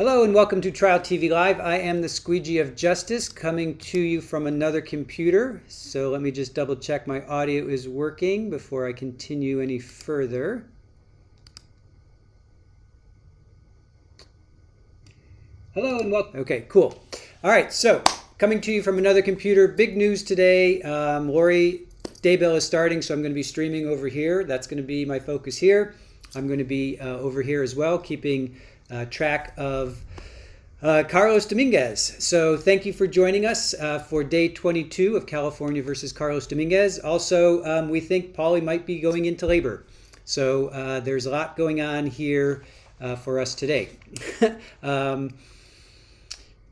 Hello and welcome to Trial TV Live. I am the Squeegee of Justice coming to you from another computer. So let me just double check my audio is working before I continue any further. Hello and welcome. Okay, cool. All right, so coming to you from another computer. Big news today. Lori Daybell is starting, so I'm going to be streaming over here. That's going to be my focus here. I'm going to be over here as well, keeping track of Carlos Dominguez. So thank you for joining us for day 22 of California versus Carlos Dominguez. Also, we think Pauly might be going into labor. So there's a lot going on here for us today.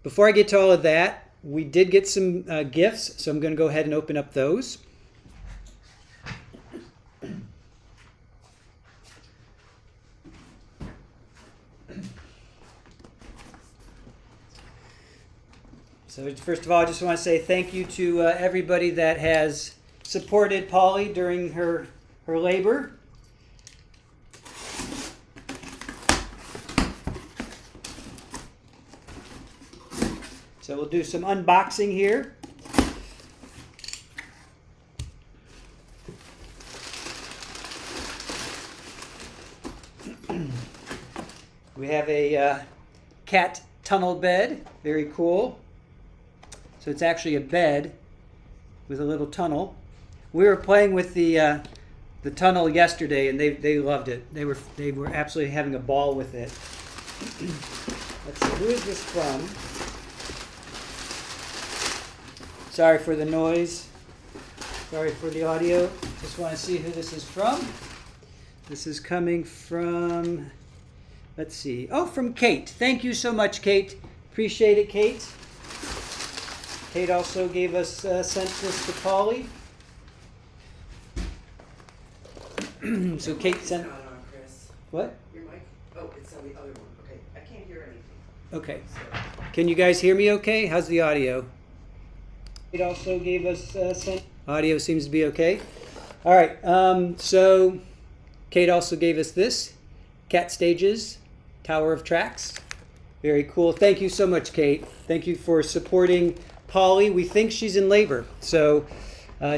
Before I get to all of that, we did get some gifts, so I'm going to go ahead and open up those. So first of all, I just want to say thank you to everybody that has supported Pauly during her labor. So we'll do some unboxing here. We have a cat tunnel bed, very cool. So it's actually a bed with a little tunnel. We were playing with the tunnel yesterday, and they loved it. They were absolutely having a ball with it. Let's see, who is this from? Sorry for the noise. Sorry for the audio. Just want to see who this is from. This is coming from, let's see. Oh, from Kate. Thank you so much, Kate. Appreciate it, Kate. Kate also gave us, sent this to Pauly. So Kate sent... What's going on, Chris? What? Your mic? Oh, it's on the other one. Okay, I can't hear anything. Okay. So. Can you guys hear me okay? How's the audio? Kate also gave us, sent... Audio seems to be okay. All right, so Kate also gave us this. Cat Stages, Tower of Tracks. Very cool. Thank you so much, Kate. Thank you for supporting Pauly. We think she's in labor, so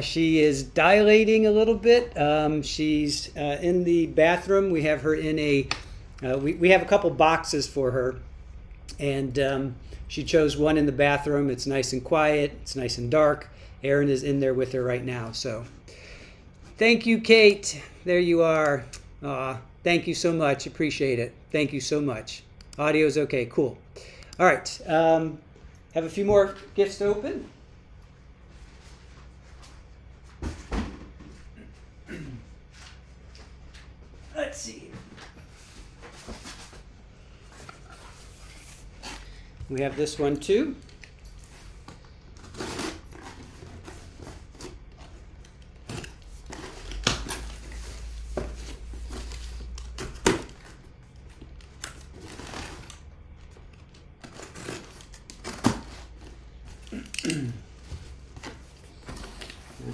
she is dilating a little bit. She's in the bathroom. We have her in a, we have a couple boxes for her, and she chose one in the bathroom. It's nice and quiet. It's nice and dark. Aaron is in there with her right now. So thank you, Kate. There you are. Thank you so much. Appreciate it. Thank you so much. Audio's okay. Cool. All right. Have a few more gifts to open. Let's see. We have this one too.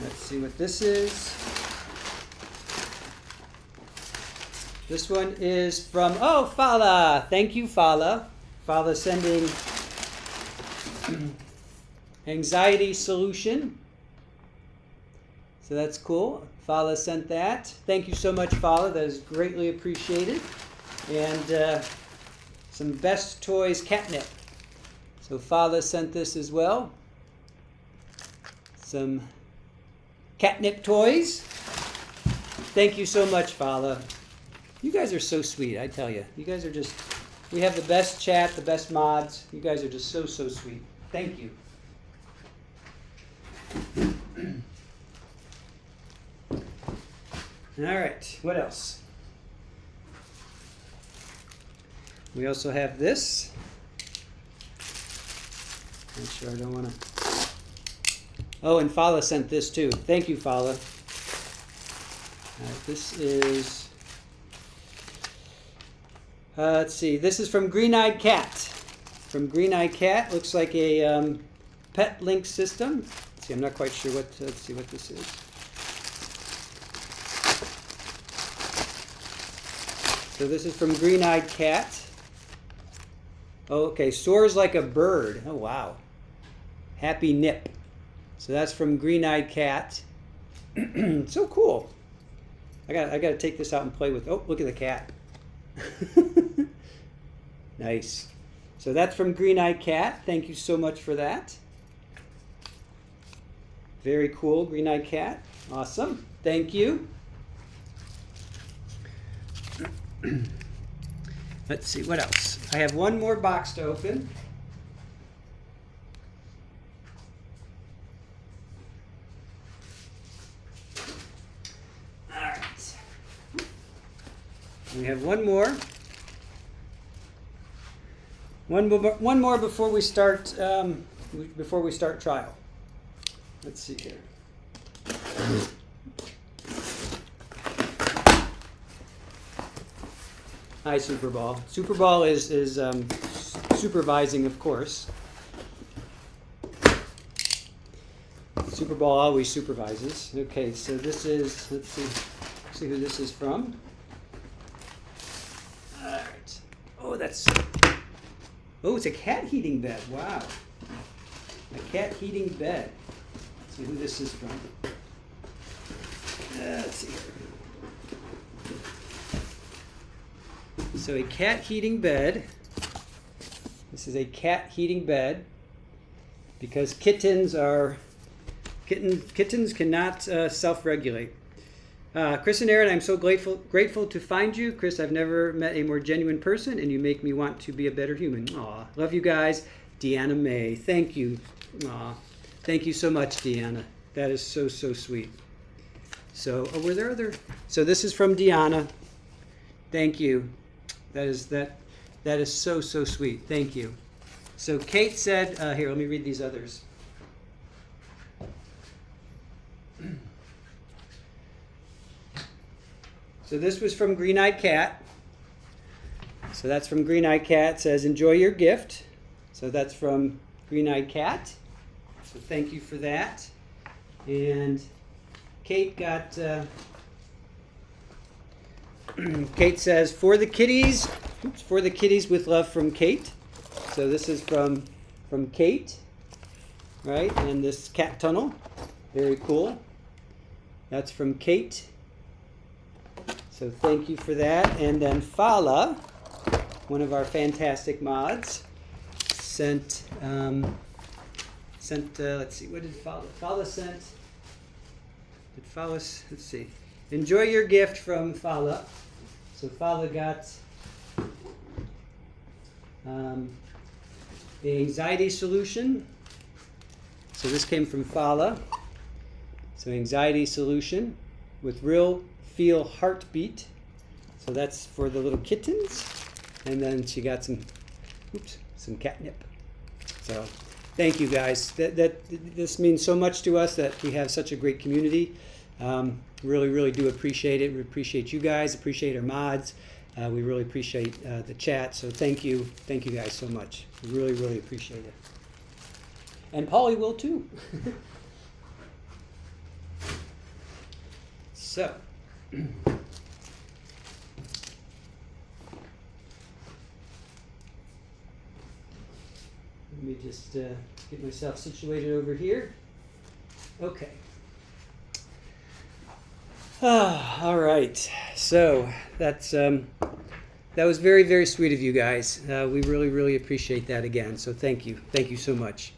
Let's see what this is. This one is from, oh, Fala. Thank you, Fala. Fala sending anxiety solution. So that's cool. Fala sent that. Thank you so much, Fala. That is greatly appreciated. And some Best Toys catnip. So Fala sent this as well. Some catnip toys. Thank you so much, Fala. You guys are so sweet, I tell you. You guys are just, we have the best chat, the best mods. You guys are just so, so sweet. Thank you. All right, what else? We also have this. Make sure I don't want to. Oh, and Fala sent this too. Thank you, Fala. All right, this is. Let's see. This is from Green Eyed Cat. From Green Eyed Cat, looks like a pet link system. Let's see, I'm not quite sure what. Let's see what this is. So this is from Green Eyed Cat. Oh, okay. Soars like a bird. Oh, wow. Happy nip. So that's from Green-Eyed Cat. So cool. I got to take this out and play with. Oh, look at the cat. Nice. So that's from Green-Eyed Cat. Thank you so much for that. Very cool, Green-Eyed Cat. Awesome. Thank you. Let's see, what else? I have one more box to open. All right. We have one more. One more before we start trial. Let's see here. Hi, Superball. Superball is supervising, of course. Superball always supervises. Okay, so this is, let's see who this is from. All right. Oh, it's a cat heating bed. Wow. A cat heating bed. Let's see who this is from. Let's see here. So a cat heating bed. This is a cat heating bed because kittens cannot self-regulate. Chris and Aaron, I'm so grateful to find you. Chris, I've never met a more genuine person, and you make me want to be a better human. Aw, love you guys. Deanna May, thank you. Aw, thank you so much, Deanna. That is so sweet. So, were there other? So this is from Deanna. Thank you. That is so sweet. Thank you. So Kate said, here, let me read these others. So this was from Green-Eyed Cat. So that's from Green-Eyed Cat. It says, enjoy your gift. So that's from Green-Eyed Cat. So thank you for that. And Kate got... Kate says, for the kitties with love from Kate. So this is from Kate, right? And this cat tunnel, very cool. That's from Kate. So thank you for that. And then Fala, one of our fantastic mods, sent, let's see, what did Fala sent? Let's see. Enjoy your gift from Fala. So Fala got the anxiety solution. So this came from Fala. So anxiety solution with real feel heartbeat. So that's for the little kittens. And then she got some catnip. So thank you guys. This means so much to us that we have such a great community. Really do appreciate it. We appreciate you guys, appreciate our mods. We really appreciate the chat. So thank you guys so much. We really appreciate it. And Paulie will too. So, let me just get myself situated over here. Okay. All right. So that was very sweet of you guys. We really appreciate that again. So thank you so much.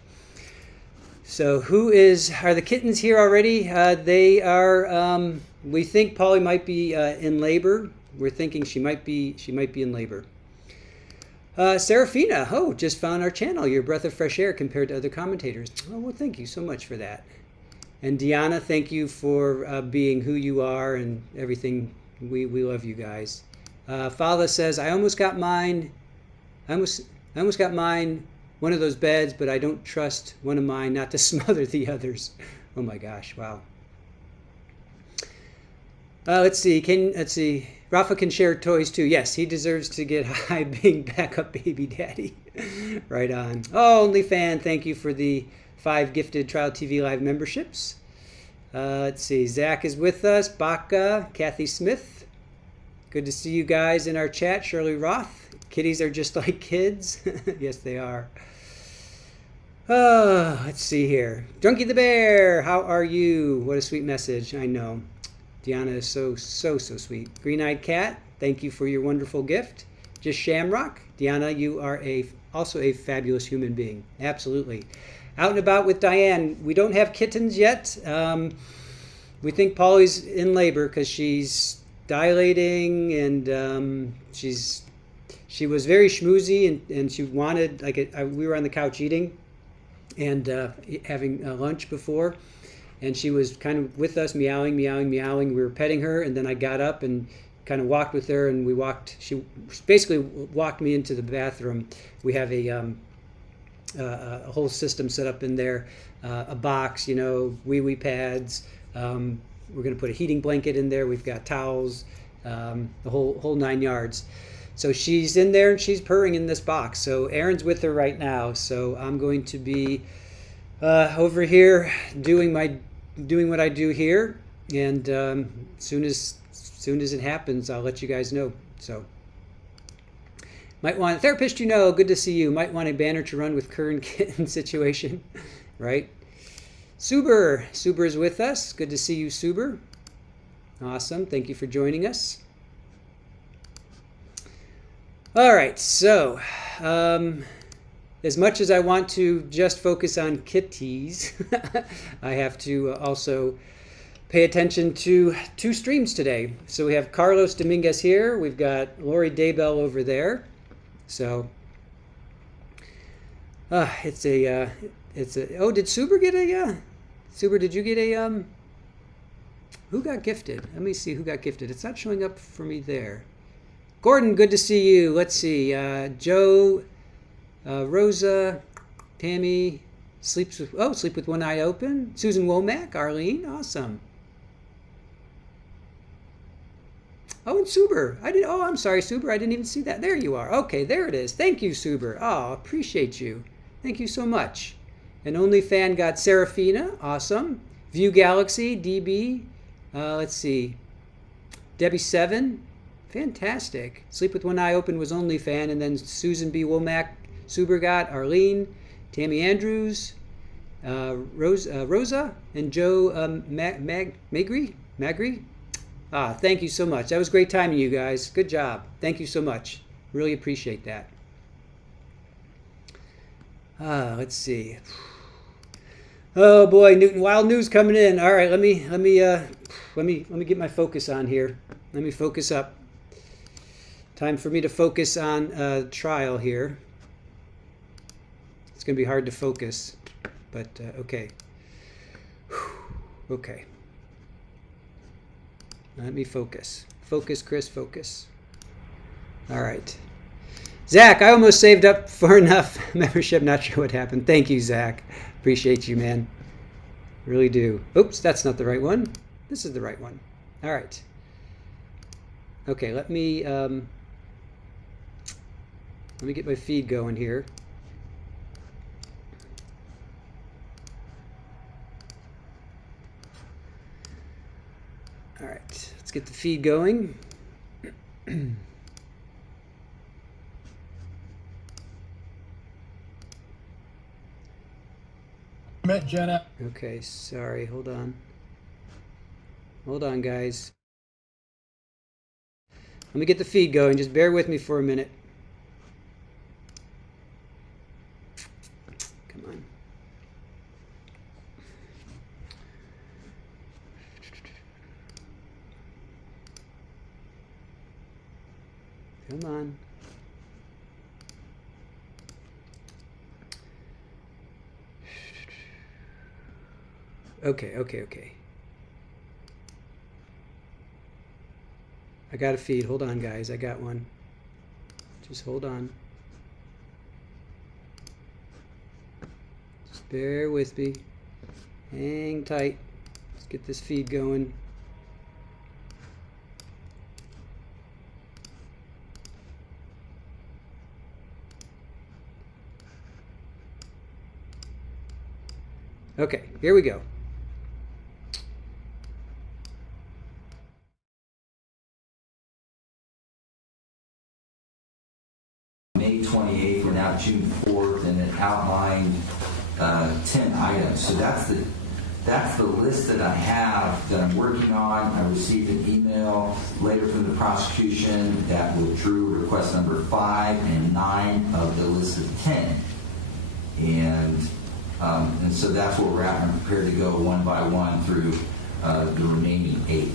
So are the kittens here already? They are. We think Polly might be in labor. We're thinking she might be in labor. Serafina, just found our channel. You're a breath of fresh air compared to other commentators. Oh, well, thank you so much for that. And Deanna, thank you for being who you are and everything. We love you guys. Fala says, I almost got mine. One of those beds, but I don't trust one of mine not to smother the others. Oh my gosh! Wow. Let's see. Rafa can share toys too. Yes, he deserves to get high being backup baby daddy. Right on. Oh, OnlyFan, thank you for the 5 gifted Trial TV Live memberships. Let's see. Zach is with us. Baca, Kathy Smith. Good to see you guys in our chat. Shirley Roth, Kitties are just like kids. Yes, they are. Let's see here. Drunky the Bear, how are you? What a sweet message. I know. Deanna is so sweet. Green-eyed Cat, thank you for your wonderful gift. Just Shamrock. Deanna, you are also a fabulous human being. Absolutely. Out and about with Diane. We don't have kittens yet. We think Polly's in labor because she's dilating, and she was very schmoozy, and she wanted, we were on the couch eating and having lunch before, and she was kind of with us, meowing. We were petting her, and then I got up and kind of walked with her, and she basically walked me into the bathroom. We have a whole system set up in there, a box, wee pads. We're going to put a heating blanket in there. We've got towels, the whole 9 yards. So she's in there and she's purring in this box. So Aaron's with her right now. So I'm going to be over here doing what I do here, and soon as it happens, I'll let you guys know. So might want a therapist, good to see you. Might want a banner to run with current kitten situation, right? Suber is with us. Good to see you, Suber. Awesome. Thank you for joining us. All right. So, as much as I want to just focus on kitties, I have to also pay attention to 2 streams today. So we have Carlos Dominguez here. We've got Lori Daybell over there. So, oh, did Suber get Suber, did you get who got gifted? Let me see who got gifted. It's not showing up for me there. Gordon, good to see you. Let's see. Joe, Rosa, Tammy, sleep with one eye open. Susan Womack, Arlene, awesome. Oh, and Suber. I'm sorry, Suber. I didn't even see that. There you are. Okay, there it is. Thank you, Suber. Oh, appreciate you. Thank you so much. An only fan got Serafina. Awesome. View Galaxy, DB. Let's see. Debbie 7. Fantastic. Sleep with one eye open was only fan. And then Susan B. Womack, Suber got. Arlene. Tammy Andrews. Rosa. And Joe Magri. Thank you so much. That was great timing, you guys. Good job. Thank you so much. Really appreciate that. Let's see. Oh boy, Newton, wild news coming in. All right, let me get my focus on here. Let me focus up. Time for me to focus on trial here. It's gonna be hard to focus, but okay. Okay. Let me focus. Focus, Chris, focus. All right. Zach, I almost saved up for enough membership. Not sure what happened. Thank you, Zach. Appreciate you, man. Really do. Oops, that's not the right one. This is the right one. All right. Okay, let me get my feed going here. All right, let's get the feed going. Met Jenna. Okay, sorry, hold on. Hold on, guys. Let me get the feed going. Just bear with me for a minute. Come on. Come on. Okay. I got a feed. Hold on, guys. I got one. Just hold on. Just bear with me. Hang tight. Let's get this feed going. Okay, here we go. items. So that's the list that I have that I'm working on. I received an email later from the prosecution that withdrew request number 5 and 9 of the list of 10. And so that's where we're at. I'm prepared to go one by one through the remaining 8.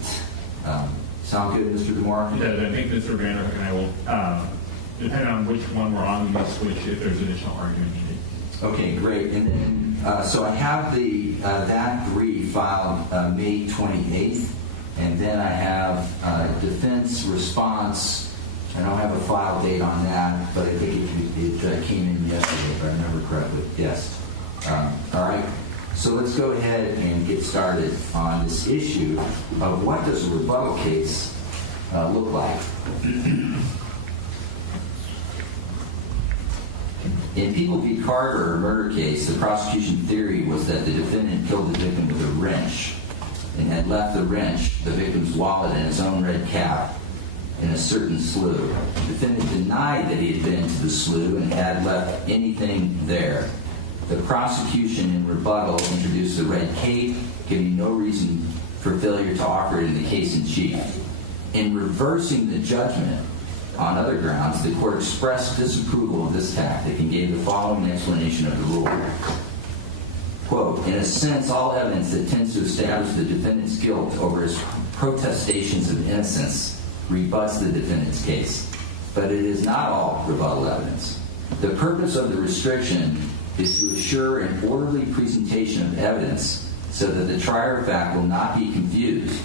Sound good, Mr. DeMore? Yeah, I think Mr. Vanderhook and I will, depending on which one we're on, we may switch if there's additional argument needed. Okay, great. And then, so I have that brief filed May 28th, and then I have defense response. I don't have a file date on that, but I think it came in yesterday, if I remember correctly. Yes. All right. So let's go ahead and get started on this issue of what does a rebuttal case look like. In People v. Carter, a murder case, the prosecution theory was that the defendant killed the victim with a wrench and had left the wrench, the victim's wallet, and his own red cap in a certain slough. The defendant denied that he had been to the slough and had left anything there. The prosecution in rebuttal introduced the red cape, giving no reason for failure to offer it in the case in chief. In reversing the judgment on other grounds, the court expressed disapproval of this tactic and gave the following explanation of the rule. Quote, in a sense, all evidence that tends to establish the defendant's guilt over his protestations of innocence rebuts the defendant's case. But it is not all rebuttal evidence. The purpose of the restriction is to assure an orderly presentation of evidence so that the trier of fact will not be confused,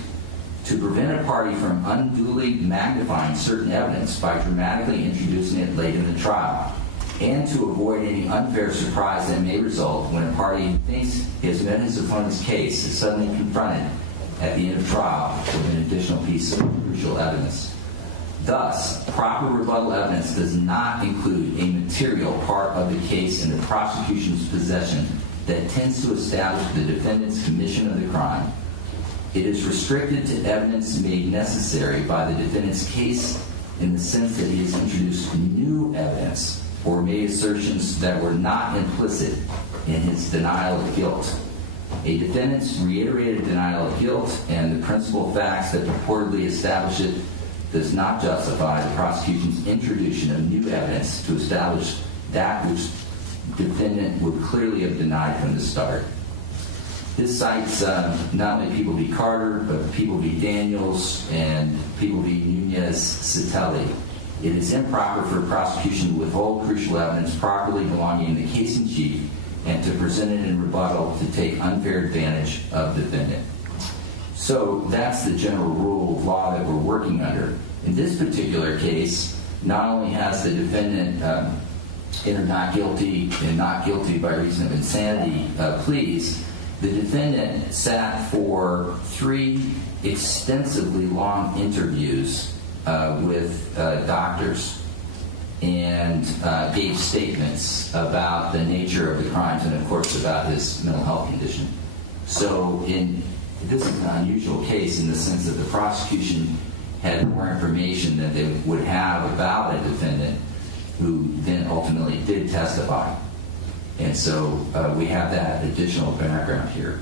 to prevent a party from unduly magnifying certain evidence by dramatically introducing it late in the trial, and to avoid any unfair surprise that may result when a party who thinks he has met his opponent's case is suddenly confronted at the end of trial with an additional piece of crucial evidence. Thus, proper rebuttal evidence does not include a material part of the case in the prosecution's possession that tends to establish the defendant's commission of the crime. It is restricted to evidence made necessary by the defendant's case in the sense that he has introduced new evidence or made assertions that were not implicit in his denial of guilt. A defendant's reiterated denial of guilt and the principal facts that purportedly establish it does not justify the prosecution's introduction of new evidence to establish that which the defendant would clearly have denied from the start. This cites not only People v. Carter, but People v. Daniels and People v. Nunez-Citelli. It is improper for a prosecution to withhold crucial evidence properly belonging in the case in chief and to present it in rebuttal to take unfair advantage of the defendant. So that's the general rule of law that we're working under. In this particular case, not only has the defendant entered not guilty and not guilty by reason of insanity pleas, the defendant sat for 3 extensively long interviews with doctors and gave statements about the nature of the crimes and, of course, about his mental health condition. So this is an unusual case in the sense that the prosecution had more information than they would have about a defendant who then ultimately did testify. And so we have that additional background here.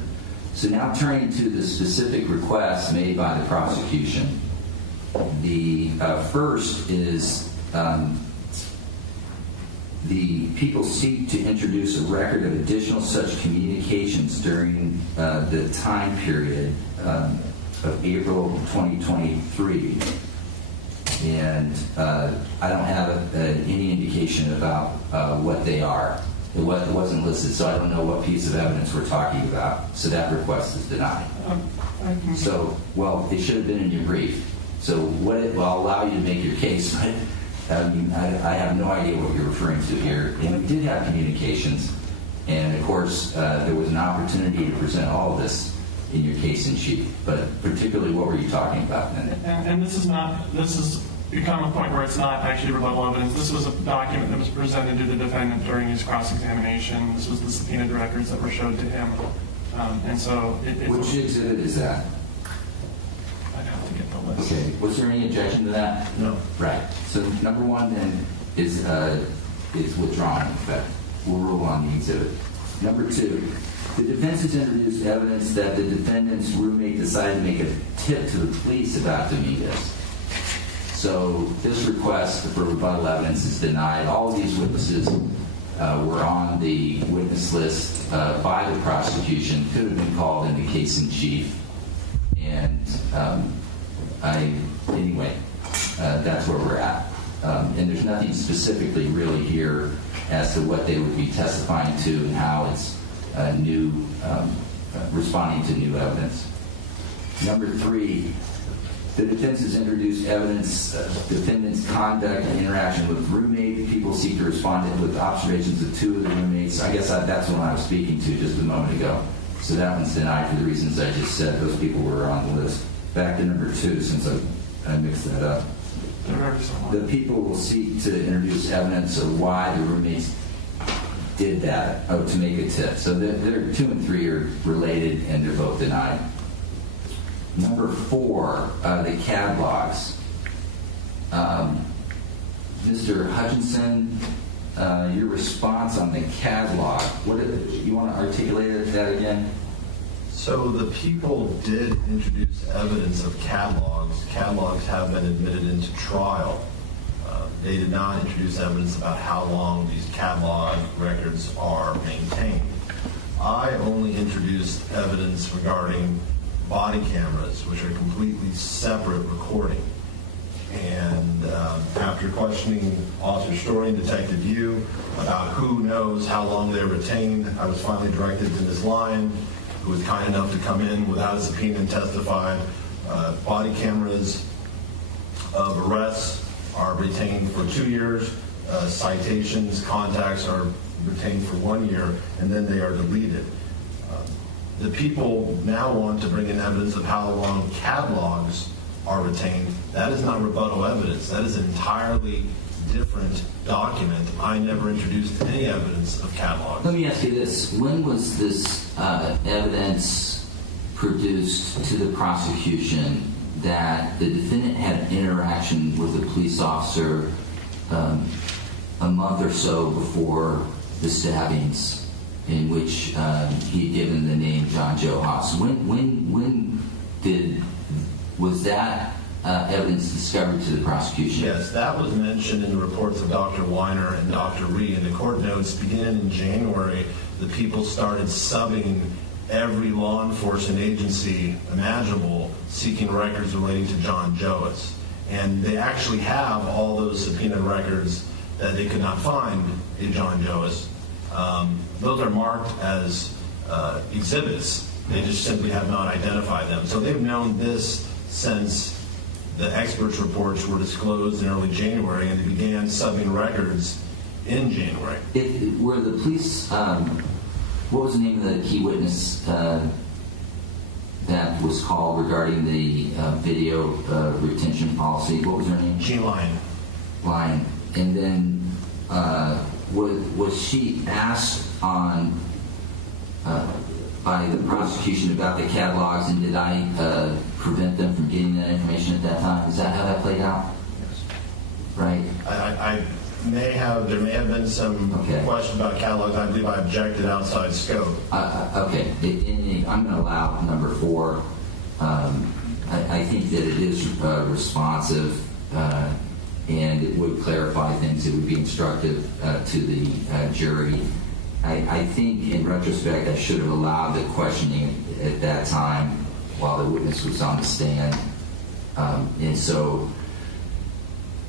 So now turning to the specific requests made by the prosecution. The first is the people seek to introduce a record of additional such communications during the time period of April 2023. And I don't have any indication about what they are. It wasn't listed, so I don't know what piece of evidence we're talking about. So that request is denied. So, well, it should have been in your brief. So I'll allow you to make your case, but I have no idea what you're referring to here. And we did have communications, and of course, there was an opportunity to present all of this in your case in chief. But particularly, what were you talking about then? And this has become a point where it's not actually rebuttal evidence. This was a document that was presented to the defendant during his cross-examination. This was the subpoenaed records that were showed to him. And so Which exhibit is that? I'd have to get the list. Okay. Was there any objection to that? No. Right. So number 1 then is withdrawn, in effect. We'll rule on the exhibit. Number 2, The defense has introduced evidence that the defendant's roommate decided to make a tip to the police about Dominguez. So this request for rebuttal evidence is denied. All of these witnesses were on the witness list by the prosecution, could have been called in the case in chief. And anyway, that's where we're at. And there's nothing specifically really here as to what they would be testifying to and how it's new, responding to new evidence. Number 3, the defense has introduced evidence of defendant's conduct and interaction with roommate. People seek to respond with observations of 2 of the roommates. I guess that's what I was speaking to just a moment ago. So that one's denied for the reasons I just said. Those people were on the list. Back to number 2, since I mixed that up. The people will seek to introduce evidence of why the roommates did that, to make a tip. So they're 2 and 3 are related, and they're both denied. Number 4, the CAD logs. Mr. Hutchinson, your response on the CAD log. You want to articulate that again? So the people did introduce evidence of catalogs. Catalogs have been admitted into trial. They did not introduce evidence about how long these catalog records are maintained. I only introduced evidence regarding body cameras, which are completely separate recording. And after questioning Officer Story and Detective Yu about who knows how long they retained, I was finally directed to Ms. Lyon, who was kind enough to come in without a subpoena and testify. Body cameras of arrests are retained for 2 years. Citations, contacts are retained for 1 year, and then they are deleted. The people now want to bring in evidence of how long catalogs are retained. That is not rebuttal evidence. That is an entirely different document. I never introduced any evidence of catalogs. Let me ask you this. When was this evidence produced to the prosecution that the defendant had interaction with a police officer a month or so before the stabbings, in which he had given the name John Joe Haas? Was that evidence discovered to the prosecution? Yes, that was mentioned in the reports of Dr. Weiner and Dr. Ree. And the court notes, beginning in January, the people started subbing every law enforcement agency imaginable seeking records relating to John Joas. And they actually have all those subpoena records that they could not find in John Joas. Those are marked as exhibits. They just simply have not identified them. So they've known this since the experts' reports were disclosed in early January, and they began subbing records in January. Were the police, what was the name of the key witness that was called regarding the video retention policy? What was her name? Jean Lyon. Lyon. And then was she asked on by the prosecution about the catalogs, and did I prevent them from getting that information at that time? Is that how that played out? Yes. Right. There may have been some question about catalogs. I believe I objected outside scope. Okay. I'm going to allow number 4. I think that it is responsive, and it would clarify things. It would be instructive to the jury. I think, in retrospect, I should have allowed the questioning at that time while the witness was on the stand. And so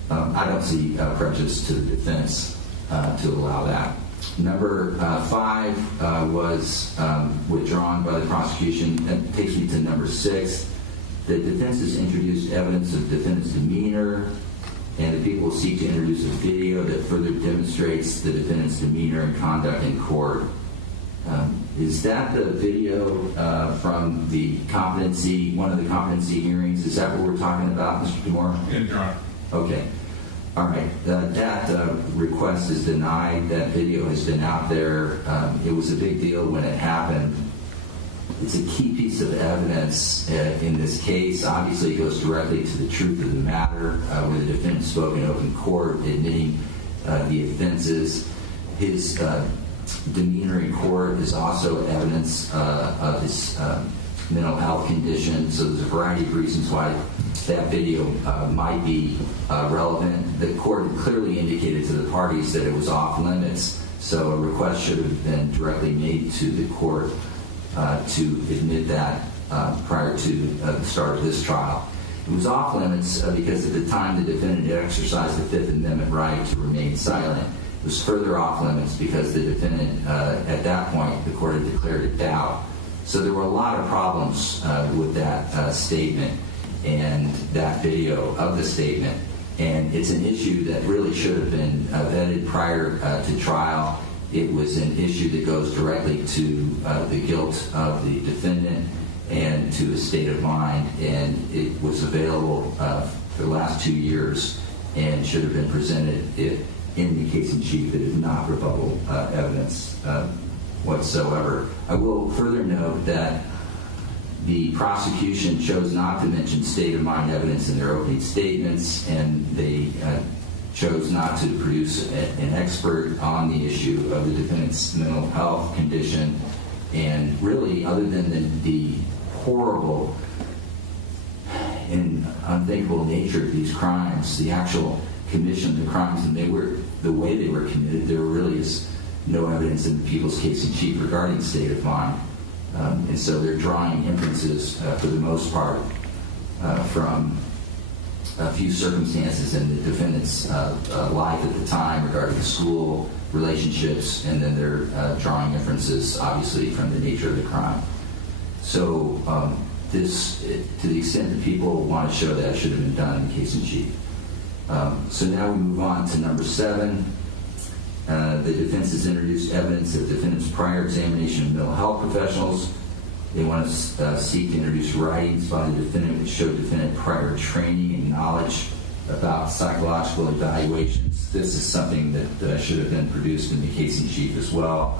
I don't see prejudice to the defense to allow that. Number 5 was withdrawn by the prosecution. That takes me to number 6. The defense has introduced evidence of defendant's demeanor, and the people seek to introduce a video that further demonstrates the defendant's demeanor and conduct in court. Is that the video from the competency, one of the competency hearings? Is that what we're talking about, Mr. DeMora? Yeah, Your Honor. Okay. All right. That request is denied. That video has been out there. It was a big deal when it happened. It's a key piece of evidence in this case. Obviously, it goes directly to the truth of the matter, where the defendant spoke in open court, admitting the offenses. His demeanor in court is also evidence of his mental health condition. So there's a variety of reasons why that video might be relevant. The court had clearly indicated to the parties that it was off limits, so a request should have been directly made to the court to admit that prior to the start of this trial. It was off limits because at the time the defendant had exercised the Fifth Amendment right to remain silent. It was further off limits because the defendant, at that point, the court had declared a doubt. So there were a lot of problems with that statement and that video of the statement. And it's an issue that really should have been vetted prior to trial. It was an issue that goes directly to the guilt of the defendant and to his state of mind, and it was available for the last 2 years and should have been presented in the case in chief. It is not rebuttal evidence whatsoever. I will further note that the prosecution chose not to mention state of mind evidence in their opening statements, and they chose not to produce an expert on the issue of the defendant's mental health condition. And really, other than the horrible and unthinkable nature of these crimes, the actual commission of the crimes and the way they were committed, there really is no evidence in the people's case in chief regarding state of mind. And so they're drawing inferences for the most part from a few circumstances in the defendant's life at the time regarding school relationships, and then they're drawing inferences obviously from the nature of the crime. So this, to the extent that people want to show that, should have been done in the case in chief. So now we move on to number 7. The defense has introduced evidence of the defendant's prior examination of mental health professionals. They want to seek to introduce writings by the defendant which show defendant prior training and knowledge about psychological evaluations. This is something that should have been produced in the case in chief as well.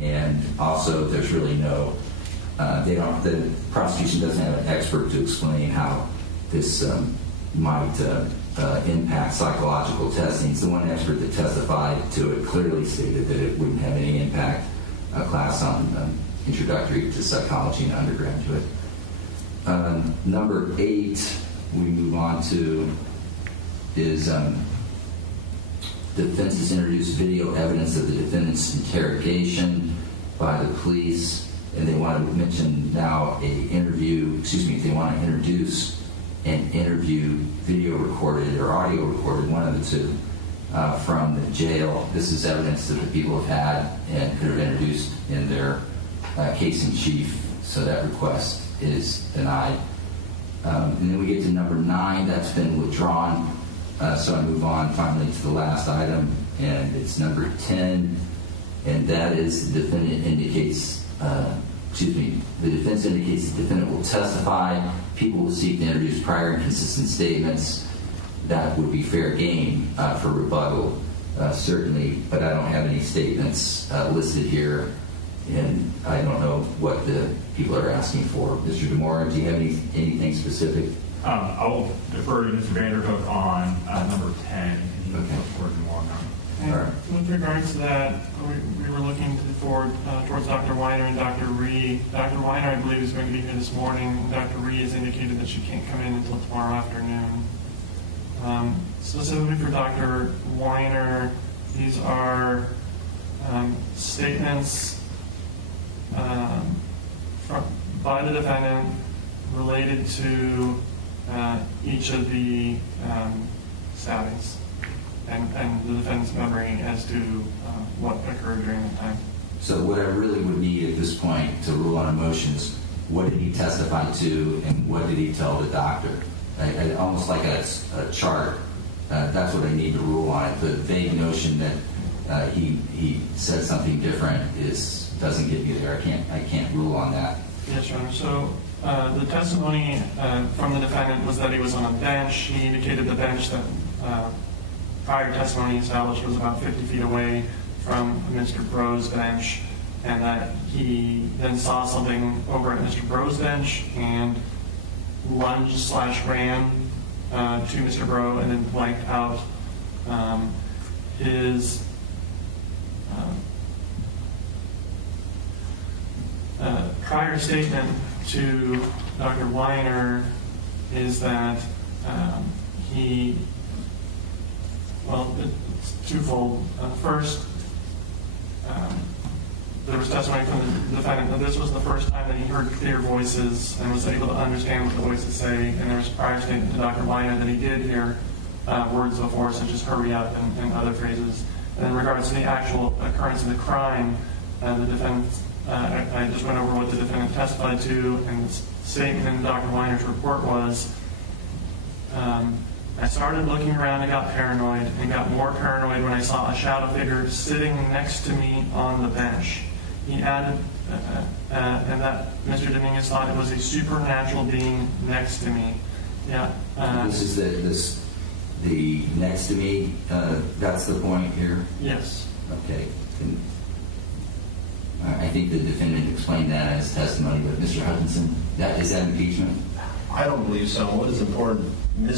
And also, there's really no, the prosecution doesn't have an expert to explain how this might impact psychological testing. The one expert that testified to it clearly stated that it wouldn't have any impact. A class on introductory to psychology and undergraduate. Number 8 we move on to is defense has introduced video evidence of the defendant's interrogation by the police, and they want to mention now they want to introduce an interview video recorded or audio recorded, one of the two, from the jail. This is evidence that the people have had and could have introduced in their case in chief, so that request is denied. And then we get to number 9, that's been withdrawn. So I move on finally to the last item, and it's number 10, and that is the defendant indicates, the defense indicates the defendant will testify. People will seek to introduce prior inconsistent statements. That would be fair game for rebuttal, certainly, but I don't have any statements listed here, and I don't know what the people are asking for. Mr. DeMora, do you have anything specific? I will defer to Mr. Vanderhook on number 10. Okay. Of course, more on that. And All right. with regards to that, we were looking forward towards Dr. Weiner and Dr. Ree. Dr. Weiner, I believe, is going to be here this morning. Dr. Ree has indicated that she can't come in until tomorrow afternoon. Specifically for Dr. Weiner, these are statements by the defendant related to each of the stabbings and the defendant's memory as to what occurred during that time. So what I really would need at this point to rule on a motion is what did he testify to and what did he tell the doctor? I almost like a chart. That's what I need to rule on it. The vague notion that he said something different doesn't get me there. I can't rule on that. Yes, Your Honor. So the testimony from the defendant was that he was on a bench. He indicated the bench that prior testimony established was about 50 feet away from Mr. Breaux' bench, and that he then saw something over at Mr. Breaux' bench and lunged/ran to Mr. Breaux and then blanked out his prior statement to Dr. Weiner is that it's twofold. First, there was testimony from the defendant that this was the first time that he heard clear voices and was able to understand what the voices say, and there was a prior statement to Dr. Weiner that he did hear words before, such as hurry up and other phrases. And in regards to the actual occurrence of the crime, the defendant, I just went over what the defendant testified to, and the statement in Dr. Weiner's report was, I started looking around and got paranoid, and got more paranoid when I saw a shadow figure sitting next to me on the bench. He added, and that Mr. Dominguez thought it was a supernatural being next to me. Yeah. This is the next to me, that's the point here? Yes. Okay. I think the defendant explained that as testimony, but Mr. Hutchinson, is that impeachment? I don't believe so. What is important, the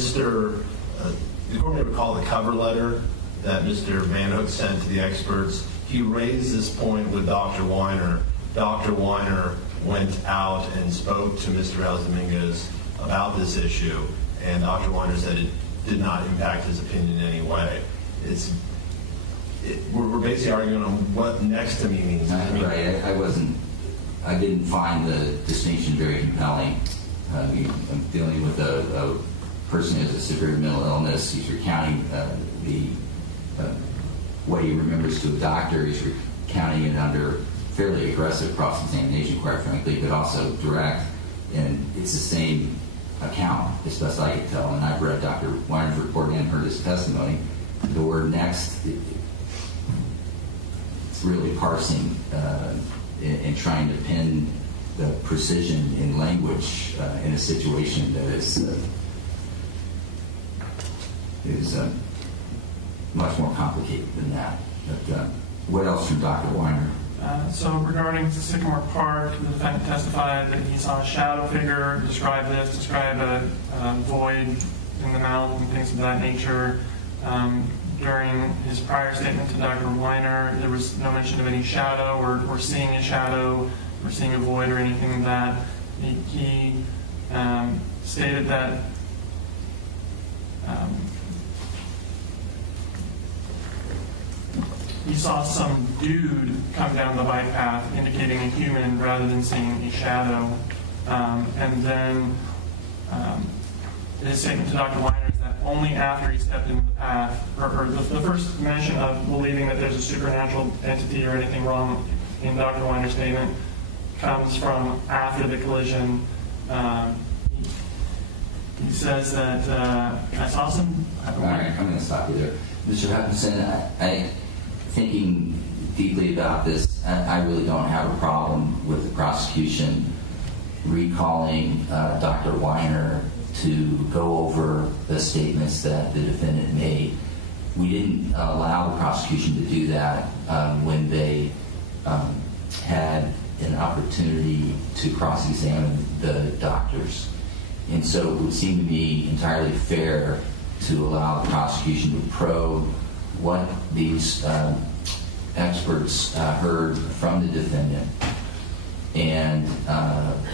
court may recall the cover letter that Mr. Van Hook sent to the experts. He raised this point with Dr. Weiner. Dr. Weiner went out and spoke to Mr. Dominguez about this issue, and Dr. Weiner said it did not impact his opinion in any way. We're basically arguing on what next to me means. Right. I didn't find the distinction very compelling. I'm dealing with a person who has a severe mental illness. He's recounting what he remembers to a doctor. He's recounting it under fairly aggressive cross-examination, quite frankly, but also direct. And it's the same account, as best I could tell. And I've read Dr. Weiner's report and heard his testimony. The word next, it's really parsing and trying to pin the precision in language in a situation that is much more complicated than that. But what else from Dr. Weiner? So regarding Sycamore Park, the defendant testified that he saw a shadow figure, describe a void in the mouth and things of that nature. During his prior statement to Dr. Weiner, there was no mention of any shadow or seeing a shadow or seeing a void or anything like that. He stated that he saw some dude come down the bike path, indicating a human rather than seeing a shadow. And then his statement to Dr. Weiner is that only after he stepped into the path, or the first mention of believing that there's a supernatural entity or anything wrong in Dr. Weiner's statement comes from after the collision. He says that I saw some... All right, I'm going to stop you there. Mr. Hutchinson, thinking deeply about this, I really don't have a problem with the prosecution recalling Dr. Weiner to go over the statements that the defendant made. We didn't allow the prosecution to do that when they had an opportunity to cross-examine the doctors. And so it would seem to me entirely fair to allow the prosecution to probe what these experts heard from the defendant and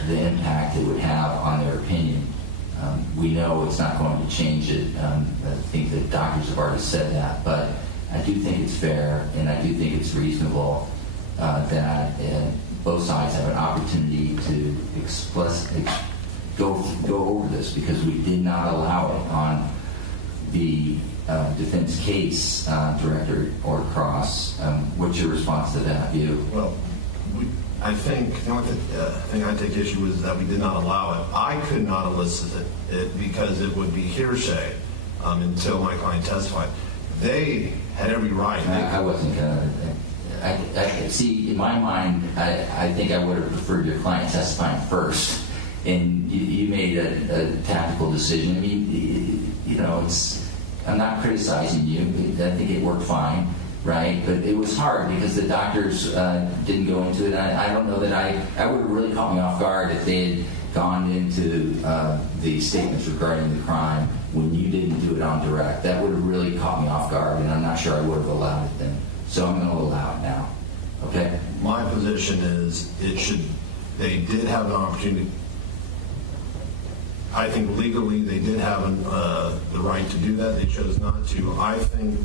the impact it would have on their opinion. We know it's not going to change it. I think the doctors have already said that, but I do think it's fair and I do think it's reasonable that both sides have an opportunity to go over this, because we did not allow it on the defense case, director or cross. What's your response to that view? Well, I think the only thing I take issue with is that we did not allow it. I could not elicit it because it would be hearsay until my client testified. They had every right. I wasn't going to. I see, in my mind, I think I would have preferred your client testifying first. And you made a tactical decision. I mean, I'm not criticizing you. I think it worked fine, right? But it was hard because the doctors didn't go into it. I don't know that I would have really caught me off guard if they had gone into the statements regarding the crime when you didn't do it on direct. That would have really caught me off guard, and I'm not sure I would have allowed it then. So I'm going to allow it now. Okay? My position is it should They did have an opportunity. I think legally they did have the right to do that. They chose not to. I think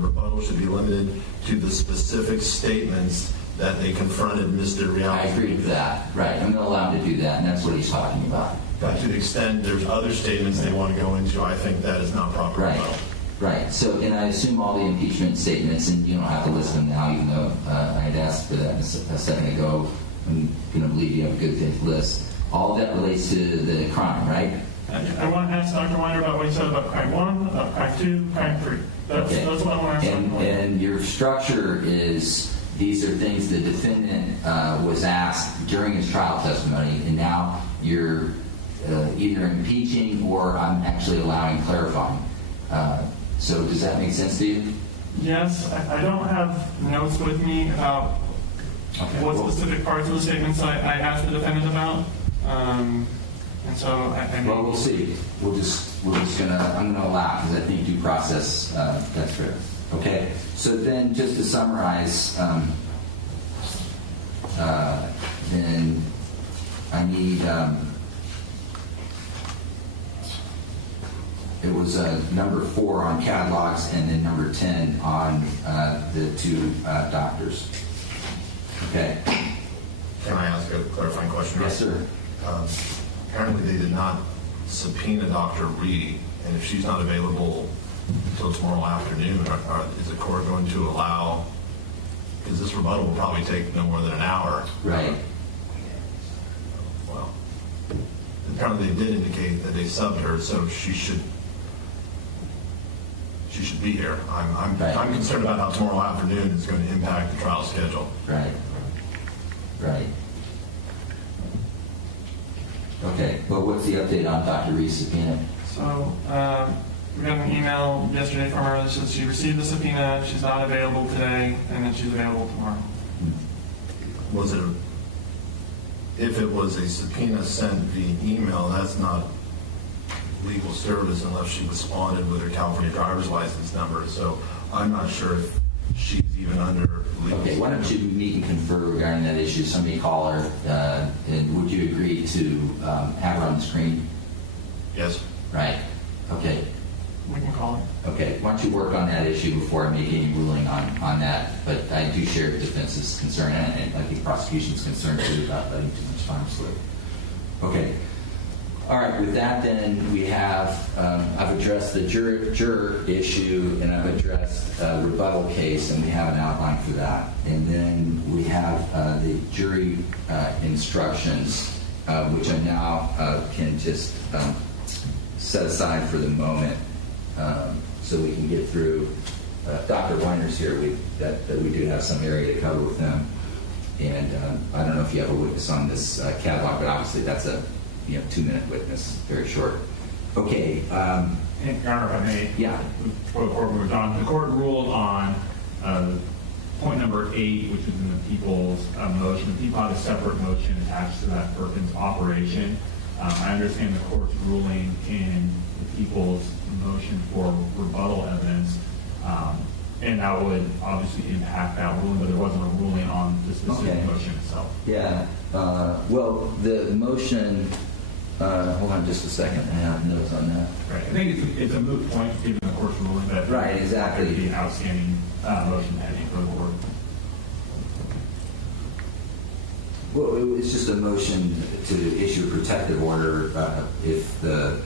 rebuttal should be limited to the specific statements that they confronted Mr. Real. I agree with that. Right. I'm going to allow him to do that, and that's what he's talking about. But to the extent there's other statements they want to go into, I think that is not proper Right. rebuttal. Right. So, and I assume all the impeachment statements, and you don't have to list them now, even though I had asked for that a second ago. I'm going to believe you have a good faith list. All of that relates to the crime, right? I want to ask Dr. Weiner about what he said about crime 1, about crime 2, crime 3. That's what I want to ask Dr. Weiner. And your structure is, these are things the defendant was asked during his trial testimony, and now you're either impeaching or I'm actually allowing clarifying. So does that make sense to you? Yes, I don't have notes with me about what specific parts of the statements I asked the defendant about. And so I Well, we'll see. We're just gonna, I'm gonna allow, because I think due process, that's fair. Okay, so then just to summarize, then I need, it was number 4 on catalogs and then number 10 on the 2 doctors. Okay. Can I ask a clarifying question? Yes, sir. Apparently they did not subpoena Dr. Reed, and if she's not available until tomorrow afternoon, is the court going to allow, because this rebuttal will probably take no more than an hour. Right. Well, apparently they did indicate that they subbed her, so she should be here. I'm concerned about how tomorrow afternoon is going to impact the trial schedule. Right. Right. Okay, well, what's the update on Dr. Reed's subpoena? So we got an email yesterday from her that says she received the subpoena, she's not available today, and then she's available tomorrow. Was it, if it was a subpoena sent via email, that's not legal service unless she responded with her California driver's license number. So I'm not sure if she's even under legal Okay, why don't you meet and confer regarding that issue? Somebody call her, and would you agree to have her on the screen? Yes. Right. Okay. We can call her. Okay. Why don't you work on that issue before I make any ruling on that? But I do share the defense's concern, and I think prosecution's concerned too about letting too much time slip. Okay. All right. With that, then we have I've addressed the juror issue, and I've addressed rebuttal case, and we have an outline for that. And then we have the jury instructions, which I now can just set aside for the moment, so we can get through. Dr. Weiner's here. That we do have some area to cover with them, and I don't know if you have a witness on this catalog, but obviously that's a 2-minute witness, very short. Okay. And Your Honor, if I may, Yeah. before the court moves on, the court ruled on point number 8, which was in the people's motion. The people had a separate motion attached to that Perkins operation. I understand the court's ruling in the people's motion for rebuttal evidence, and that would obviously impact that ruling, but there wasn't a ruling on the specific motion itself. Yeah. Well, the motion. Hold on just a second. I have notes on that. Right. I think it's a moot point given the court's ruling that Right, exactly. there would be an outstanding motion pending for the court. Well, it's just a motion to issue a protective order if the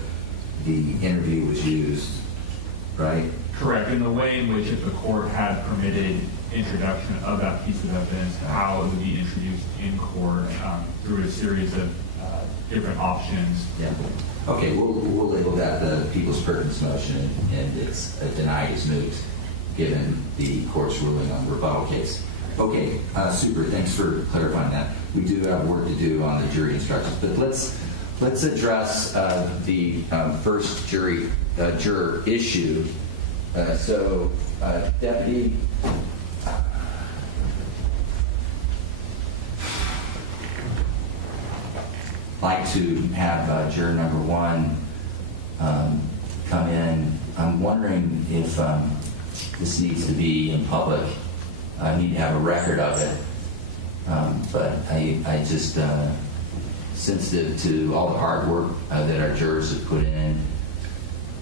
interview was used, right? Correct. In the way in which if the court had permitted introduction of that piece of evidence, how it would be introduced in court through a series of different options. Yeah. Okay, we'll label that the People's Perkins motion, and it's denied as moot, given the court's ruling on the rebuttal case. Okay, super. Thanks for clarifying that. We do have work to do on the jury instructions, but let's address the first juror issue. So, Deputy. Like to have juror number 1 come in. I'm wondering if this needs to be in public. I need to have a record of it. But I just sensitive to all the hard work that our jurors have put in,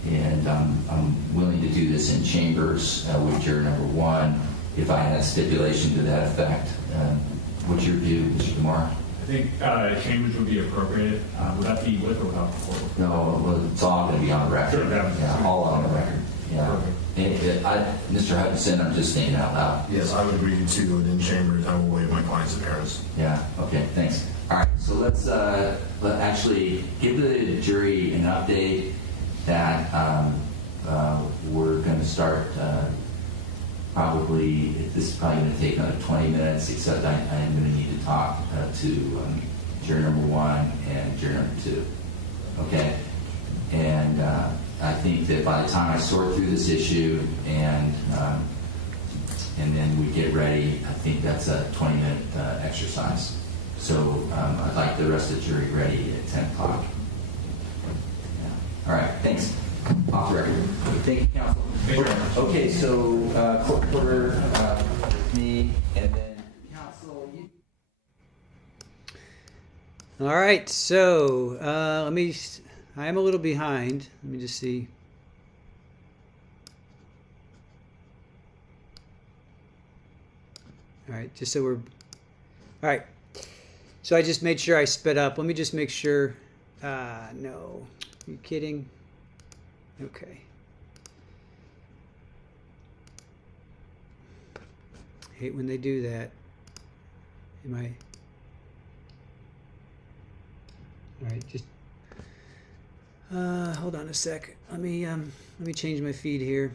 and I'm willing to do this in chambers with juror number 1 if I had a stipulation to that effect. What's your view, Mr. Demar? I think chambers would be appropriate. Would that be with or without the court? No, well, it's all going to be on the record. Sure, yeah, all on the record. Yeah. Mr. Hudson, I'm just saying out loud. Yes, I would agree to it in chambers. I will waive my client's appearance. Yeah, okay, thanks. All right, so let's actually give the jury an update that we're going to start probably, this is probably going to take another 20 minutes, except I am going to need to talk to juror number 1 and juror number 2. Okay? And I think that by the time I sort through this issue and then we get ready, I think that's a 20-minute exercise. So I'd like the rest of the jury ready at 10 o'clock. Yeah. All right, thanks. Off the record. Thank you, counsel. Okay, so court reporter with me, and then counsel. All right, so I am a little behind. Let me just see. All right, just so we're, all right. So I just made sure I sped up. Let me just make sure. No, are you kidding? Okay. Hate when they do that. Am I? All right, just hold on a sec. Let me change my feed here.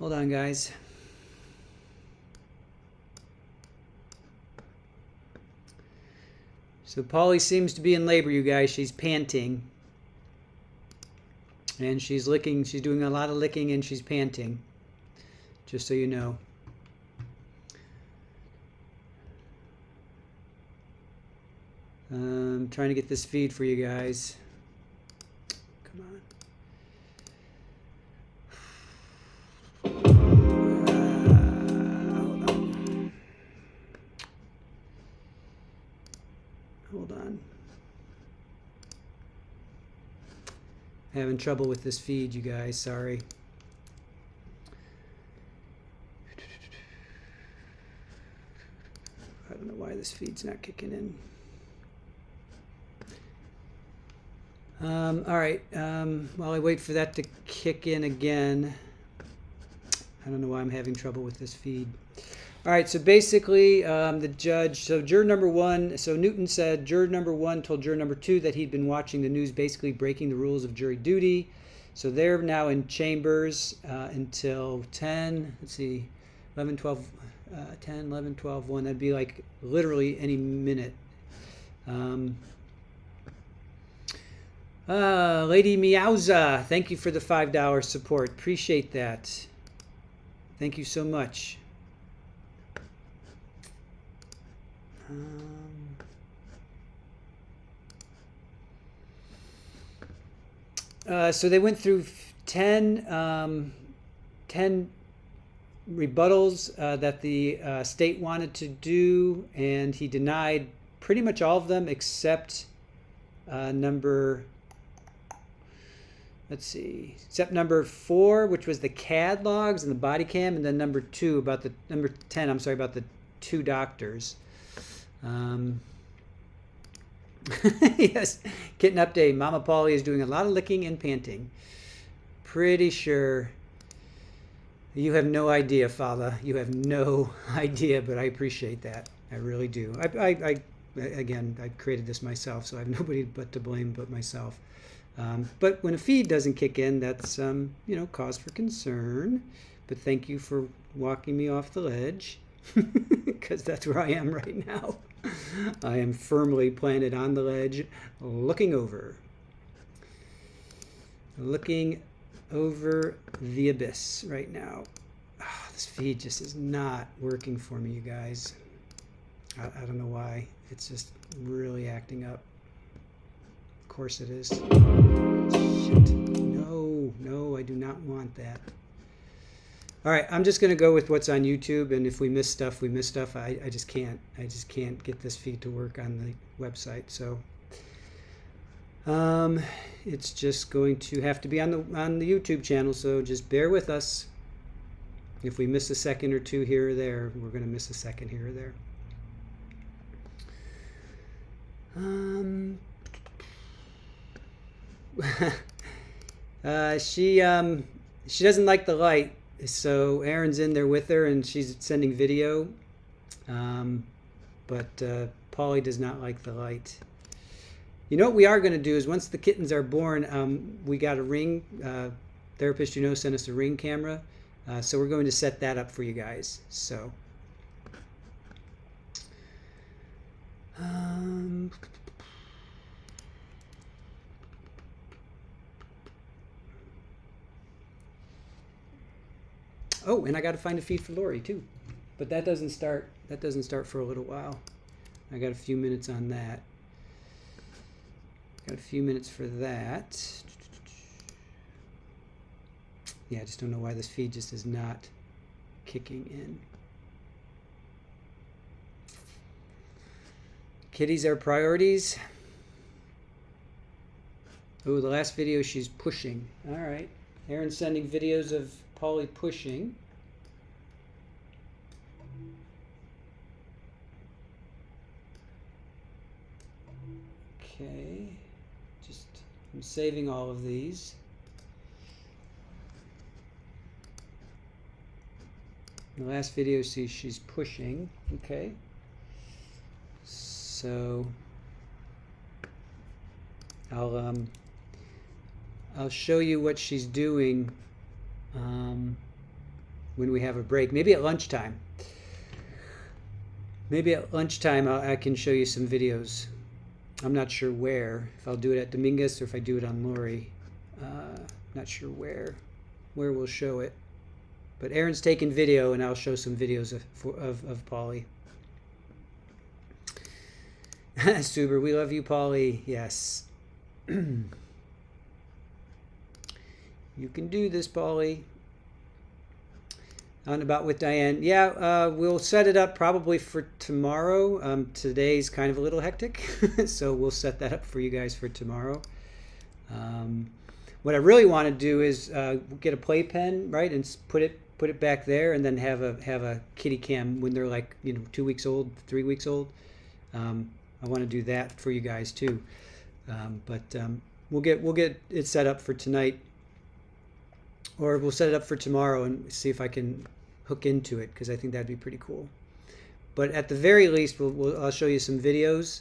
Hold on, guys. So Polly seems to be in labor, you guys. She's panting. And she's licking. She's doing a lot of licking and she's panting. Just so you know. I'm trying to get this feed for you guys. Come on. Hold on. Having trouble with this feed, you guys. Sorry. I don't know why this feed's not kicking in. All right. While I wait for that to kick in again, I don't know why I'm having trouble with this feed. All right, so basically the judge, so juror number 1, so Newton said juror number 1 told juror number 2 that he'd been watching the news, basically breaking the rules of jury duty. So they're now in chambers until 10, let's see, 11, 12, 10, 11, 12, 1. That'd be like literally any minute. Lady Meowza, thank you for the $5 support. Appreciate that. Thank you so much. So they went through 10 rebuttals that the state wanted to do, and he denied pretty much all of them except number 4, which was the CAD logs and the body cam, and then number 10, about the 2 doctors. Yes, Kitten update. Mama Polly is doing a lot of licking and panting. Pretty sure you have no idea, Father. You have no idea, but I appreciate that. I really do. I created this myself, so I have nobody but to blame but myself. But when a feed doesn't kick in, that's cause for concern. But thank you for walking me off the ledge, because that's where I am right now. I am firmly planted on the ledge, looking over the abyss right now. This feed just is not working for me, you guys. I don't know why. It's just really acting up. Of course it is. Shit. No, I do not want that. All right, I'm just going to go with what's on YouTube, and if we miss stuff, we miss stuff. I just can't get this feed to work on the website. So it's just going to have to be on the YouTube channel. So just bear with us. If we miss a second or two here or there, we're going to miss a second here or there. She doesn't like the light, so Erin's in there with her and she's sending video, but Polly does not like the light. You know what we are going to do is once the kittens are born, we got a Ring, therapist sent us a Ring camera, so we're going to set that up for you guys. So oh, and I got to find a feed for Lori too, but that doesn't start for a little while. I got a few minutes on that. Got a few minutes for that. Yeah, I just don't know why this feed just is not kicking in. Kitties are priorities. Oh, the last video she's pushing. All right. Erin's sending videos of Polly pushing. Okay. I'm saving all of these. The last video, see, she's pushing. Okay. So I'll show you what she's doing when we have a break. Maybe at lunchtime. Maybe at lunchtime I can show you some videos. I'm not sure where. If I'll do it at Dominguez or if I do it on Lori. Not sure where we'll show it. But Erin's taking video, and I'll show some videos of Polly. Suber, we love you, Polly. Yes. You can do this, Polly. On about with Diane. Yeah, we'll set it up probably for tomorrow. Today's kind of a little hectic, so we'll set that up for you guys for tomorrow. What I really want to do is get a playpen, right, and put it back there, and then have a kitty cam when they're like 2 weeks old, 3 weeks old. I want to do that for you guys too. But we'll get it set up for tonight, or we'll set it up for tomorrow and see if I can hook into it, because I think that'd be pretty cool. But at the very least, I'll show you some videos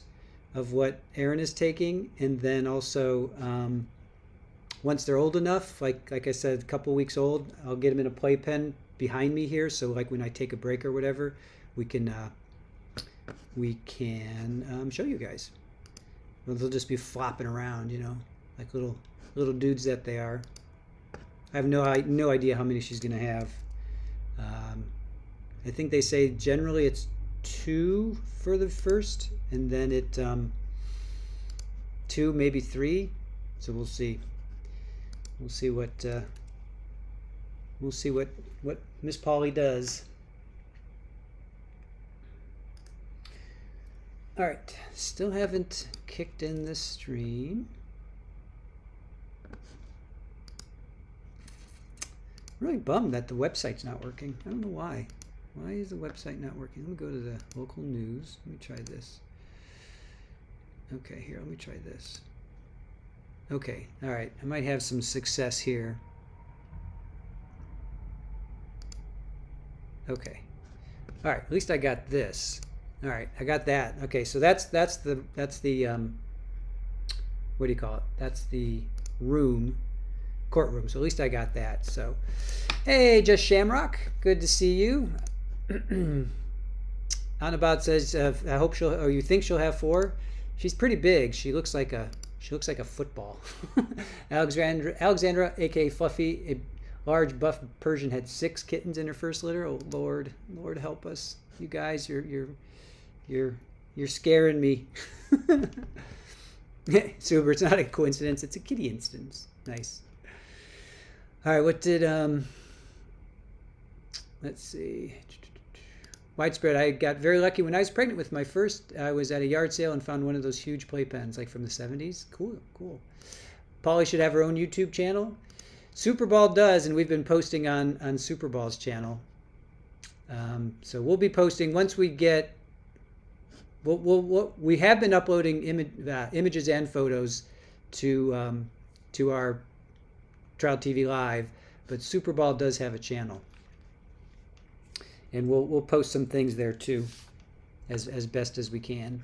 of what Erin is taking, and then also once they're old enough, like I said, a couple weeks old, I'll get them in a playpen behind me here, so like when I take a break or whatever, we can show you guys. Well, they'll just be flopping around, like little dudes that they are. I have no idea how many she's gonna have. I think they say generally it's 2 for the first, and then it 2, maybe 3. So we'll see. We'll see what Miss Polly does. All right, still haven't kicked in this stream. I'm really bummed that the website's not working. I don't know why. Why is the website not working? Let me go to the local news. Let me try this. Okay, here, let me try this. Okay, all right. I might have some success here. Okay. All right, at least I got this. All right, I got that. Okay, so that's the what do you call it? That's the courtroom. So at least I got that. So, hey, Just Shamrock, good to see you. About says, I hope you think she'll have 4. She's pretty big. She looks like a football. Alexandra, aka Fluffy, large buff Persian had 6 kittens in her first litter. Oh Lord, Lord help us, you guys! You're scaring me. Super, it's not a coincidence. It's a kitty instance. Nice. All right, what did let's see. Widespread. I got very lucky when I was pregnant with my first. I was at a yard sale and found one of those huge playpens, like from the 70s. Cool, cool. Polly should have her own YouTube channel. Superball does, and we've been posting on Superball's channel. So we'll be posting once we get. We have been uploading images and photos to our Trial TV Live, but Superball does have a channel. And we'll post some things there too, as best as we can.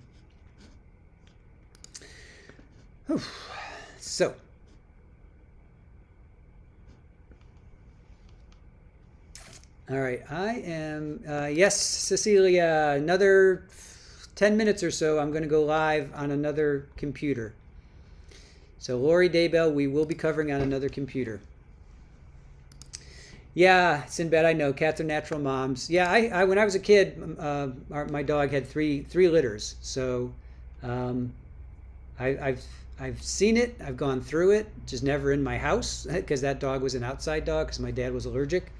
So, all right, I am, yes, Cecilia, another 10 minutes or so, I'm going to go live on another computer. So Lori Daybell, we will be covering on another computer. Yeah, Sinbad, I know. Cats are natural moms. Yeah, I when I was a kid, my dog had three litters. So I've seen it. I've gone through it. Just never in my house because that dog was an outside dog because my dad was allergic.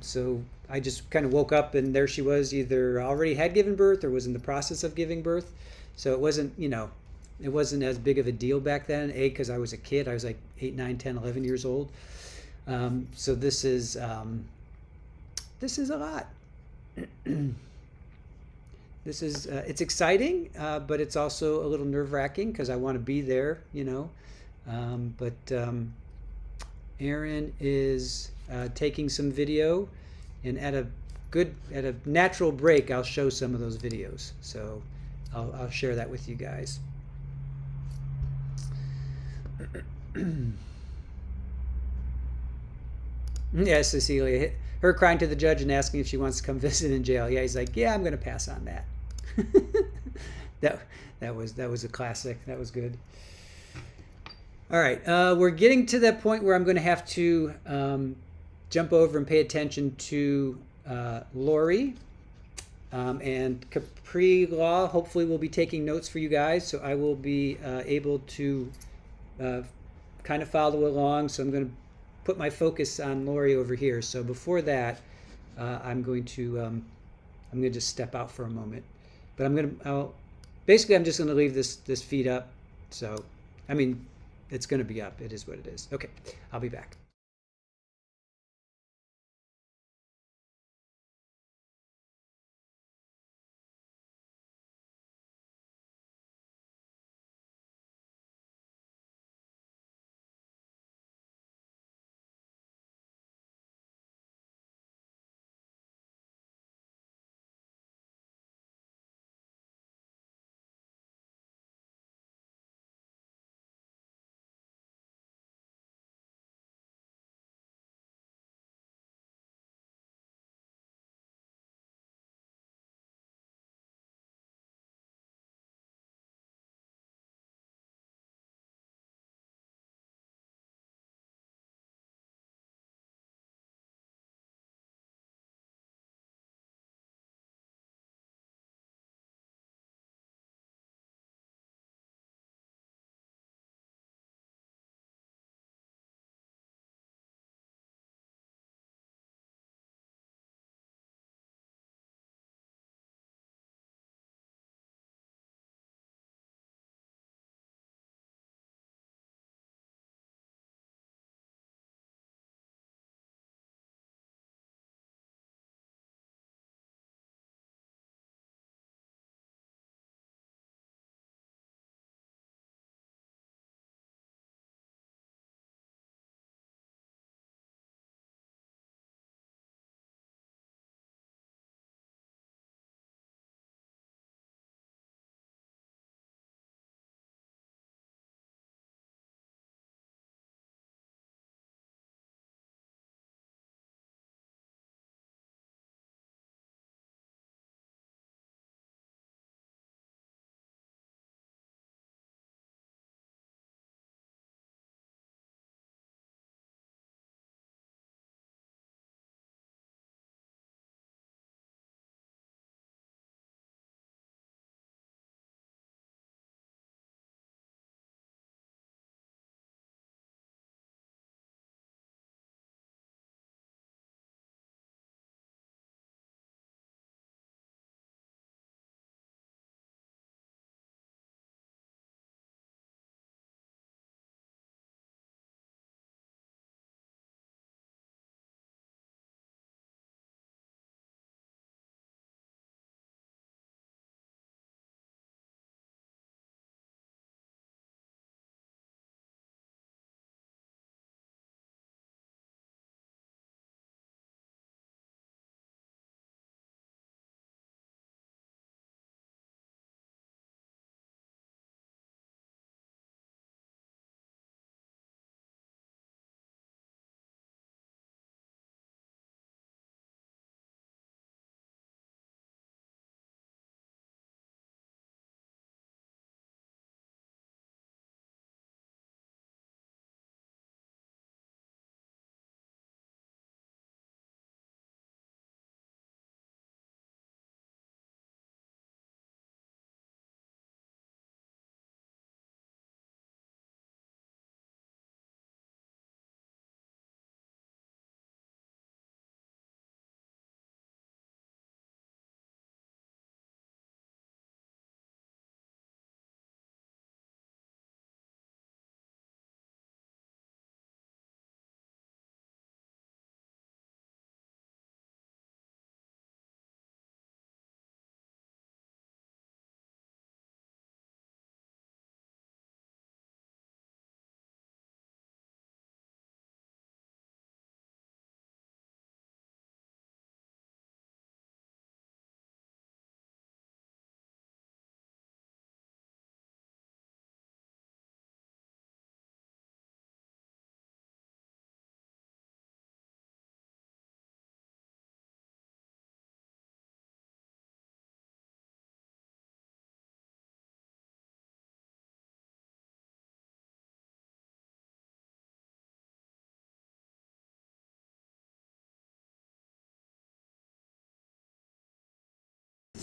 So I just kind of woke up and there she was, either already had given birth or was in the process of giving birth. So it wasn't, it wasn't as big of a deal back then. Because I was a kid. I was like 8, 9, 10, 11 years old. So this is a lot. This is it's exciting, but it's also a little nerve-wracking because I want to be there, But Aaron is taking some video, and at a natural break, I'll show some of those videos. So I'll share that with you guys. Yeah, Cecilia. Her crying to the judge and asking if she wants to come visit in jail. Yeah, he's like, yeah, I'm going to pass on that. That was a classic. That was good. All right, we're getting to that point where I'm going to have to jump over and pay attention to Lori and Capri Law. Hopefully, we'll be taking notes for you guys, so I will be able to kind of follow along. So I'm going to put my focus on Lori over here. So before that, I'm going to just step out for a moment. But I'm just going to leave this feed up. So, I mean, it's going to be up. It is what it is. Okay, I'll be back.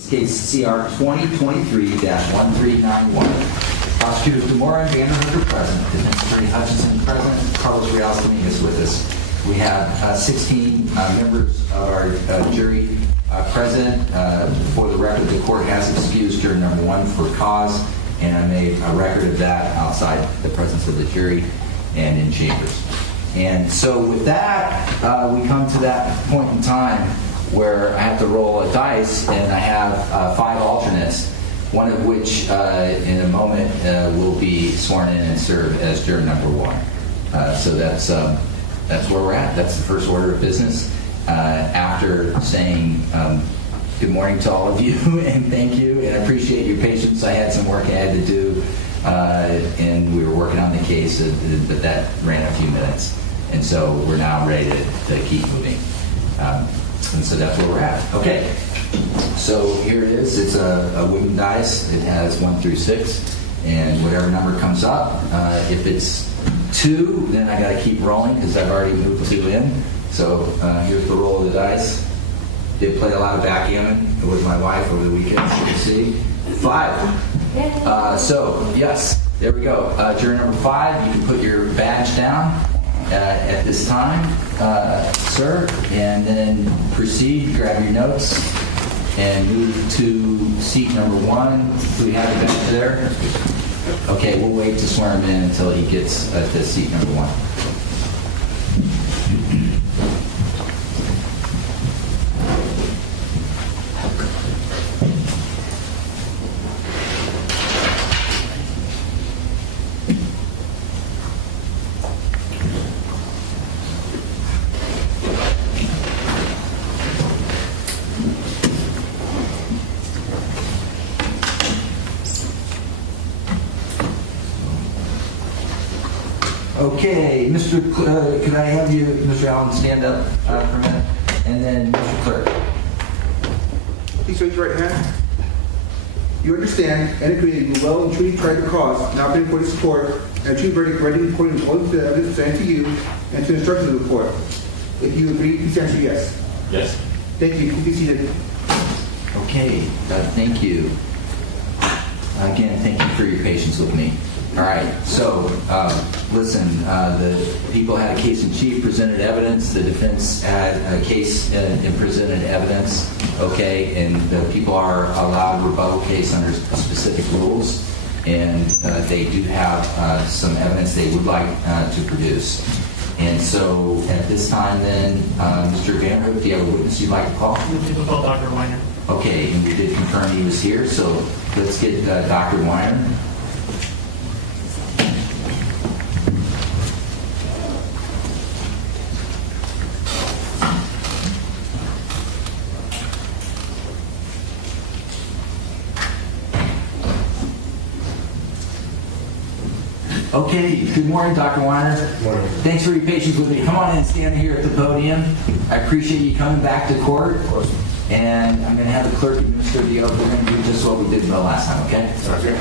Case CR 2023-1391. Prosecutors Demora and Vanderhook are present. Defense Attorney Hutchinson present. Carlos Real Dominguez with us. We have 16 members of our jury present. For the record, the court has excused juror number 1 for cause, and I made a record of that outside the presence of the jury and in chambers. And so with that, we come to that point in time where I have to roll a dice, and I have 5 alternates, one of which in a moment will be sworn in and serve as juror number 1. So that's where we're at. That's the first order of business. After saying good morning to all of you and thank you, and I appreciate your patience. I had some work I had to do, and we were working on the case, but that ran a few minutes. And so we're now ready to keep moving. And so that's where we're at. Okay. So here it is. It's a wooden dice. It has 1 through 6. And whatever number comes up, if it's 2, then I got to keep rolling because I've already moved 2 in. So here's the roll of the dice. Did play a lot of backgammon with my wife over the weekend, so you see. 5. So, yes, there we go. Juror number 5, you can put your badge down at this time, sir, and then proceed, grab your notes, and move to seat number 1. Do we have the badge there? Okay, we'll wait to swear him in until he gets to seat number 1. Okay, could I have you, Mr. Allen, stand up for a minute? And then Mr. Clerk. Please raise your right hand. You understand and agree that you will well and truly try the cause now been before this court and true verdict ready according to all the evidence presented to you and to the instructions of the court. If you agree, please answer yes. Yes. Thank you. You can be seated. Okay, thank you. Again, thank you for your patience with me. All right, so listen, the people had a case in chief, presented evidence. The defense had a case and presented evidence, okay, and the people are allowed rebuttal case under specific rules, and they do have some evidence they would like to produce. And so at this time then, Mr. Vanderhook, do you have a witness you'd like to call? We'll call Dr. Weiner. Okay, and we did confirm he was here, so let's get Dr. Weiner. Okay, good morning, Dr. Weiner. Good morning. Thanks for your patience with me. Come on and stand here at the podium. I appreciate you coming back to court. Of course. And I'm going to have the clerk administer the oath. We're going to do just what we did the last time, okay? Okay.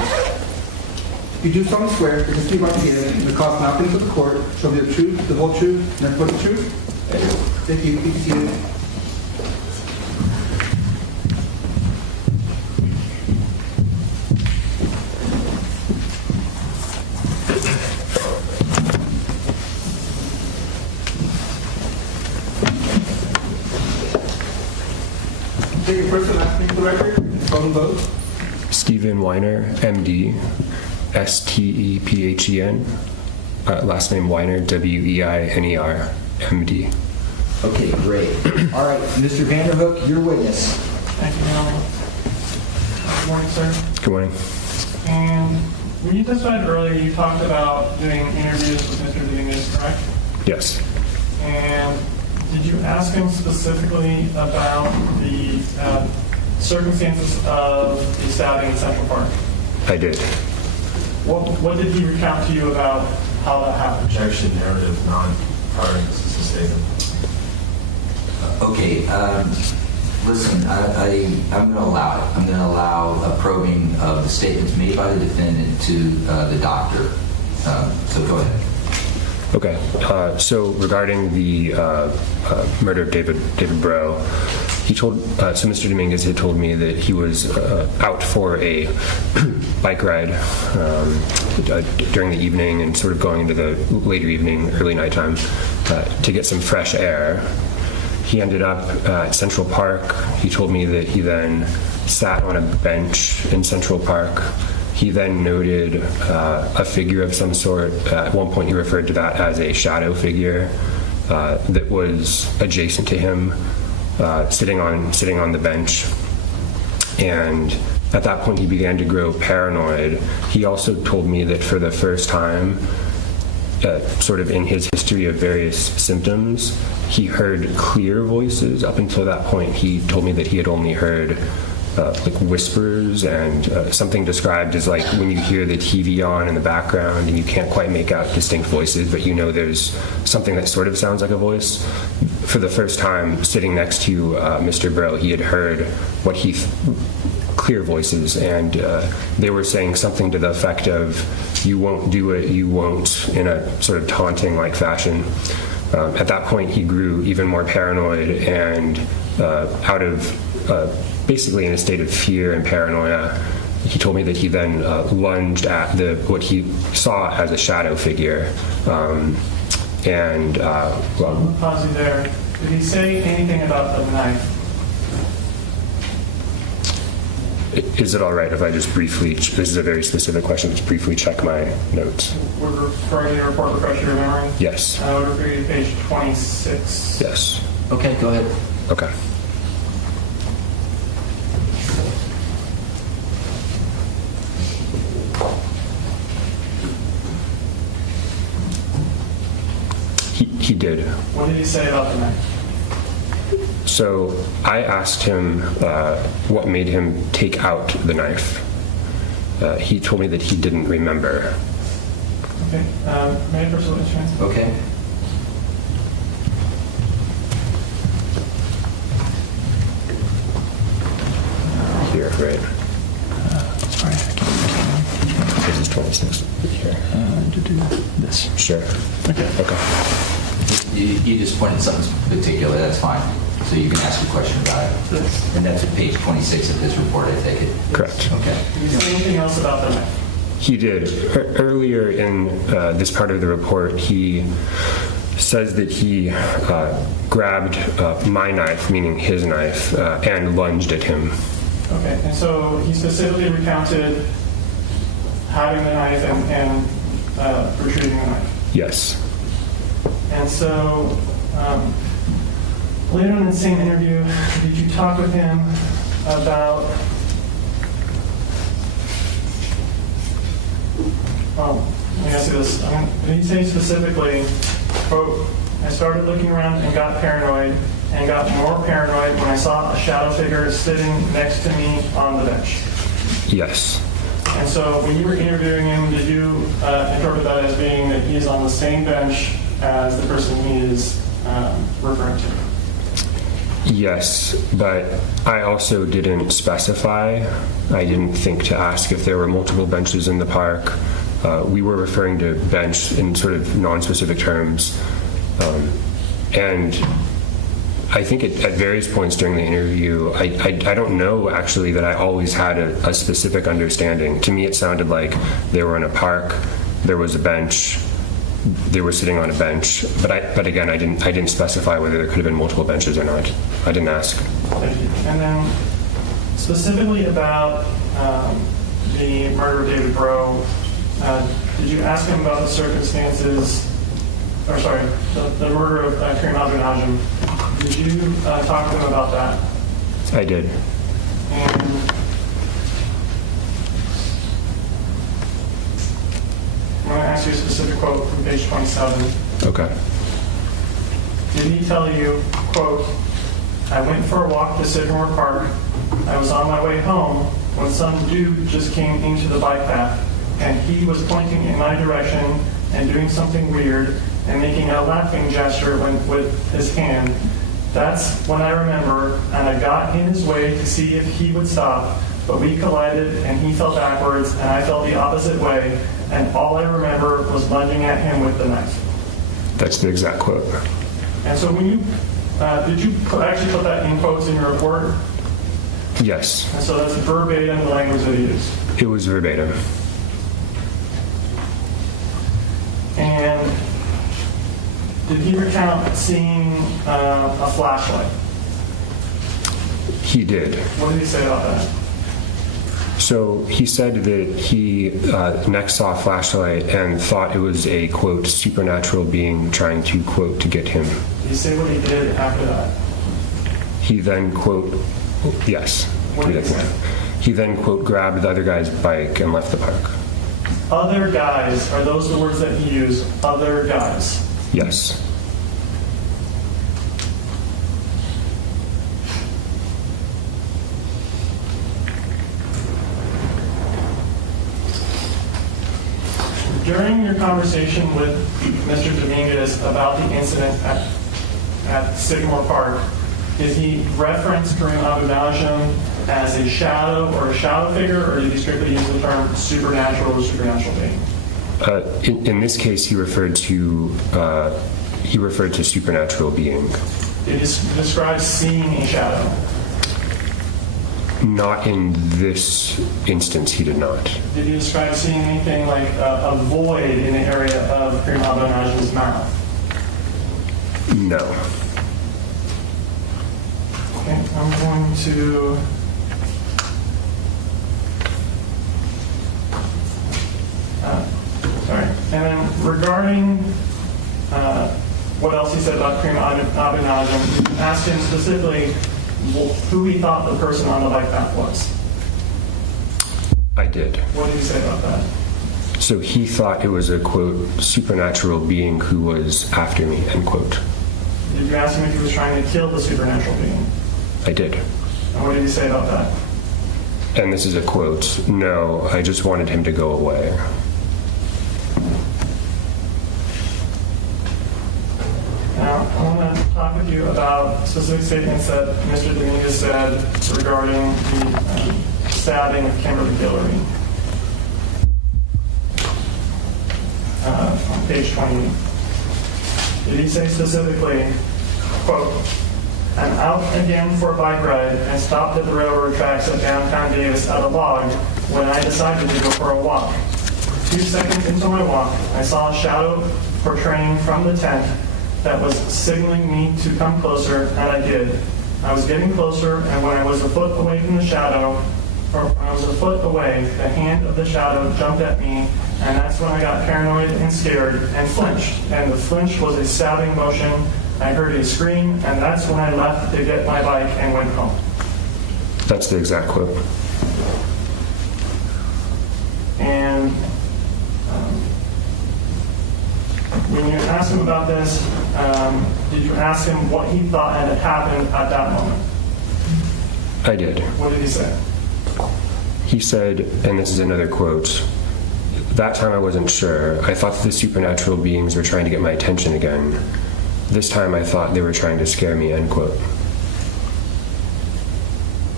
You do solemnly swear that this about here, the cause now been before the court, shall be the truth, the whole truth, and nothing but the truth? Thank you. Please be seated. Take your first and last name for the record, and spell them both. Stephen Weiner, MD, Stephen, last name Weiner, Weiner, MD. Okay, great. All right, Mr. Vanderhook, your witness. Thank you, Your Honor. Good morning, sir. Good morning. And when you testified earlier, you talked about doing interviews with Mr. Dominguez, correct? Yes. And did you ask him specifically about the circumstances of the stabbing in Central Park? I did. What did he recount to you about how that happened? Objection, narrative, non-prior inconsistent statement. Okay, listen, I'm going to allow it. I'm going to allow a probing of the statements made by the defendant to the doctor. So go ahead. Okay. So regarding the murder of David Breaux, He told, so Mr. Dominguez had told me that he was out for a bike ride during the evening and sort of going into the later evening, early nighttime to get some fresh air. He ended up at Central Park. He told me that he then sat on a bench in Central Park. He then noted a figure of some sort. At one point he referred to that as a shadow figure that was adjacent to him, sitting on the bench. And at that point he began to grow paranoid. He also told me that for the first time, sort of in his history of various symptoms, he heard clear voices. Up until that point, he told me that he had only heard like whispers and something described as like when you hear the TV on in the background and you can't quite make out distinct voices, but you know there's something that sort of sounds like a voice. For the first time, sitting next to Mr. Breaux, he had heard what he clear voices, and they were saying something to the effect of, "You won't do it, you won't," in a sort of taunting like fashion. At that point, he grew even more paranoid and out of basically in a state of fear and paranoia. He told me that he then lunged at what he saw as a shadow figure. Well, pause you there. Did he say anything about the knife? Is it all right if I just briefly, this is a very specific question, just briefly check my notes? We're referring to your report, refresh your memory? Yes. I would refer you to page 26. Yes. Okay, go ahead. Okay. He did. What did he say about the knife? So I asked him what made him take out the knife. He told me that he didn't remember. Okay. May I first look at your hands? Okay. Here, right? Sorry, This is 26. Here. to do this. Sure. Okay. Okay. You just pointed something particular, that's fine. So you can ask a question about it. Yes. And that's at page 26 of this report, I take it? Correct. Okay. Did he say anything else about the knife? He did. Earlier in this part of the report, he says that he grabbed my knife, meaning his knife, and lunged at him. Okay. And so he specifically recounted having the knife and retrieving the knife. Yes. And so later in the same interview, did you talk with him about let me ask you this. Did he say specifically, quote, "I started looking around and got paranoid and got more paranoid when I saw a shadow figure sitting next to me on the bench"? Yes. And so when you were interviewing him, did you interpret that as being that he is on the same bench as the person he is referring to? Yes, but I also didn't specify. I didn't think to ask if there were multiple benches in the park. We were referring to bench in sort of non-specific terms. And I think at various points during the interview, I don't know actually that I always had a specific understanding. To me, it sounded like they were in a park, there was a bench, they were sitting on a bench, but again, I didn't specify whether there could have been multiple benches or not. I didn't ask. Thank you. And then specifically about the murder of David Breaux, did you ask him about the circumstances, or sorry, the murder of Karim Abou Najm? Did you talk to him about that? I did. And I'm going to ask you a specific quote from page 27. Okay. Did he tell you, quote, "I went for a walk to Sycamore Park. I was on my way home when some dude just came into the bike path, and he was pointing in my direction and doing something weird and making a laughing gesture with his hand. That's when I remember, and I got in his way to see if he would stop, but we collided and he fell backwards and I fell the opposite way, and all I remember was lunging at him with the knife." That's the exact quote. And so when you Did you actually put that in quotes in your report? Yes, And so that's verbatim the language that he used. it was verbatim. And did he recount seeing a flashlight? He did. What did he say about that? So he said that he next saw a flashlight and thought it was a, quote, supernatural being trying to, quote, to get him. Did he say what he did after that? He then, quote, yes. What did he say? He then, quote, grabbed the other guy's bike and left the park. Other guys, are those the words that he used? Other guys. Yes. During your conversation with Mr. Dominguez about the incident at Sycamore Park, did he reference Karim Abou Najm as a shadow or a shadow figure, or did he strictly use the term supernatural or supernatural being? In this case, he referred to supernatural being. Did he describe seeing a shadow? Not in this instance, he did not. Did he describe seeing anything like a void in the area of Karim Abou Najm's mouth? No. Okay, I'm going to... sorry. And then regarding what else he said about Karim Abou Najm, you asked him specifically who he thought the person on the bike path was. I did. What did he say about that? So he thought it was a, quote, supernatural being who was after me, end quote. Did you ask him if he was trying to kill the supernatural being? I did. And what did he say about that? And this is a quote, no, I just wanted him to go away. Now, I want to talk with you about specific statements that Mr. Dominguez said regarding the stabbing of Kimberlee Guillory. On page 20. Did he say specifically, quote, I'm out again for a bike ride and stopped at the railroad tracks at downtown Davis at a log when I decided to go for a walk. 2 seconds into my walk, I saw a shadow portraying from the tent that was signaling me to come closer, and I did. I was getting closer, and when I was a foot away from the shadow, or when I was a foot away, the hand of the shadow jumped at me, and that's when I got paranoid and scared and flinched. And the flinch was a stabbing motion. I heard a scream, and that's when I left to get my bike and went home. That's the exact quote. And when you asked him about this, did you ask him what he thought had happened at that moment? I did. What did he say? He said, and this is another quote, that time I wasn't sure. I thought the supernatural beings were trying to get my attention again. This time I thought they were trying to scare me, end quote.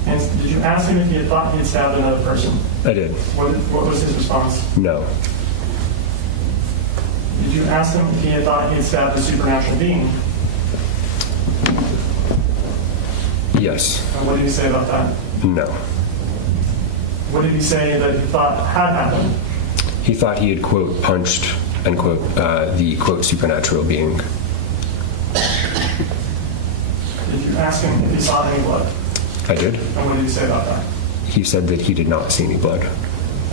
And did you ask him if he had thought he had stabbed another person? I did. What was his response? No. Did you ask him if he had thought he had stabbed a supernatural being? Yes. And what did he say about that? No. What did he say that he thought had happened? He thought he had, quote, punched, end quote, the, quote, supernatural being. Did you ask him if he saw any blood? I did. And what did he say about that? He said that he did not see any blood. I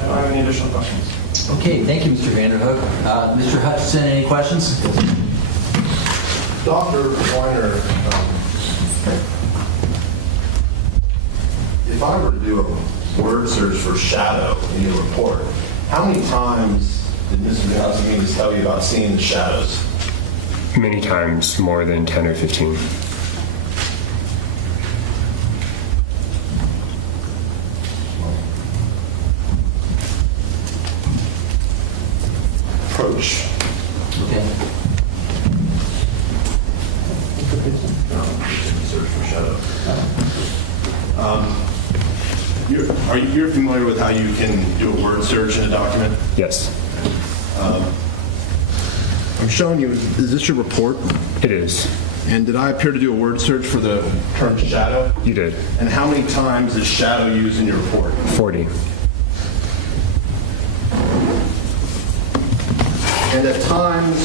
don't have any additional questions. Okay, thank you, Mr. Vanderhook. Mr. Hutchison, any questions? Dr. Weiner, if I were to do a word search for shadow in your report, how many times did Mr. Dominguez tell you about seeing the shadows? Many times, more than 10 or 15. Approach. Okay. Search for shadow. You're familiar with how you can do a word search in a document? Yes, I'm showing you, is this your report? it is. And did I appear to do a word search for the term shadow? You did. And how many times is shadow used in your report? 40. And at times,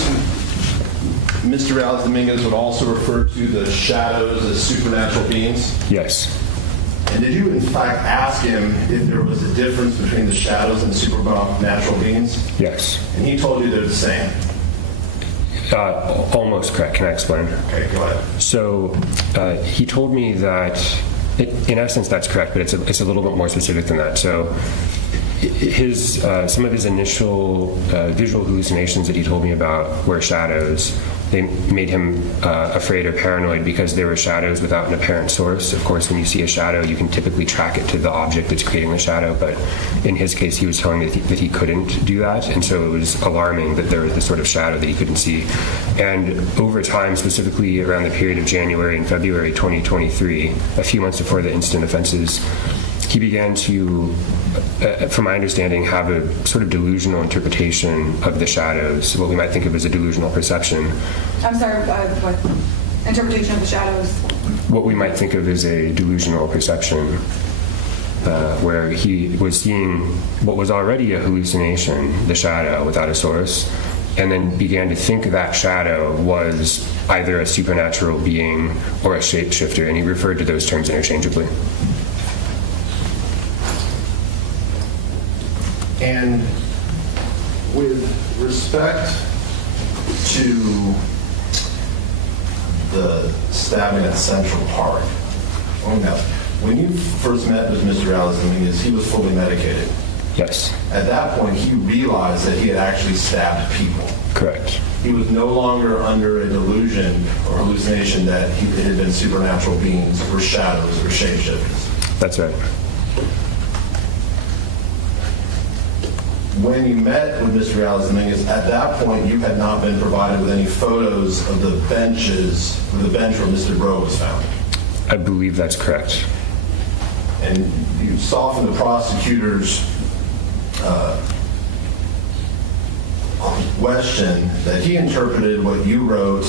Mr. Alex Dominguez would also refer to the shadows as supernatural beings. Yes. And did you, in fact, ask him if there was a difference between the shadows and the supernatural beings? Yes. And he told you they're the same. Almost correct. Can I explain? Okay, go ahead. So he told me that, in essence, that's correct, but it's a little bit more specific than that. So some of his initial visual hallucinations that he told me about were shadows. They made him afraid or paranoid because they were shadows without an apparent source. Of course, when you see a shadow, you can typically track it to the object that's creating the shadow, but in his case, he was telling me that he couldn't do that, and so it was alarming that there was this sort of shadow that he couldn't see. And over time, specifically around the period of January and February 2023, a few months before the instant offenses, he began to, from my understanding, have a sort of delusional interpretation of the shadows, what we might think of as a delusional perception. I'm sorry, what? Interpretation of the shadows? What we might think of as a delusional perception, where he was seeing what was already a hallucination, the shadow, without a source, and then began to think that shadow was either a supernatural being or a shapeshifter, and he referred to those terms interchangeably. And with respect to the stabbing at Central Park, when you first met with Mr. Alex Dominguez, he was fully medicated. Yes. At that point, he realized that he had actually stabbed people. Correct. He was no longer under a delusion or hallucination that it had been supernatural beings or shadows or shapeshifters. That's right. When you met with Mr. Alex Dominguez, at that point, you had not been provided with any photos of the benches, of the bench where Mr. Breaux was found. I believe that's correct. And you saw from the prosecutor's question that he interpreted what you wrote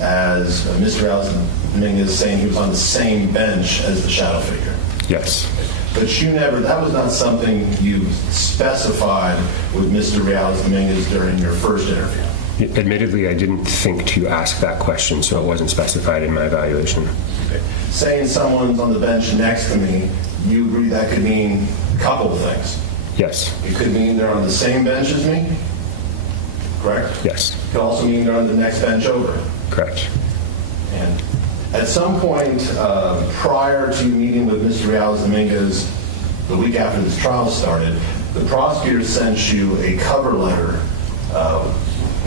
as Mr. Alex Dominguez saying he was on the same bench as the shadow figure. Yes. But you never, that was not something you specified with Mr. Alex Dominguez during your first interview. Admittedly, I didn't think to ask that question, so it wasn't specified in my evaluation. Okay. Saying someone's on the bench next to me, you agree that could mean a couple of things. Yes. It could mean they're on the same bench as me, correct? Yes. It could also mean they're on the next bench over. Correct. And at some point prior to meeting with Mr. Alex Dominguez, the week after this trial started, the prosecutor sent you a cover letter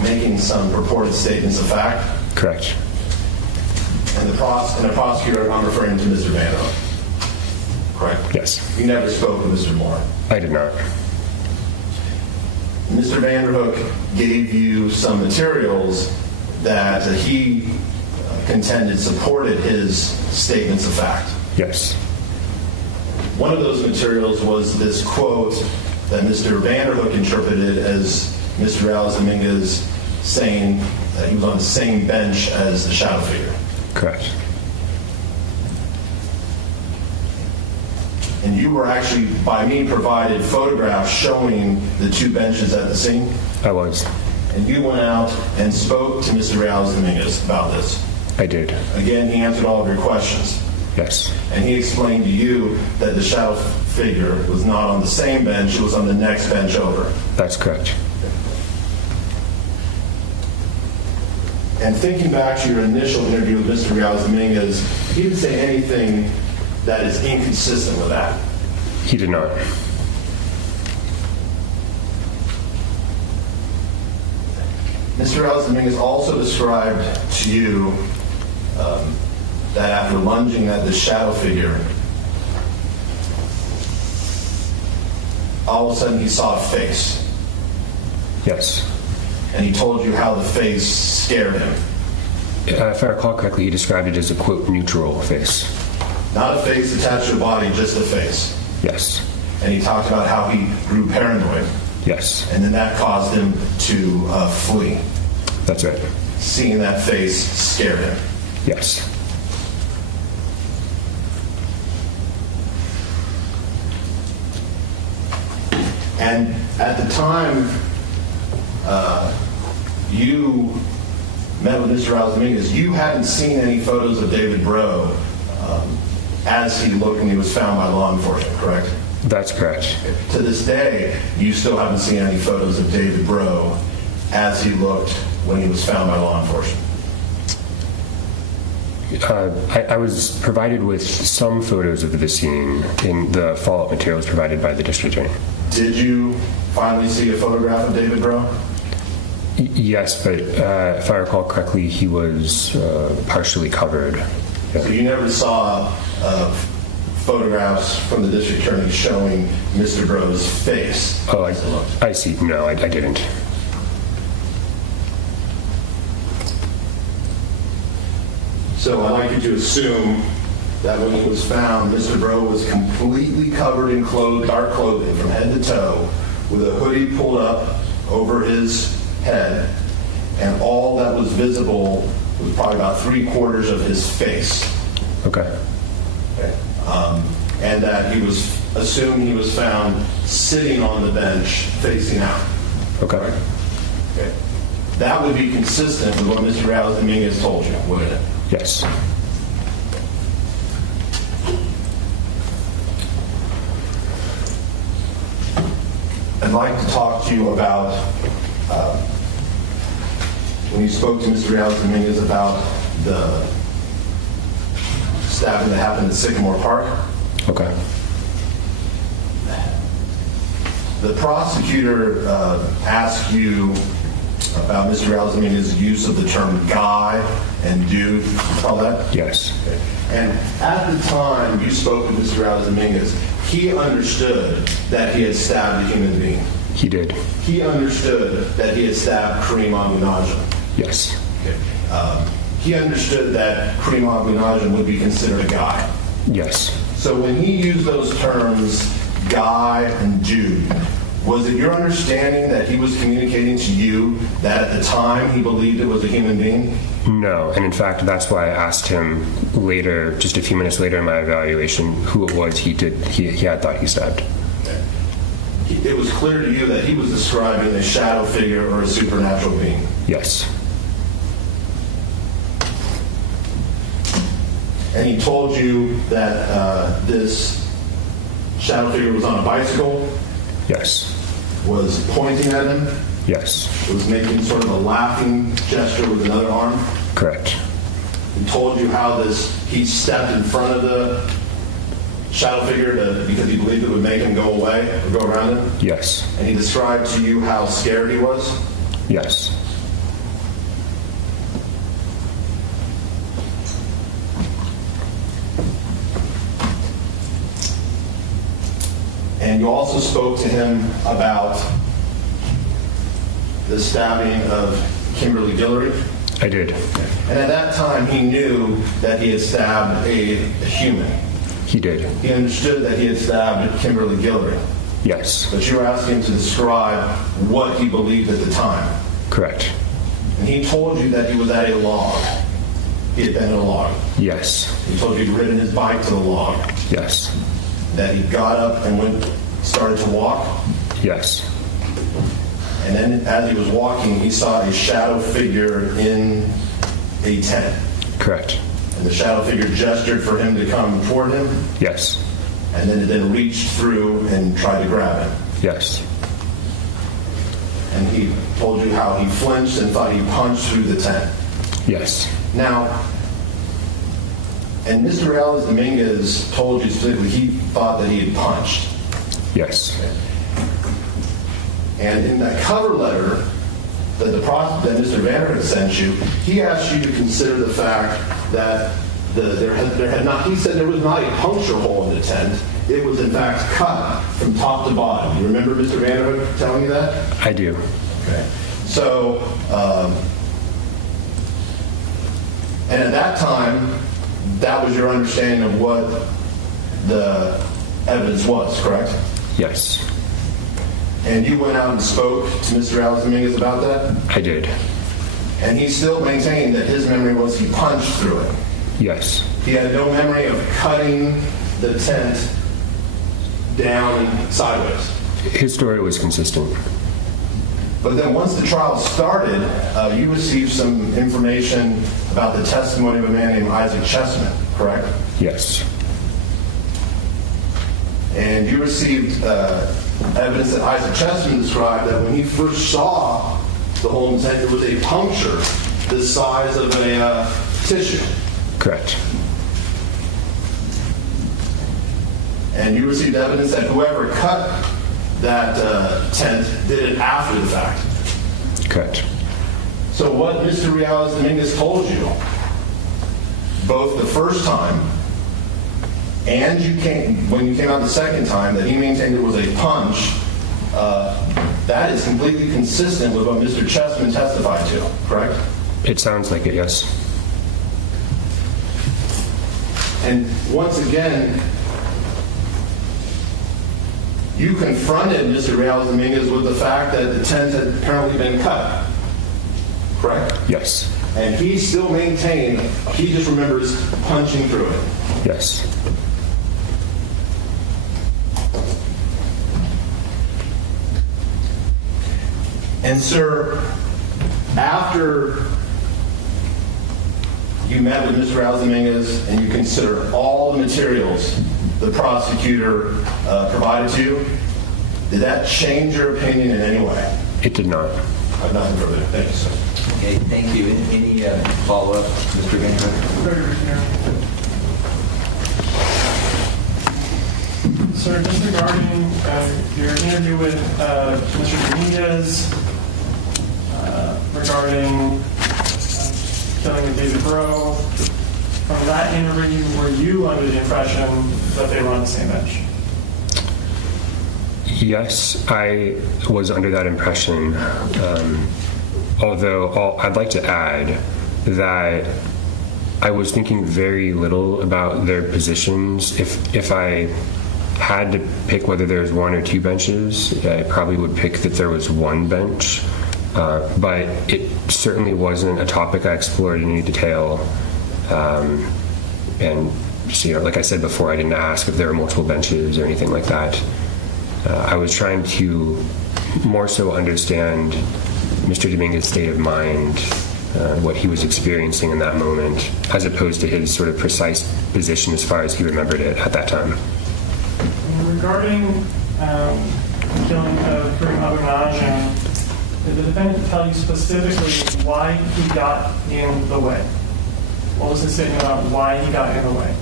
making some purported statements of fact. Correct. And the prosecutor, I'm referring to Mr. Vanderhook, correct? Yes. You never spoke with Mr. Moore. I did not. Mr. Vanderhook gave you some materials that he contended supported his statements of fact. Yes. One of those materials was this quote that Mr. Vanderhook interpreted as Mr. Alex Dominguez saying that he was on the same bench as the shadow figure. Correct. And you were actually, by me, provided photographs showing the two benches at the scene. I was. And you went out and spoke to Mr. Alex Dominguez about this. I did. Again, he answered all of your questions. Yes. And he explained to you that the shadow figure was not on the same bench, it was on the next bench over. That's correct. And thinking back to your initial interview with Mr. Alex Dominguez, he didn't say anything that is inconsistent with that. He did not. Mr. Alex Dominguez also described to you that after lunging at the shadow figure, all of a sudden he saw a face. Yes. And he told you how the face scared him. If I recall correctly, he described it as a, quote, neutral face. Not a face attached to a body, just a face. Yes. And he talked about how he grew paranoid. Yes. And then that caused him to flee. That's right. Seeing that face scared him. Yes. And at the time you met with Mr. Dominguez, you hadn't seen any photos of David Breaux as he looked when he was found by law enforcement, correct? That's correct. To this day, you still haven't seen any photos of David Breaux as he looked when he was found by law enforcement? I was provided with some photos of the scene in the follow-up materials provided by the district attorney. Did you finally see a photograph of David Breaux? Yes, but if I recall correctly, he was partially covered. Yeah. So you never saw photographs from the district attorney showing Mr. Breaux's face? Oh, I see. No, I didn't. So I'd like you to assume that when he was found, Mr. Breaux was completely covered in dark clothing from head to toe, with a hoodie pulled up over his head, and all that was visible was probably about 3/4 of his face. Okay. And that he was assumed he was found sitting on the bench facing out. Okay. Okay. That would be consistent with what Mr. Dominguez told you, wouldn't it? Yes. I'd like to talk to you about when you spoke to Mr. Dominguez about the stabbing that happened at Sycamore Park. Okay. The prosecutor asked you about Mr. Dominguez's use of the term guy and dude. All that? Yes. Okay. And at the time you spoke with Mr. Dominguez, he understood that he had stabbed a human being. He did. He understood that he had stabbed Karim Abou Najm. Yes. Okay. He understood that Karim Abou Najm would be considered a guy. Yes. So when he used those terms, guy and dude, was it your understanding that he was communicating to you that at the time he believed it was a human being? No, and in fact, that's why I asked him later, just a few minutes later in my evaluation, who it was he had thought he stabbed. Okay. It was clear to you that he was describing a shadow figure or a supernatural being. Yes. And he told you that this shadow figure was on a bicycle, Yes. was pointing at him, Yes. was making sort of a laughing gesture with another arm. Correct. He told you how he stepped in front of the shadow figure because he believed it would make him go away or go around him. Yes. And he described to you how scared he was. Yes. And you also spoke to him about the stabbing of Kimberlee Guillory. I did. And at that time, he knew that he had stabbed a human. He did. He understood that he had stabbed Kimberlee Guillory. Yes. But you were asking him to describe what he believed at the time. Correct. And he told you that he was at a log. He had been at a log. Yes. He told you he'd ridden his bike to the log. Yes. That he got up and started to walk. Yes. And then as he was walking, he saw a shadow figure in a tent. Correct. And the shadow figure gestured for him to come toward him. Yes. And then it then reached through and tried to grab him. Yes. And he told you how he flinched and thought he punched through the tent. Yes. Now, and Mr. Dominguez told you specifically he thought that he had punched. Yes. And in that cover letter that Mr. Vanner had sent you, he asked you to consider the fact that he said there was not a puncture hole in the tent. It was in fact cut from top to bottom. You remember Mr. Vanner telling you that? I do. Okay. So, and at that time, that was your understanding of what the evidence was, correct? Yes. And you went out and spoke to Mr. Dominguez about that? I did. And he still maintained that his memory was he punched through it. Yes. He had no memory of cutting the tent down and sideways. His story was consistent. But then once the trial started, you received some information about the testimony of a man named Isaac Chessman, correct? Yes. And you received evidence that Isaac Chessman described that when he first saw the hole in the tent, there was a puncture the size of a tissue. Correct. And you received evidence that whoever cut that tent did it after the fact. Correct. So what Mr. Dominguez told you, both the first time and when you came out the second time, that he maintained it was a punch, that is completely consistent with what Mr. Chessman testified to, correct? It sounds like it, yes. And once again, you confronted Mr. Dominguez with the fact that the tent had apparently been cut, correct? Yes. And he still maintained, he just remembers punching through it. Yes. And sir, after you met with Mr. Dominguez and you consider all the materials the prosecutor provided to you, did that change your opinion in any way? It did not. I've nothing further. Thank you, sir. Okay, thank you. Any follow-up, Mr. Van? Sir, just regarding your interview with Mr. Dominguez, regarding killing of David Breaux, from that interview, were you under the impression that they were on the same bench? Yes, I was under that impression. Although I'd like to add that I was thinking very little about their positions. If I had to pick whether there was one or two benches, I probably would pick that there was one bench. But it certainly wasn't a topic I explored in any detail. And like I said before, I didn't ask if there were multiple benches or anything like that. I was trying to more so understand Mr. Dominguez's state of mind, what he was experiencing in that moment, as opposed to his sort of precise position as far as he remembered it at that time. Regarding the killing of Karim Abou Najm, did the defendant tell you specifically why he got in the way? What was his statement about why he got in the way?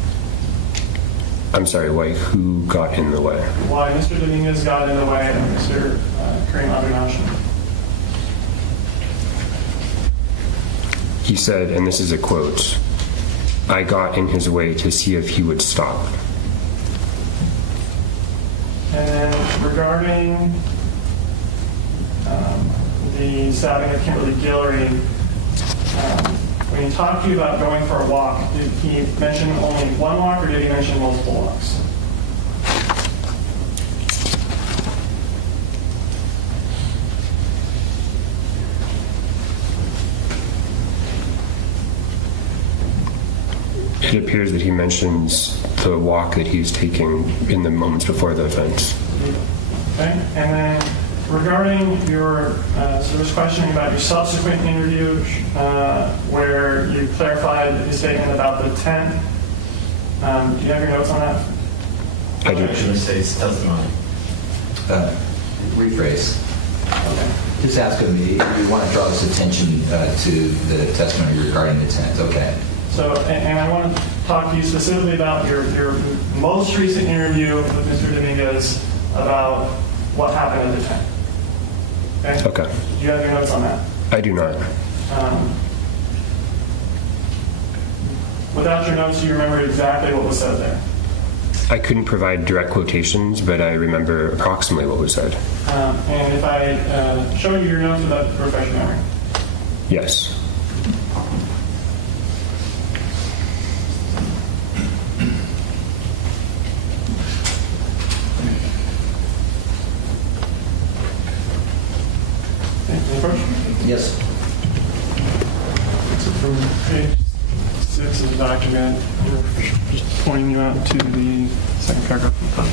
I'm sorry, who got in the way? Why Mr. Dominguez got in the way of Mr. Karim Abou Najm? He said, and this is a quote, "I got in his way to see if he would stop." And then regarding the stabbing of Kimberlee Guillory, when he talked to you about going for a walk, did he mention only one walk or did he mention multiple walks? It appears that he mentions the walk that he's taking in the moments before the event. Okay, and then regarding your, so there was questioning about your subsequent interview where you clarified his statement about the tent. Do you have your notes on that? I do. Actually, state's testimony. Rephrase. Okay. Just ask him, you want to draw this attention to the testimony regarding the tent. Okay. So, and I want to talk to you specifically about your most recent interview with Mr. Dominguez about what happened at the tent. Okay? Okay. Do you have your notes on that? I do not. Without your notes, do you remember exactly what was said there? I couldn't provide direct quotations, but I remember approximately what was said. And if I show you your notes, would that refresh your memory? Yes. Any questions? Yes. So from page 6 of the document, we're just pointing you out to the second paragraph from the top.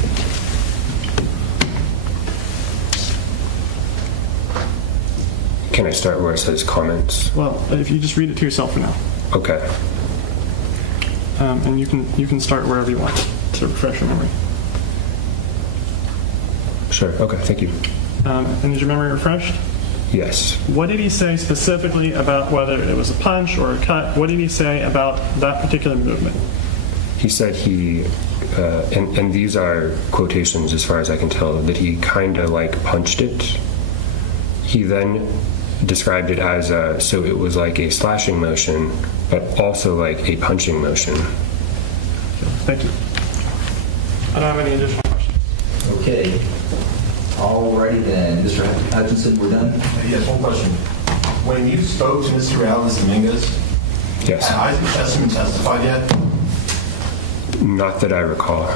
Can I start where it says comments? Well, if you just read it to yourself for now, Okay. and you can start wherever you want to refresh your memory. Sure. Okay. Thank you. And is your memory refreshed? Yes. What did he say specifically about whether it was a punch or a cut? What did he say about that particular movement? He said he, and these are quotations as far as I can tell, that he kind of like punched it. He then described it as so it was like a slashing motion, but also like a punching motion. Thank you. I don't have any additional questions. Okay. Alrighty then, Mr. Hutchinson, we're done? Yes, one question. When you spoke to Mr. Alex Dominguez, Yes. had Isaac Chesterman testified yet? Not that I recall.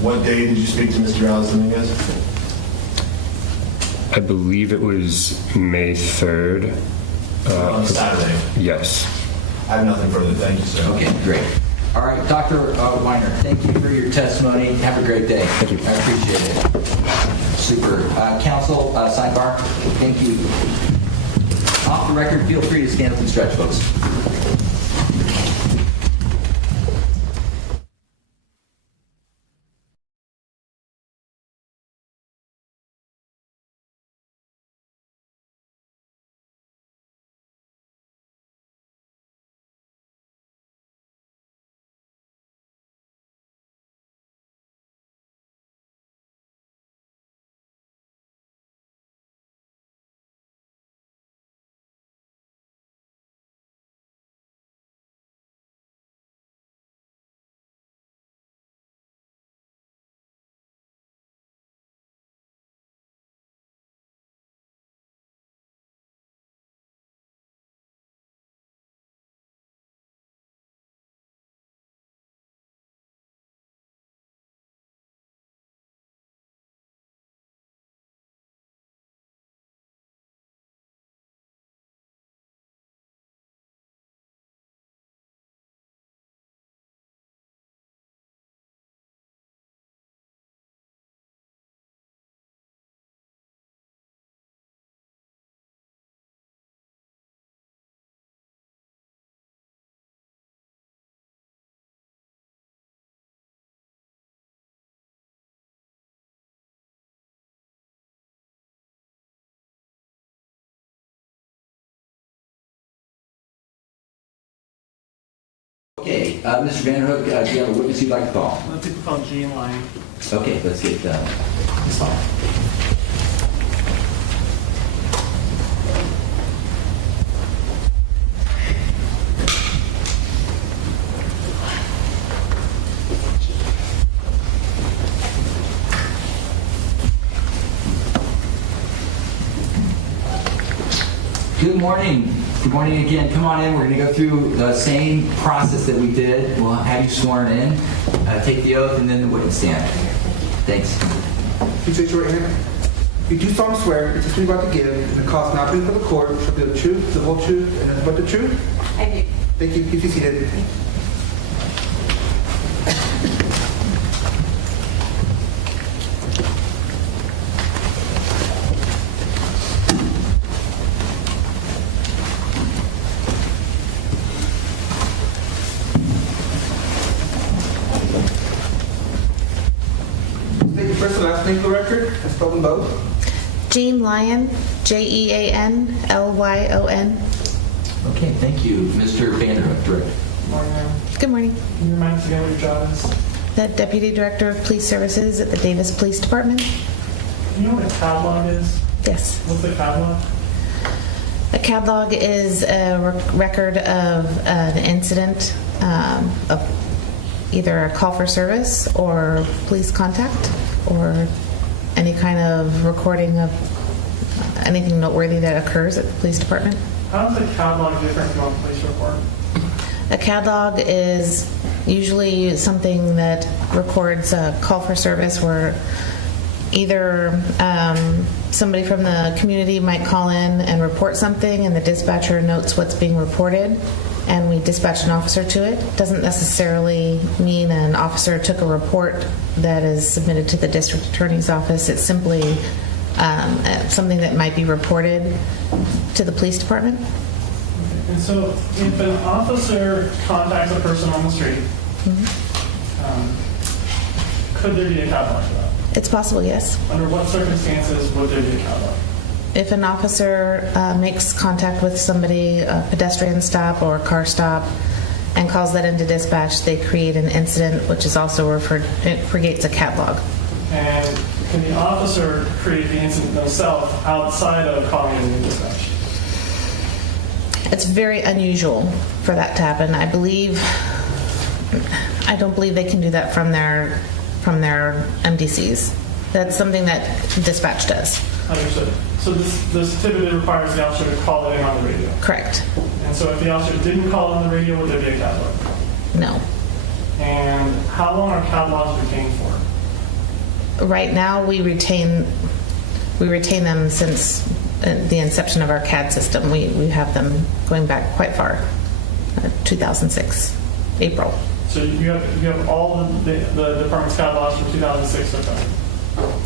What day did you speak to Mr. Alex Dominguez? I believe it was May 3rd. On Saturday. Yes. I have nothing further. Thank you, sir. Okay, great. All right, Dr. Weiner, thank you for your testimony. Have a great day. Thank you. I appreciate it. Super. Counsel, sidebar, thank you. Off the record, feel free to stand up and stretch, folks. Okay, Mr. Vanderhook, do you have a witness you'd like to call? I think we call Gene Lyon. Okay, let's get this on. Good morning. Good morning again. Come on in. We're going to go through the same process that we did. We'll have you sworn in, take the oath, and then the witness stand. Thanks. Please raise your right hand. You do solemnly swear the testimony you're about to give and the cause not being for the court shall be the truth, the whole truth, and nothing but the truth? I do. Thank you. Please be seated. State your first and last name for the record. I spelled them both. Jean Lyon, Jeanlyon. Okay, thank you. Mr. Vanderhook, direct. Morning, ma'am. Good morning. Can you remind us again what your job is? The Deputy Director of Police Services at the Davis Police Department. Do you know what a catalog is? Yes. What's a catalog? A catalog is a record of an incident, of either a call for service or police contact, or any kind of recording of anything noteworthy that occurs at the police department. How is a catalog different from a police report? A catalog is usually something that records a call for service where either somebody from the community might call in and report something and the dispatcher notes what's being reported, and we dispatch an officer to it. Doesn't necessarily mean an officer took a report that is submitted to the district attorney's office. It's simply something that might be reported to the police department. And so if an officer contacts a person on the street, could there be a catalog for that? It's possible, yes. Under what circumstances would there be a catalog? If an officer makes contact with somebody, a pedestrian stop or a car stop, and calls that into dispatch, they create an incident, which is also it creates a catalog. And can the officer create the incident themselves outside of calling it into dispatch? It's very unusual for that to happen. I don't believe they can do that from their MDCs. That's something that dispatch does. Understood. So this typically requires the officer to call it in on the radio. Correct. And so if the officer didn't call it on the radio, would there be a catalog? No. And how long are catalogs retained for? Right now, we retain them since the inception of our CAD system. We have them going back quite far, 2006, April. So you have all the department's catalogs from 2006 so far?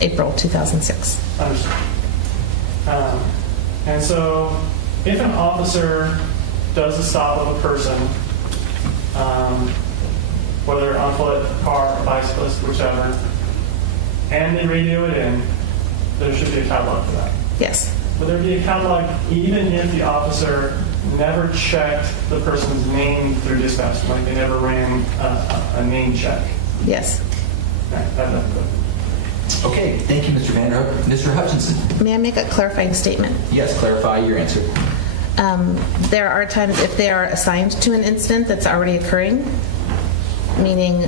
April 2006. Understood. And so if an officer does a stop of a person, whether on foot, car, bicyclist, whichever, and they radio it in, there should be a catalog for that. Yes. Would there be a catalog even if the officer never checked the person's name through dispatch, like they never ran a name check? Yes. That's good. Okay, thank you, Mr. Vanderhook. Mr. Hutchinson. May I make a clarifying statement? Yes, clarify your answer. There are times if they are assigned to an incident that's already occurring, meaning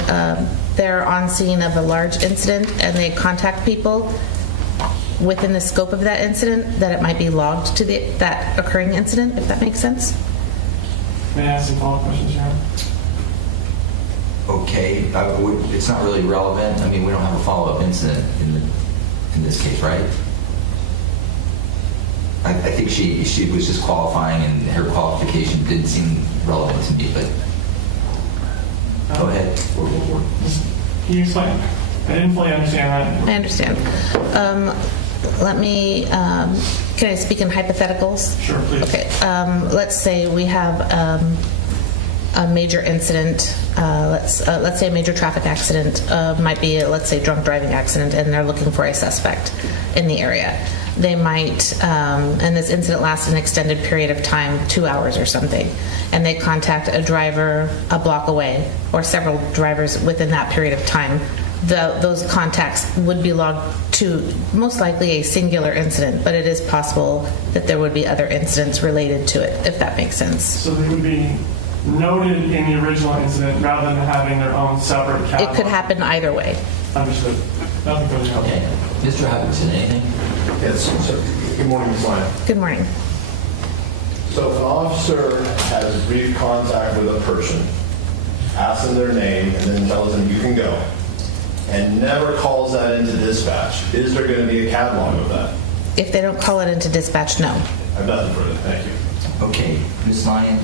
they're on scene of a large incident and they contact people within the scope of that incident, that it might be logged to that occurring incident, if that makes sense. May I ask some follow-up questions, Sharon? Okay, it's not really relevant. I mean, we don't have a follow-up incident in this case, right? I think she was just qualifying, and her qualification didn't seem relevant to me. But go ahead. Can you explain? I didn't fully understand that. I understand. Let me, can I speak in hypotheticals? Sure, please. Okay. Let's say we have a major incident. Let's say a major traffic accident might be, let's say, drunk driving accident, and they're looking for a suspect in the area. They might, and this incident lasts an extended period of time, 2 hours or something, and they contact a driver a block away or several drivers within that period of time. Those contacts would be logged to most likely a singular incident, but it is possible that there would be other incidents related to it, if that makes sense. So they would be noted in the original incident rather than having their own separate catalog. It could happen either way. Understood. Nothing further. Okay, Mr. Hutchinson, anything? Yes, sir. Good morning, Ms. Lyon. Good morning. So if an officer has brief contact with a person, asks them their name, and then tells them you can go, and never calls that into dispatch, is there going to be a catalog of that? If they don't call it into dispatch, no. I have nothing further. Thank you. Okay, Ms. Lyon,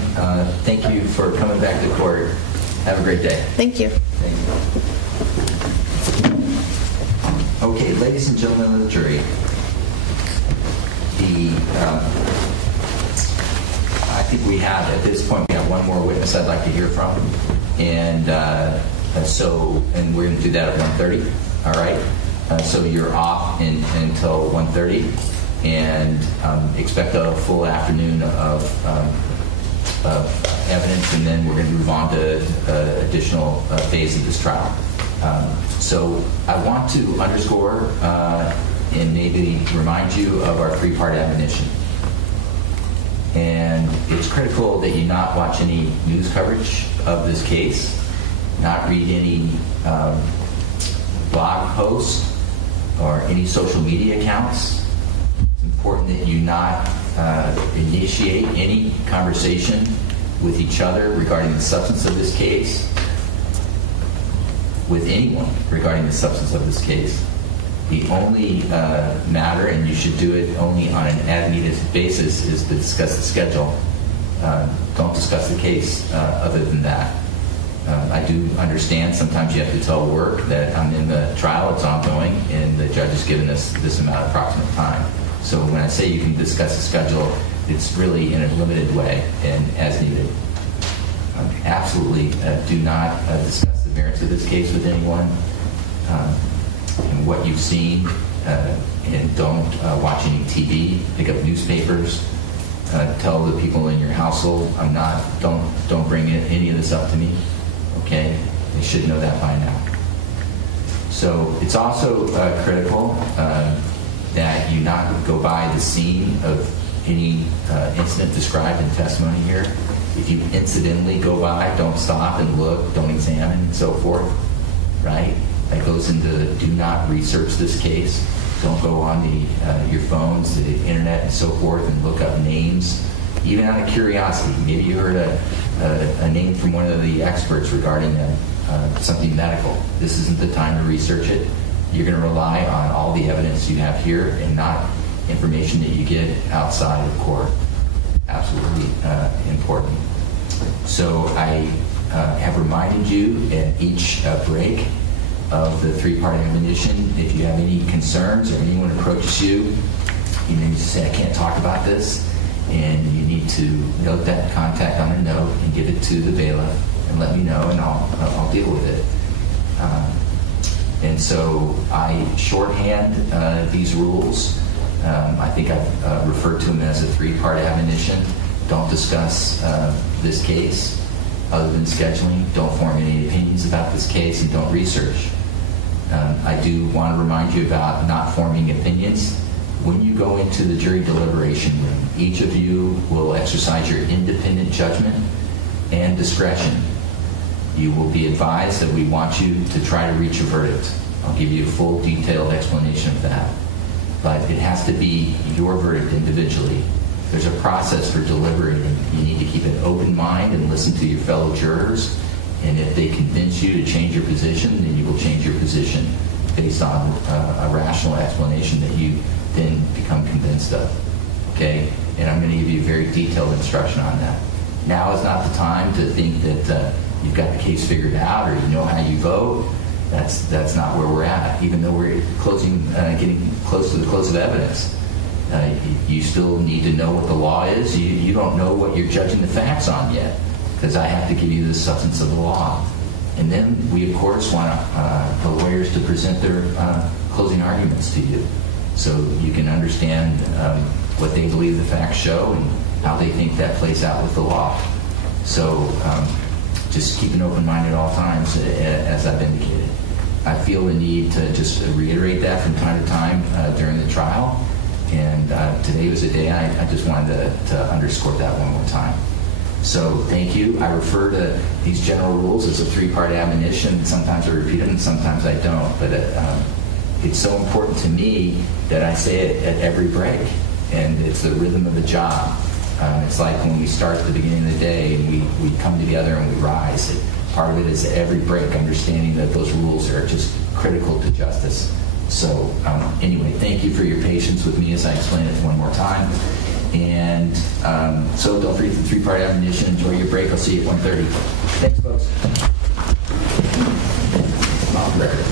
thank you for coming back to court. Have a great day. Thank you. Thank you. Okay, ladies and gentlemen of the jury, I think we have, at this point, we have one more witness I'd like to hear from. And and we're going to do that at 1:30, all right? So you're off until 1:30, and expect a full afternoon of evidence, and then we're going to move on to additional phase of this trial. So I want to underscore and maybe remind you of our three-part admonition. And it's critical that you not watch any news coverage of this case, not read any blog posts or any social media accounts. It's important that you not initiate any conversation with each other regarding the substance of this case, with anyone regarding the substance of this case. The only matter, and you should do it only on an as-needed basis, is to discuss the schedule don't discuss the case other than that. I do understand sometimes you have to tell work that I'm in the trial, it's ongoing, and the judge has given us this amount of approximate time. So when I say you can discuss the schedule, it's really in a limited way and as needed. Absolutely do not discuss the merits of this case with anyone and what you've seen, and don't watch any TV, pick up newspapers, tell the people in your household, don't bring any of this up to me, okay? They should know that by now. So it's also critical that you not go by the scene of any incident described in testimony here. If you incidentally go by, don't stop and look, don't examine, and so forth, right? That goes into do not research this case. Don't go on your phones, the internet, and so forth, and look up names, even out of curiosity. Maybe you heard a name from one of the experts regarding something medical. This isn't the time to research it. You're going to rely on all the evidence you have here and not information that you get outside of court. Absolutely important. So I have reminded you at each break of the three-part admonition. If you have any concerns or anyone approaches you, you need to say, I can't talk about this, and you need to note that contact on a note and give it to the bailiff and let me know, and I'll deal with it. And so I shorthand these rules. I think I've referred to them as a three-part admonition. Don't discuss this case other than scheduling. Don't form any opinions about this case, and don't research. I do want to remind you about not forming opinions. When you go into the jury deliberation room, each of you will exercise your independent judgment and discretion. You will be advised that we want you to try to reach a verdict. I'll give you a full detailed explanation of that. But it has to be your verdict individually. There's a process for deliberating. You need to keep an open mind and listen to your fellow jurors. And if they convince you to change your position, then you will change your position based on a rational explanation that you then become convinced of. Okay? And I'm going to give you very detailed instruction on that. Now is not the time to think that you've got the case figured out or you know how you vote. That's not where we're at. Even though we're getting close to the close of evidence, you still need to know what the law is. You don't know what you're judging the facts on yet, because I have to give you the substance of the law. And then we, of course, want the lawyers to present their closing arguments to you, so you can understand what they believe the facts show and how they think that plays out with the law. So just keep an open mind at all times, as I've indicated. I feel the need to just reiterate that from time to time during the trial. And today was a day I just wanted to underscore that one more time. So thank you. I refer to these general rules as a three-part admonition. Sometimes I repeat them, and sometimes I don't. But it's so important to me that I say it at every break. And it's the rhythm of the job. It's like when we start at the beginning of the day and we come together and we rise. Part of it is every break, understanding that those rules are just critical to justice. So anyway, thank you for your patience with me as I explain it one more time. And so don't forget the three-part admonition. Enjoy your break. I'll see you at 1:30. Thanks, folks. Off record.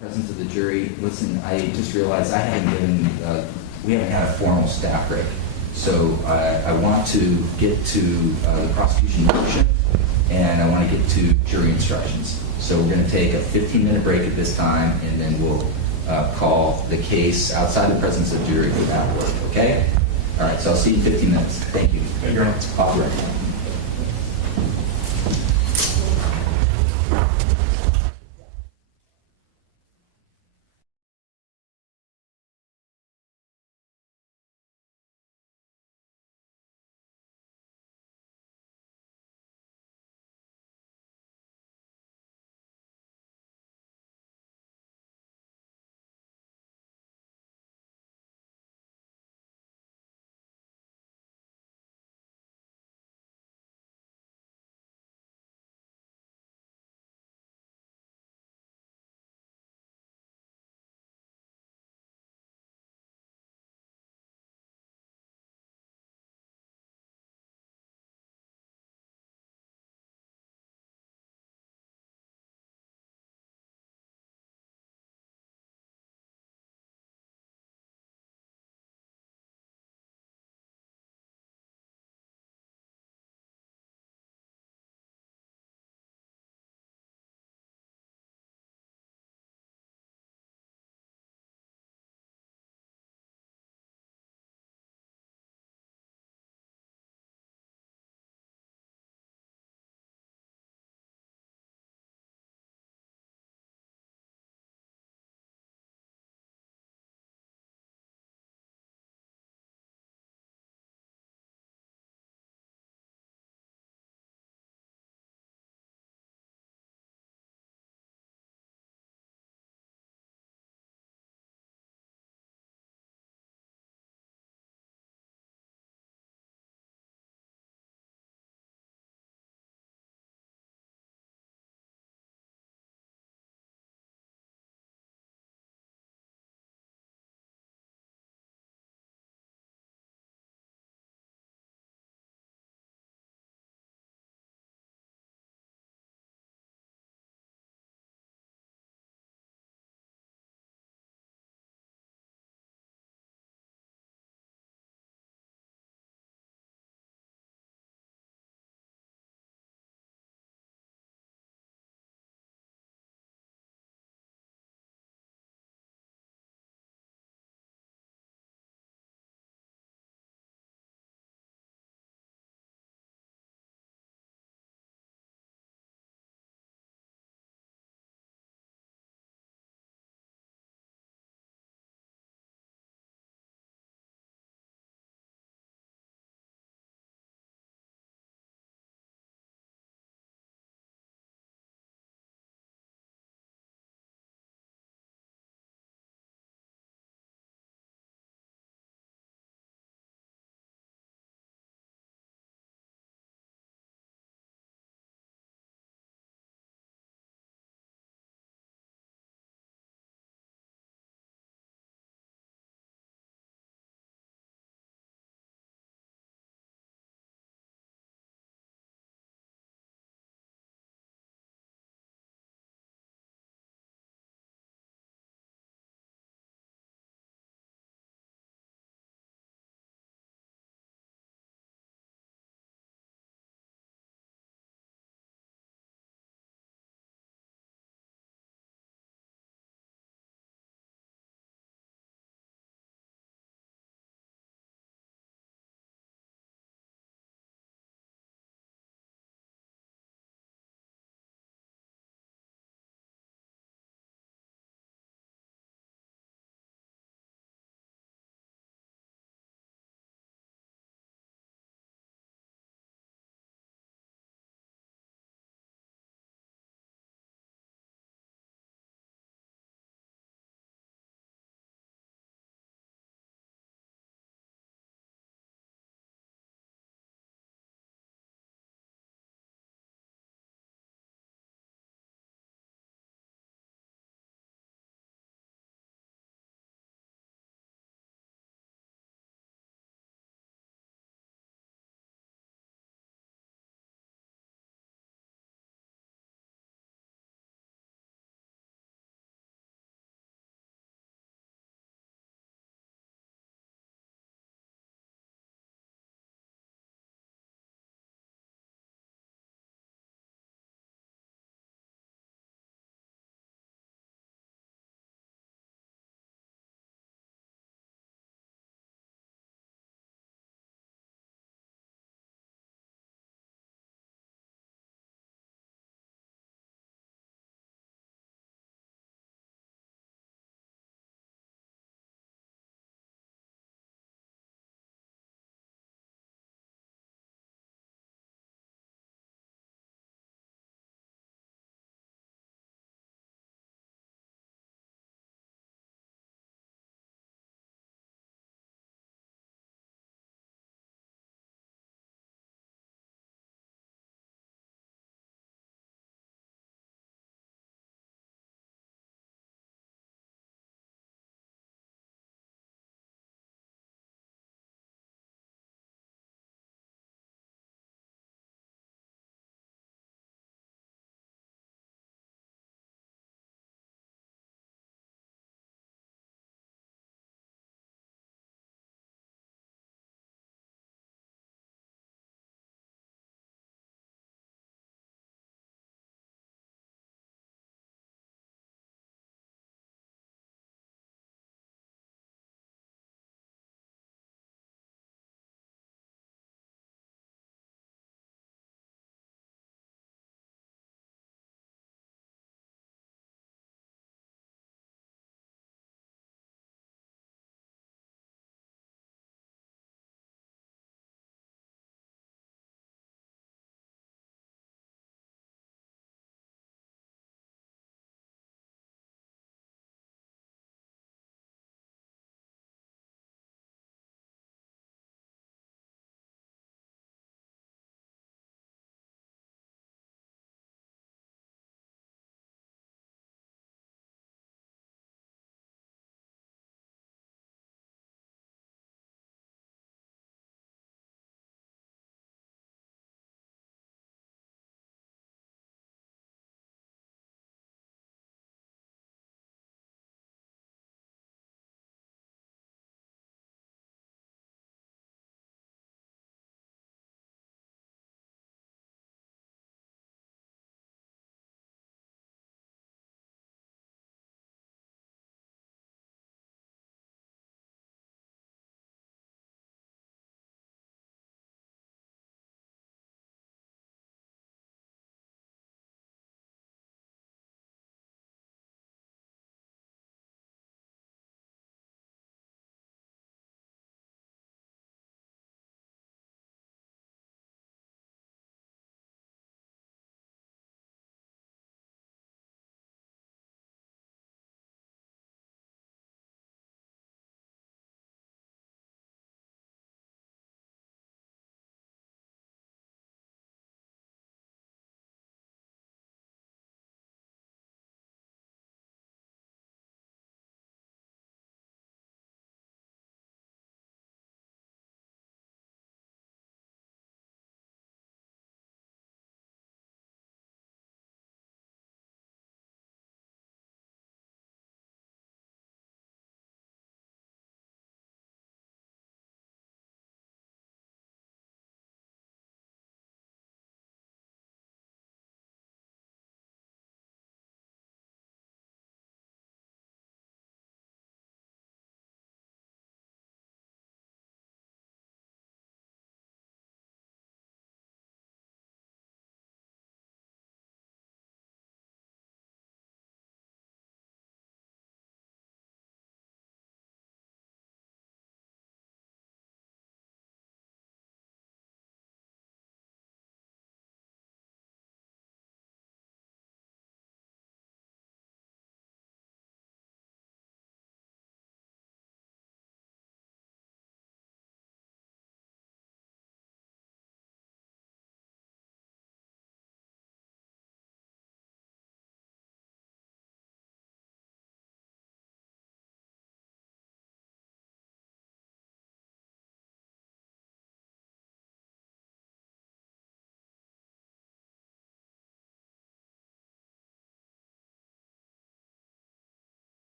Presence of the jury. Listen, I just realized we haven't had a formal staff break. So I want to get to the prosecution motion, and I want to get to jury instructions. So we're going to take a 15-minute break at this time, and then we'll call resolve the case outside the presence of jury without work, okay? All right, so I'll see you in 15 minutes. Thank you. Thank you, Your Honor. Off the record.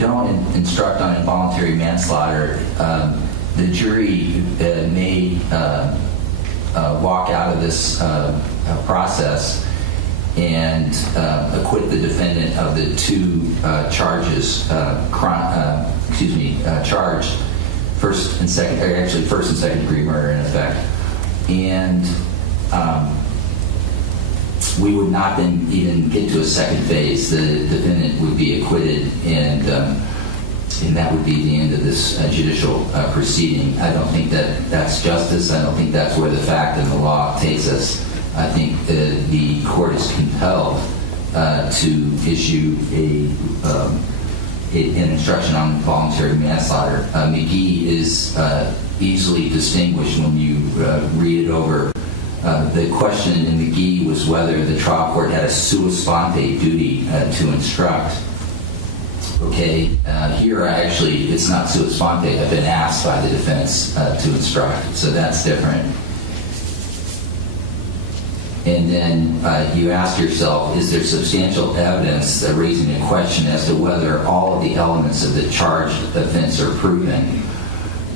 don't instruct on involuntary manslaughter, the jury may walk out of this process and acquit the defendant of the two charges, charged first and second degree murder in effect. And we would not then even get to a second phase. The defendant would be acquitted, and that would be the end of this judicial proceeding. I don't think that that's justice. I don't think that's where the fact and the law takes us. I think the court is compelled to issue an instruction on involuntary manslaughter. McGee is easily distinguished when you read it over. The question in McGee was whether the trial court had a sua sponte duty to instruct. Okay, here it's not sua sponte. I've been asked by the defense to instruct, so that's different. And then you ask yourself, is there substantial evidence raising a question as to whether all of the elements of the charged offense are proven?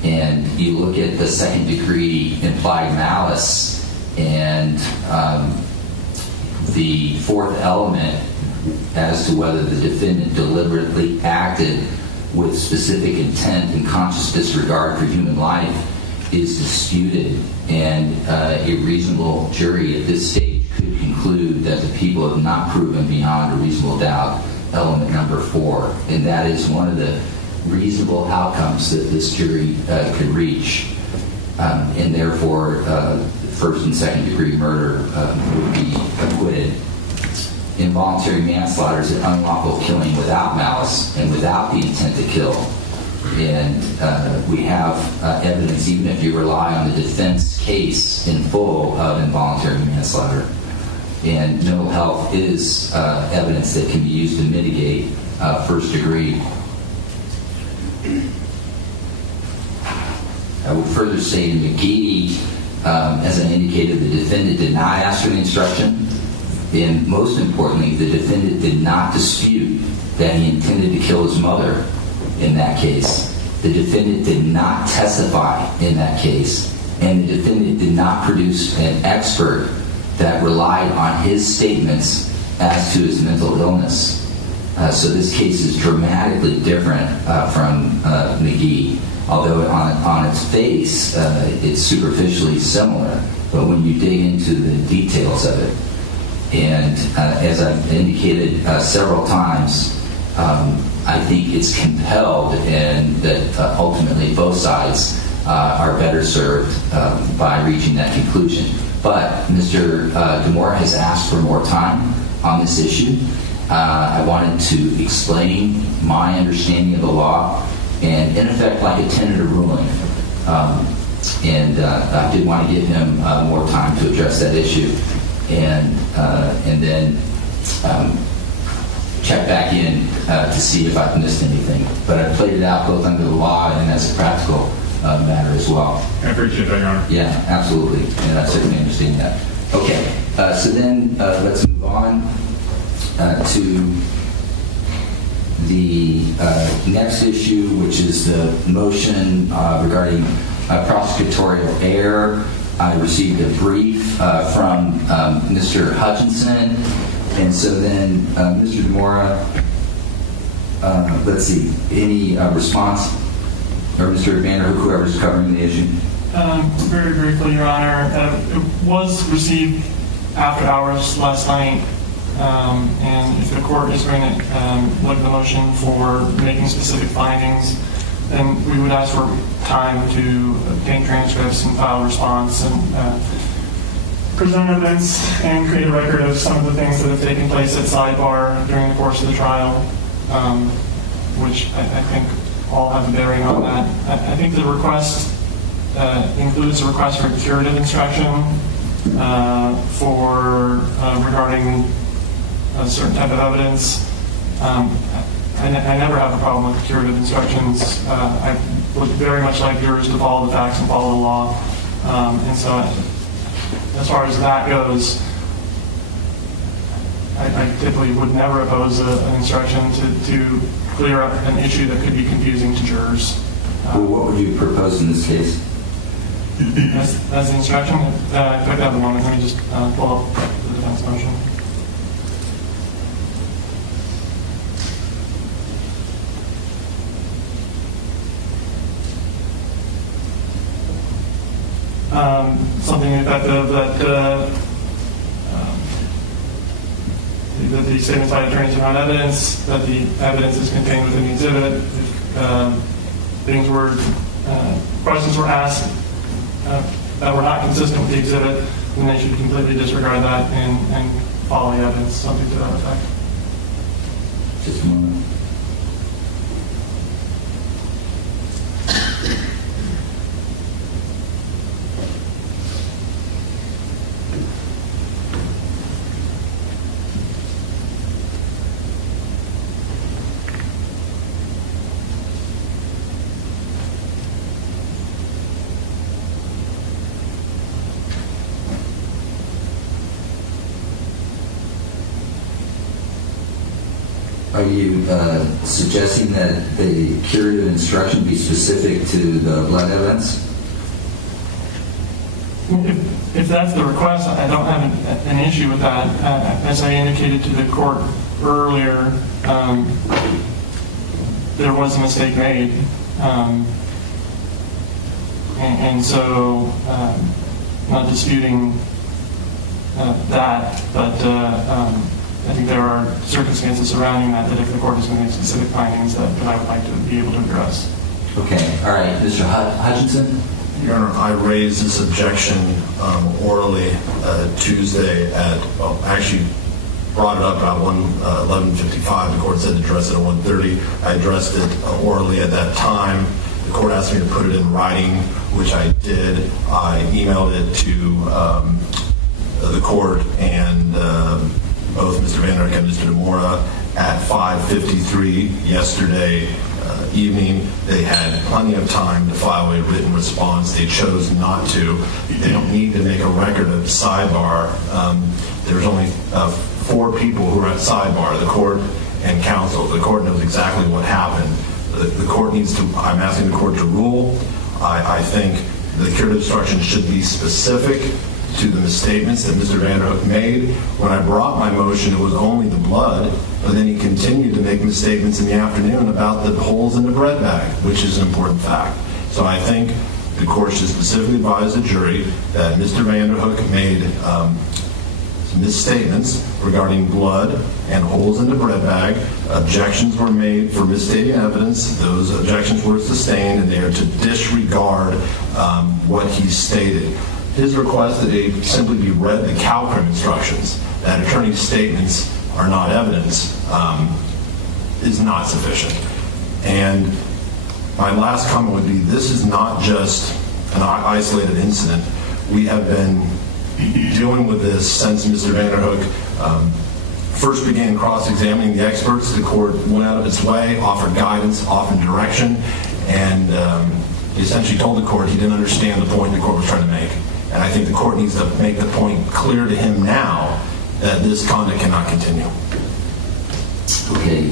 And you look at the second degree implied malice, and the fourth element as to whether the defendant deliberately acted with specific intent and conscious disregard for human life is disputed, and a reasonable jury at this stage could conclude that the people have not proven beyond a reasonable doubt element number 4, and that is one of the reasonable outcomes that this jury could reach, and therefore first and second degree murder would be acquitted. Involuntary manslaughter is an unlawful killing without malice and without the intent to kill. And we have evidence, even if you rely on the defense case in full, of involuntary manslaughter. And mental health is evidence that can be used to mitigate first degree. I would further say in McGee, as I indicated, the defendant did not ask for the instruction, and most importantly, the defendant did not dispute that he intended to kill his mother in that case. The defendant did not testify in that case, and the defendant did not produce an expert that relied on his statements as to his mental illness. So this case is dramatically different from McGee. Although on its face, it's superficially similar, but when you dig into the details of it, and as I've indicated several times, I think it's compelled, and that ultimately both sides are better served by reaching that conclusion. But Mr. DeMora has asked for more time on this issue. I wanted to explain my understanding of the law, and in effect, like a tentative ruling. And I did want to give him more time to address that issue, and then check back in to see if I've missed anything. But I played it out both under the law and as a practical matter as well. I appreciate that, Your Honor. Yeah, absolutely, and I certainly understand that. Okay, so then let's move on to the next issue, which is the motion regarding prosecutorial error. I received a brief from Mr. Hutchinson, and so then Mr. DeMora, let's see, any response, or Mr. Vander, whoever's covering the issue? Very briefly, Your Honor. It was received after hours last night. And if the court is going to look at the motion for making specific findings, then we would ask for time to obtain transcripts and file a response and present evidence and create a record of some of the things that have taken place at sidebar during the course of the trial, which I think all have a bearing on that. I think the request includes a request for curative instruction regarding a certain type of evidence. I never have a problem with curative instructions. I would very much like jurors to follow the facts and follow the law. And so as far as that goes, I typically would never oppose an instruction to clear up an issue that could be confusing to jurors. Well, what would you propose in this case? As the instruction, if I could have a moment, let me just pull up the defense motion. Something effective that the statements by attorneys are not evidence, that the evidence is contained within the exhibit. If questions were asked that were not consistent with the exhibit, then they should completely disregard that and follow the evidence, something to that effect. Just a moment. Are you suggesting that the curative instruction be specific to the blood evidence? If that's the request, I don't have an issue with that. As I indicated to the court earlier, there was a mistake made. And so, not disputing that, but I think there are circumstances surrounding that if the court is going to make specific findings that I would like to be able to address. Okay, all right, Mr. Hutchinson? Your Honor, I raised this objection orally Tuesday at, well, actually brought it up about 11:55. The court said to address it at 1:30. I addressed it orally at that time. The court asked me to put it in writing, which I did. I emailed it to the court and both Mr. Vander Eyck and Mr. DeMora at 5:53 yesterday evening. They had plenty of time to file a written response. They chose not to. They don't need to make a record of sidebar. There's only 4 people who are at sidebar, the court and counsel. The court knows exactly what happened. The court needs to, I'm asking the court to rule. I think the curative instruction should be specific to the misstatements that Mr. Vander Eyck made. When I brought my motion, it was only the blood, but then he continued to make misstatements in the afternoon about the holes in the bread bag, which is an important fact. So I think the court should specifically advise the jury that Mr. Vander Eyck made some misstatements regarding blood and holes in the bread bag. Objections were made for misstating evidence. Those objections were sustained, and they are to disregard what he stated. His request that they simply be read the CalCrim instructions, that attorney's statements are not evidence, is not sufficient. And my last comment would be, this is not just an isolated incident. We have been dealing with this since Mr. Vander Eyck first began cross-examining the experts. The court went out of its way, offered guidance, offered direction, and he essentially told the court he didn't understand the point the court was trying to make. And I think the court needs to make the point clear to him now that this conduct cannot continue. Okay.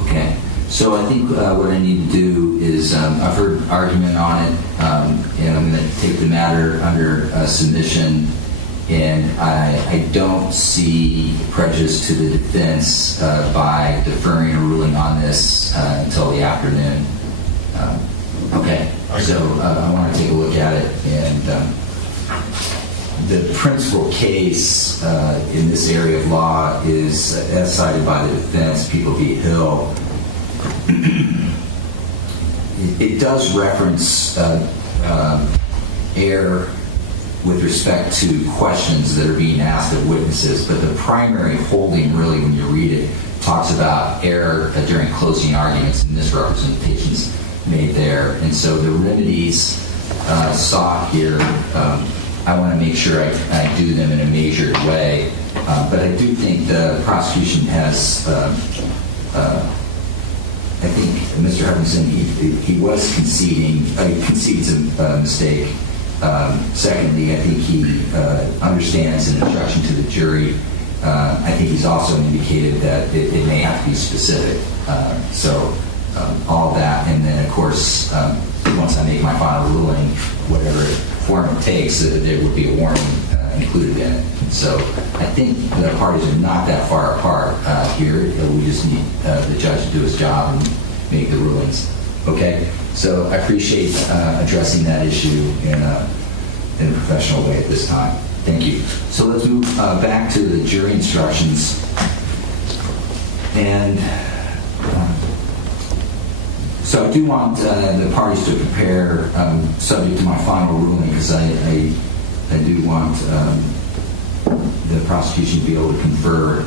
Okay. So I think what I need to do is, I've heard argument on it, and I'm going to take the matter under submission. And I don't see prejudice to the defense by deferring a ruling on this until the afternoon. Okay, so I want to take a look at it. And the principal case in this area of law is, as cited by the defense, People v. Hill. It does reference error with respect to questions that are being asked of witnesses, but the primary holding, really, when you read it, talks about error during closing arguments and misrepresentations made there. And so the remedies sought here, I want to make sure I do them in a measured way, but I do think the prosecution has I think Mr. Hutchinson, he was conceding, he concedes a mistake. Secondly, I think he understands an instruction to the jury. I think he's also indicated that it may have to be specific. So all that, and then of course, once I make my final ruling, whatever form it takes, there would be a warning included in it. So I think the parties are not that far apart here. We just need the judge to do his job and make the rulings. Okay? So I appreciate addressing that issue in a professional way at this time. Thank you. So let's move back to the jury instructions. And so I do want the parties to prepare, subject to my final ruling, because I do want the prosecution to be able to confer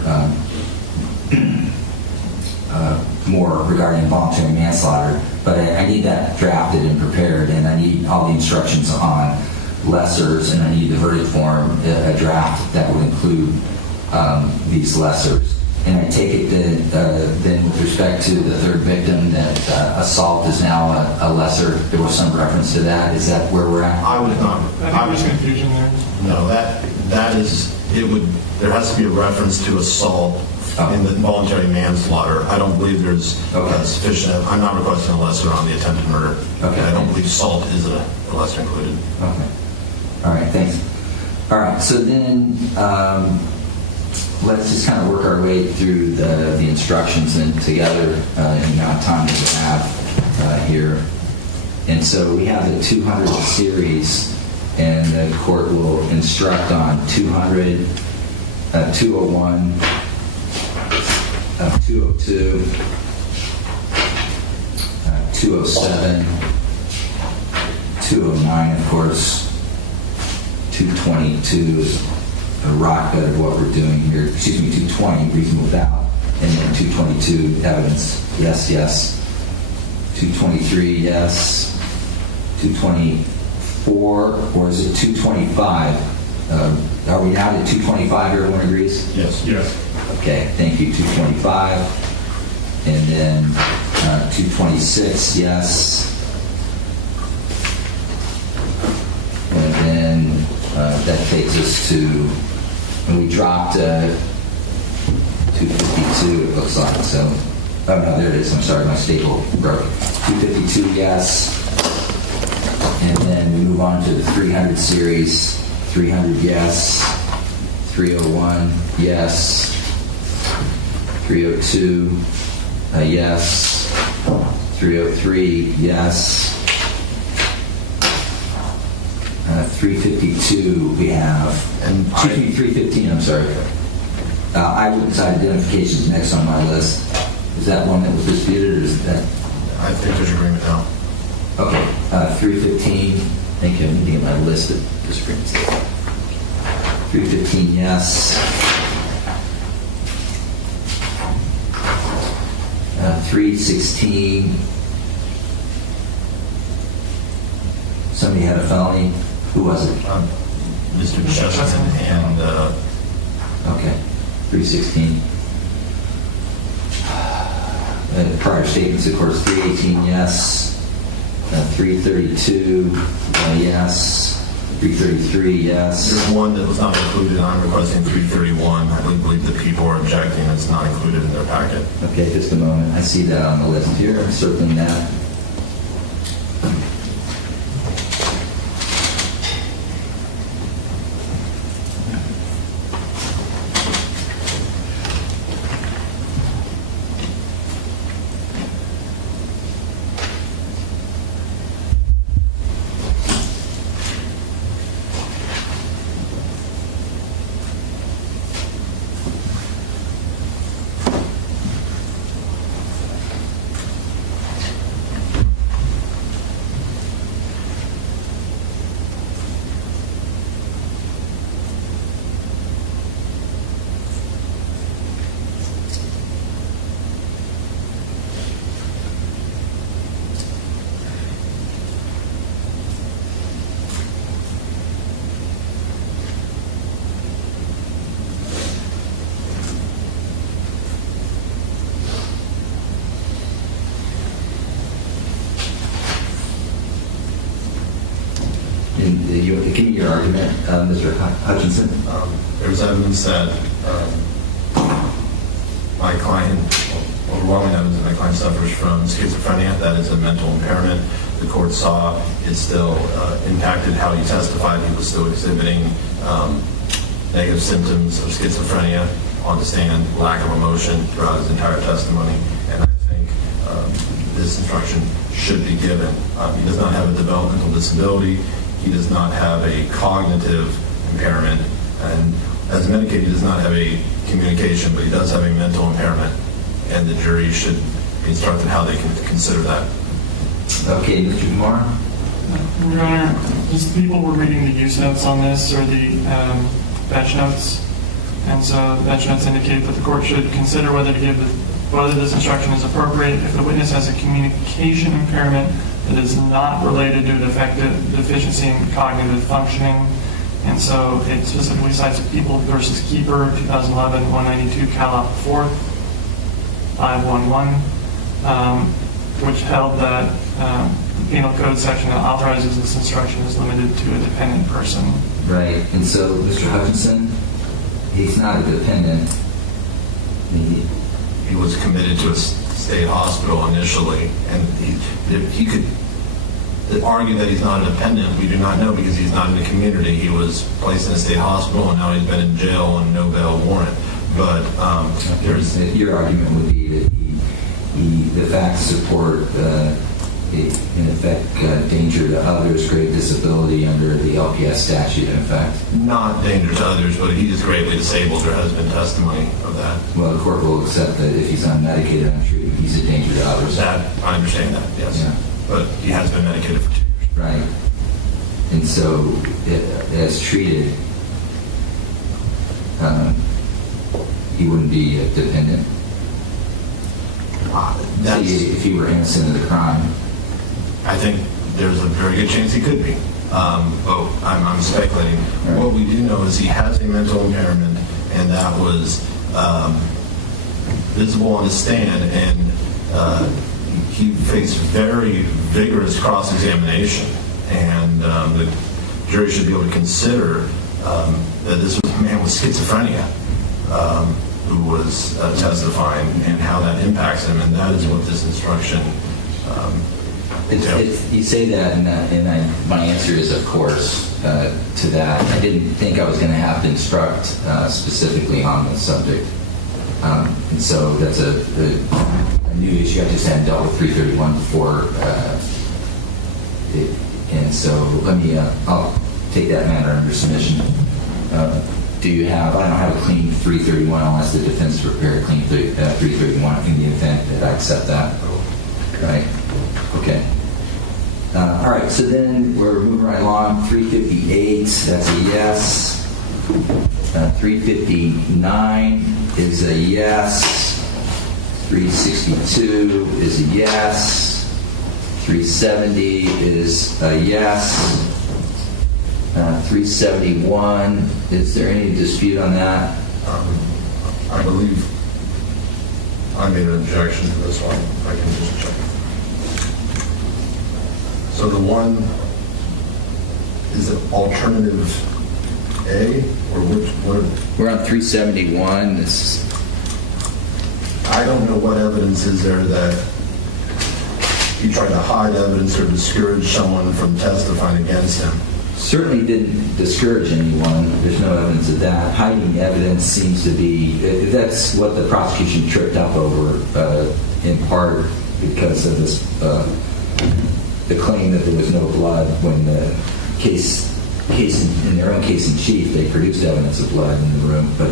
more regarding involuntary manslaughter. But I need that drafted and prepared, and I need all the instructions on lessers, and I need the verdict form, a draft that would include these lessers. And I take it that then with respect to the third victim, that assault is now a lesser. There was some reference to that. Is that where we're at? I would not. I think there's confusion there. No, that is, it would, there has to be a reference to assault in the voluntary manslaughter. I don't believe there's sufficient, I'm not requesting a lesser on the attempted murder. Okay. I don't believe assault is a lesser included. Okay. All right, thanks. All right, so then let's just kind of work our way through the instructions and together in the amount of time that we have here. And so we have the 200 series, and the court will instruct on 200, 201, 202, 207, 209, of course. 222 is a rock bed of what we're doing here. Excuse me, 220, reasonable doubt. And then 222, evidence, yes, yes. 223, yes. 224, or is it 225? Are we now at 225, everyone agrees? Yes. Yes. Okay, thank you, 225. And then 226, yes. And then that takes us to, and we dropped 252, it looks like. So, oh no, there it is. I'm sorry, my staple broke. 252, yes. And then we move on to the 300 series. 300, yes. 301, yes. 302, yes. 303, yes. 352 we have, and excuse me, 315, I'm sorry. Eyewitness identification is next on my list. Is that one that was disputed, or is that? I think there's agreement now. Okay, 315, thank you, I need to get my list of disagreements. 315, yes. 316, somebody had a felony. Who was it? Mr. Chesterton and... Okay, 316. Prior statements, of course, 318, yes. 332, yes. 333, yes. There's one that was not included. I'm requesting 331. I believe the people are objecting. It's not included in their packet. Okay, just a moment. I see that on the list here. I'm circling that. you give me your argument, Mr. Hutchinson? There's evidence that my client, overwhelming evidence that my client suffers from schizophrenia. That is a mental impairment. The court saw it still impacted how he testified. He was still exhibiting negative symptoms of schizophrenia on the stand, lack of emotion throughout his entire testimony. And I think this instruction should be given. He does not have a developmental disability. He does not have a cognitive impairment. And as medicated, he does not have a communication, but he does have a mental impairment. And the jury should be instructed how they can consider that. Okay, Mr. Kumar? Your Honor, just people were reading the use notes on this, or the bench notes. And so the bench notes indicate that the court should consider whether this instruction is appropriate if the witness has a communication impairment that is not related to a deficiency in cognitive functioning. And so it specifically cites People versus Keeper, 2011, 192 Calop 4th, 511, which held that the penal code section that authorizes this instruction is limited to a dependent person. Right. And so, Mr. Hutchinson, he's not a dependent. He was committed to a state hospital initially, and he could argue that he's not a dependent. We do not know because he's not in the community. He was placed in a state hospital, and now he's been in jail on no bail warrant. But there's your argument would be that the facts support, in effect, danger to others, grave disability under the LPS statute, in effect. Not danger to others, but he is gravely disabled. There has been testimony of that. Well, the court will accept that if he's unmedicated, untreated, he's a danger to others. That, I understand that, yes. Yeah. But he has been medicated for 2 years. Right. And so, as treated, he wouldn't be a dependent. If he were innocent of the crime. I think there's a very good chance he could be. But I'm speculating. Right. What we do know is he has a mental impairment, and that was visible on his stand, and he faced very vigorous cross-examination. And the jury should be able to consider that this was a man with schizophrenia who was testifying, and how that impacts him, and that is what this instruction You say that, and my answer is, of course, to that. I didn't think I was going to have to instruct specifically on the subject. And so that's a new issue. I just hadn't dealt with 331 before. And so I'll take that matter under submission. I don't have a clean 331 unless the defense prepare a clean 331 in the event that I accept that. Right? Okay. All right, so then we're moving right along. 358, that's a yes. 359 is a yes. 362 is a yes. 370 is a yes. 371, is there any dispute on that? I believe I made an objection to this one. I can just check. So the one, is it alternative A, or which one? We're on 371. I don't know what evidence is there that he tried to hide evidence or discourage someone from testifying against him. Certainly didn't discourage anyone. There's no evidence of that. Hiding evidence seems to be, that's what the prosecution tripped up over, in part because of this, the claim that there was no blood when the case in their own case in chief, they produced evidence of blood in the room. But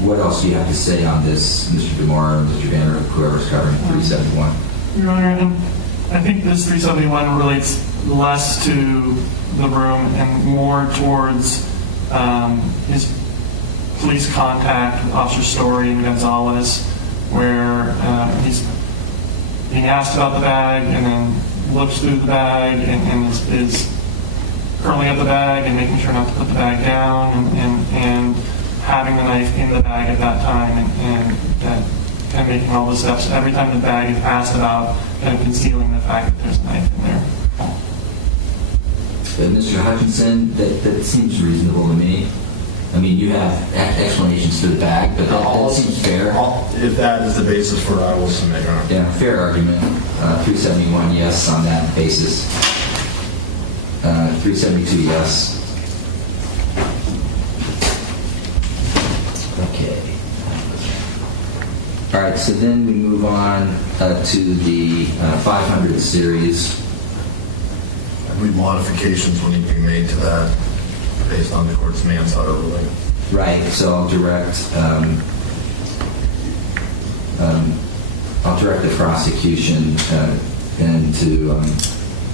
what else do you have to say on this, Mr. DeMora, Mr. Vanner, whoever's covering 371? Your Honor, I think this 371 relates less to the room and more towards his police contact with Officer Story and Gonzalez, where he's being asked about the bag and then looks through the bag and is curling up the bag and making sure not to put the bag down and having the knife in the bag at that time and kind of making all the steps every time the bag is asked about, kind of concealing the fact that there's a knife in there. Mr. Hutchinson, that seems reasonable to me. I mean, you have explanations for the bag, but that seems fair. If that is the basis for it, I will submit, Your Honor. Yeah, fair argument. 371 yes on that basis. 372 yes. Okay. All right, so then we move on to the 500 series. I believe modifications will need to be made to that based on the court's manslaughter ruling. Right, so I'll direct the prosecution and to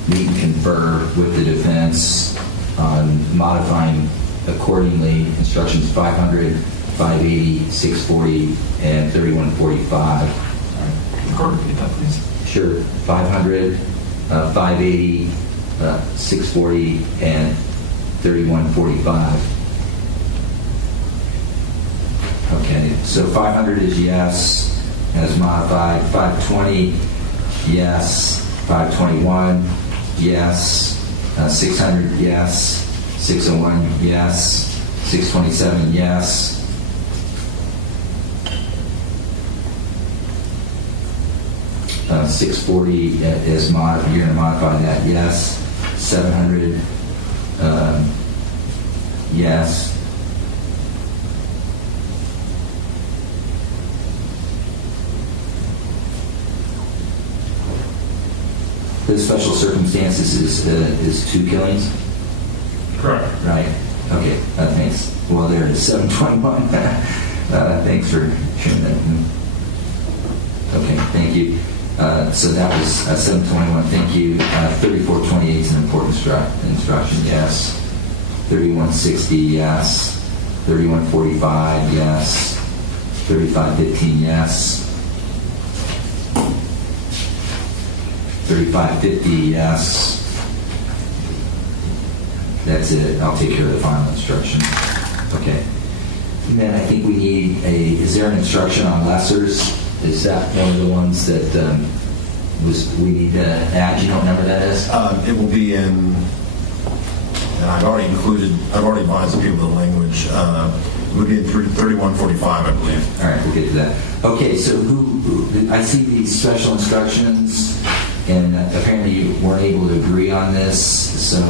meet and confer with the defense on modifying accordingly instructions 500, 580, 640, and 3145. The court repeat that, please. Sure, 500, 580, 640, and 3145. Okay, so 500 is yes, as modified. 520, yes. 521, yes. 600, yes. 601, yes. 627, yes. 640 is modified. You're going to modify that, yes. 700, yes. The special circumstances is 2 killings? Correct. Right. Okay, thanks. Well, there it is, 721. Thanks for sharing that. Okay, thank you. So that was 721. Thank you. 3428 is an important instruction. Yes. 3160. Yes. 3145. Yes. 3515. Yes. 3550. Yes. That's it. I'll take care of the final instruction. Okay. And then I think we need is there an instruction on lessers? Is that one of the ones that we need to add? Do you know what number that is? It will be in, and I've already advised the people the language. It would be in 3145, I believe. All right, we'll get to that. Okay, so I see these special instructions, and apparently you weren't able to agree on this, so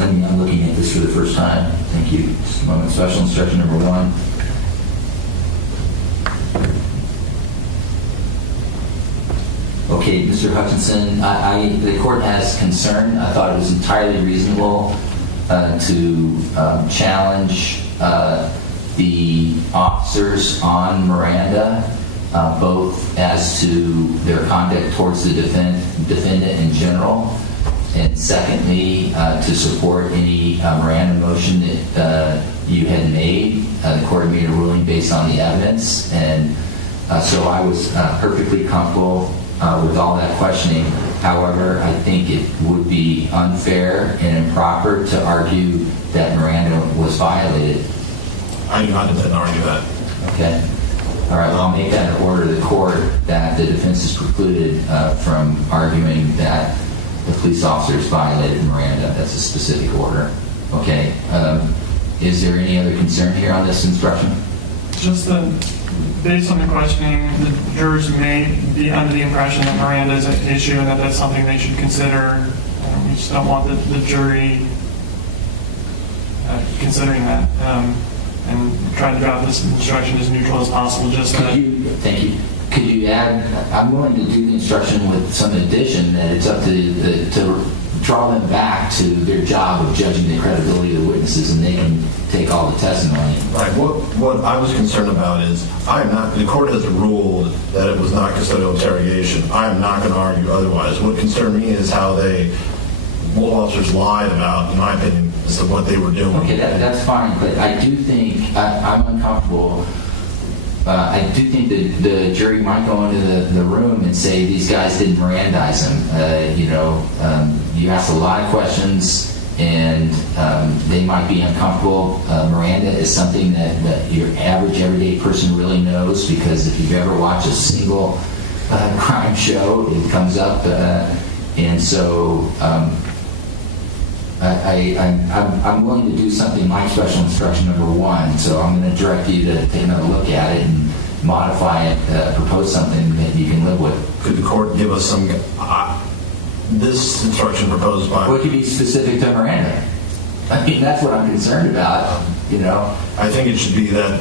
I'm looking at this for the first time. Thank you. Just a moment. Special instruction number 1. Okay, Mr. Hutchinson, the court has concern. I thought it was entirely reasonable to challenge the officers on Miranda, both as to their conduct towards the defendant in general, and secondly, to support any Miranda motion that you had made. The court made a ruling based on the evidence, and so I was perfectly comfortable with all that questioning. However, I think it would be unfair and improper to argue that Miranda was violated. I do not intend to argue that. Okay. All right, well, I'll make that an order to the court that the defense is precluded from arguing that the police officers violated Miranda. That's a specific order. Okay. Is there any other concern here on this instruction? Just that, based on the questioning, the jurors may be under the impression that Miranda is an issue and that that's something they should consider. We just don't want the jury considering that, and try to draft this instruction as neutral as possible. Thank you. Could you add? I'm willing to do the instruction with some addition that it's up to draw them back to their job of judging the credibility of the witnesses, and they can take all the testimony. Right. What I was concerned about is the court has ruled that it was not custodial interrogation. I am not going to argue otherwise. What concerned me is how both officers lied about, in my opinion, as to what they were doing. Okay, that's fine, but I do think I'm uncomfortable. I do think that the jury might go into the room and say these guys didn't Mirandize him. You asked a lot of questions, and they might be uncomfortable. Miranda is something that your average everyday person really knows, because if you've ever watched a single crime show, it comes up. And so I'm willing to do something like special instruction number 1, so I'm going to direct you to take another look at it and modify it, propose something that you can live with. Could the court give us some, this instruction proposed by... Well, it could be specific to Miranda. I mean, that's what I'm concerned about, you know? I think it should be that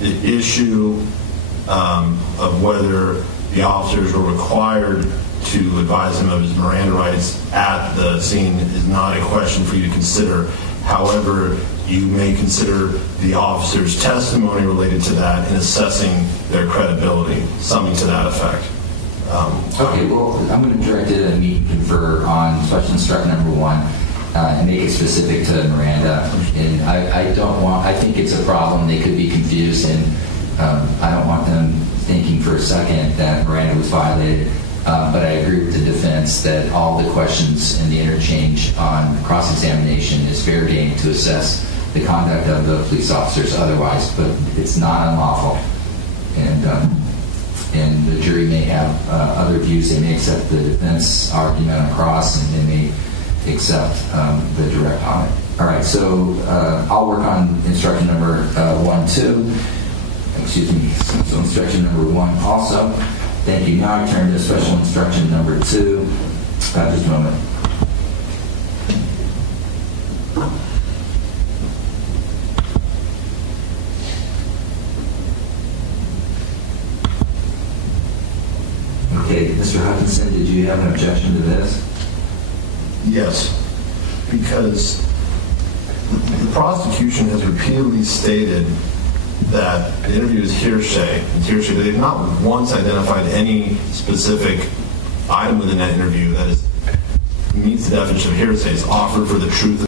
the issue of whether the officers were required to advise him of his Miranda rights at the scene is not a question for you to consider. However, you may consider the officer's testimony related to that in assessing their credibility, something to that effect. Okay, well, I'm going to direct it and meet and confer on special instruction number 1 and make it specific to Miranda. And I think it's a problem. They could be confused, and I don't want them thinking for a second that Miranda was violated. But I agree with the defense that all the questions and the interchange on cross-examination is fair game to assess the conduct of the police officers otherwise, but it's not unlawful. And the jury may have other views. They may accept the defense argument on cross, and they may accept the direct on it. All right, so I'll work on instruction number 1, 2. Excuse me, so instruction number 1 also. Thank you. Now I turn to special instruction number 2. Just a moment. Okay, Mr. Hutchinson, did you have an objection to this? Yes, because the prosecution has repeatedly stated that the interview is hearsay. It's hearsay. They've not once identified any specific item within that interview that meets the definition of hearsay. It's offered for the truth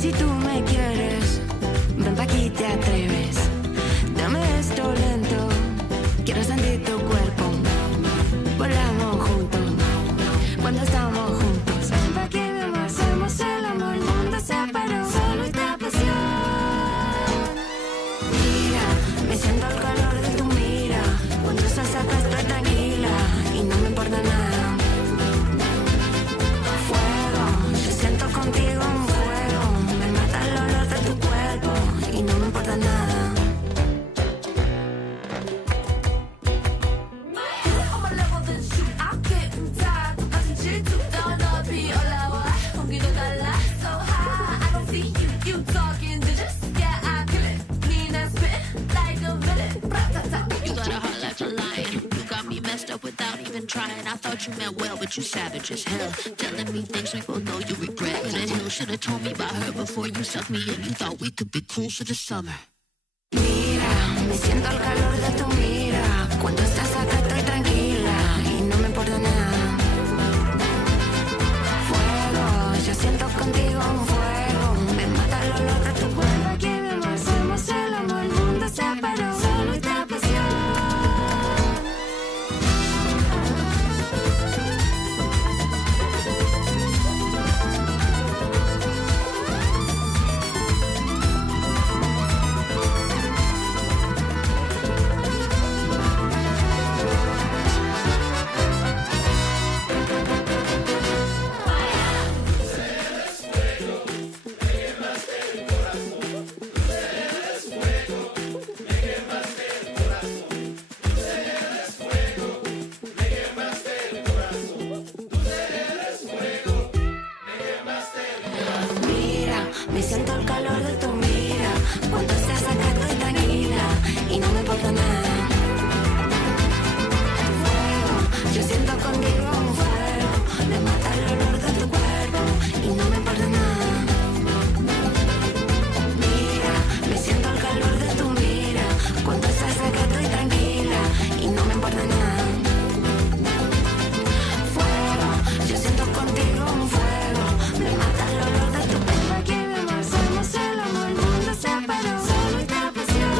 si tú me quieres, ven pa' aquí, te atreves. Dame esto lento, quiero sentir tu cuerpo. Volamos juntos, cuando estamos juntos. Ven pa' aquí, mi amor, hacemos el amor. El mundo se paró, solo esta pasión. Mira, me siento el calor de tu mira. Cuando estás acá estoy tranquila y no me importa nada. Fuego, yo siento contigo un fuego. Me mata el olor de tu cuerpo y no me importa nada. Trying, I thought you meant well, but you savage as hell. Telling me things we both know you regret. But the hill should have told me about her before you sucked me in. You thought we could be cool for the summer. Mira, me siento el calor de tu mira. Cuando estás acá estoy tranquila y no me importa nada. Fuego, yo siento contigo un fuego. Me mata el olor de tu cuerpo. Aquí mi amor, hacemos el amor. El mundo se paró, solo esta pasión. Me siento el calor de tu mira. Cuando estás acá estoy tranquila y no me importa nada. Fuego, yo siento contigo un fuego. Me mata el olor de tu cuerpo y no me importa nada. Mira, me siento el calor de tu mira. Cuando estás acá estoy tranquila y no me importa nada. Fuego, yo siento contigo un fuego. Me mata el olor de tu cuerpo. Hacemos el amor, el mundo se paró, solo esta pasión.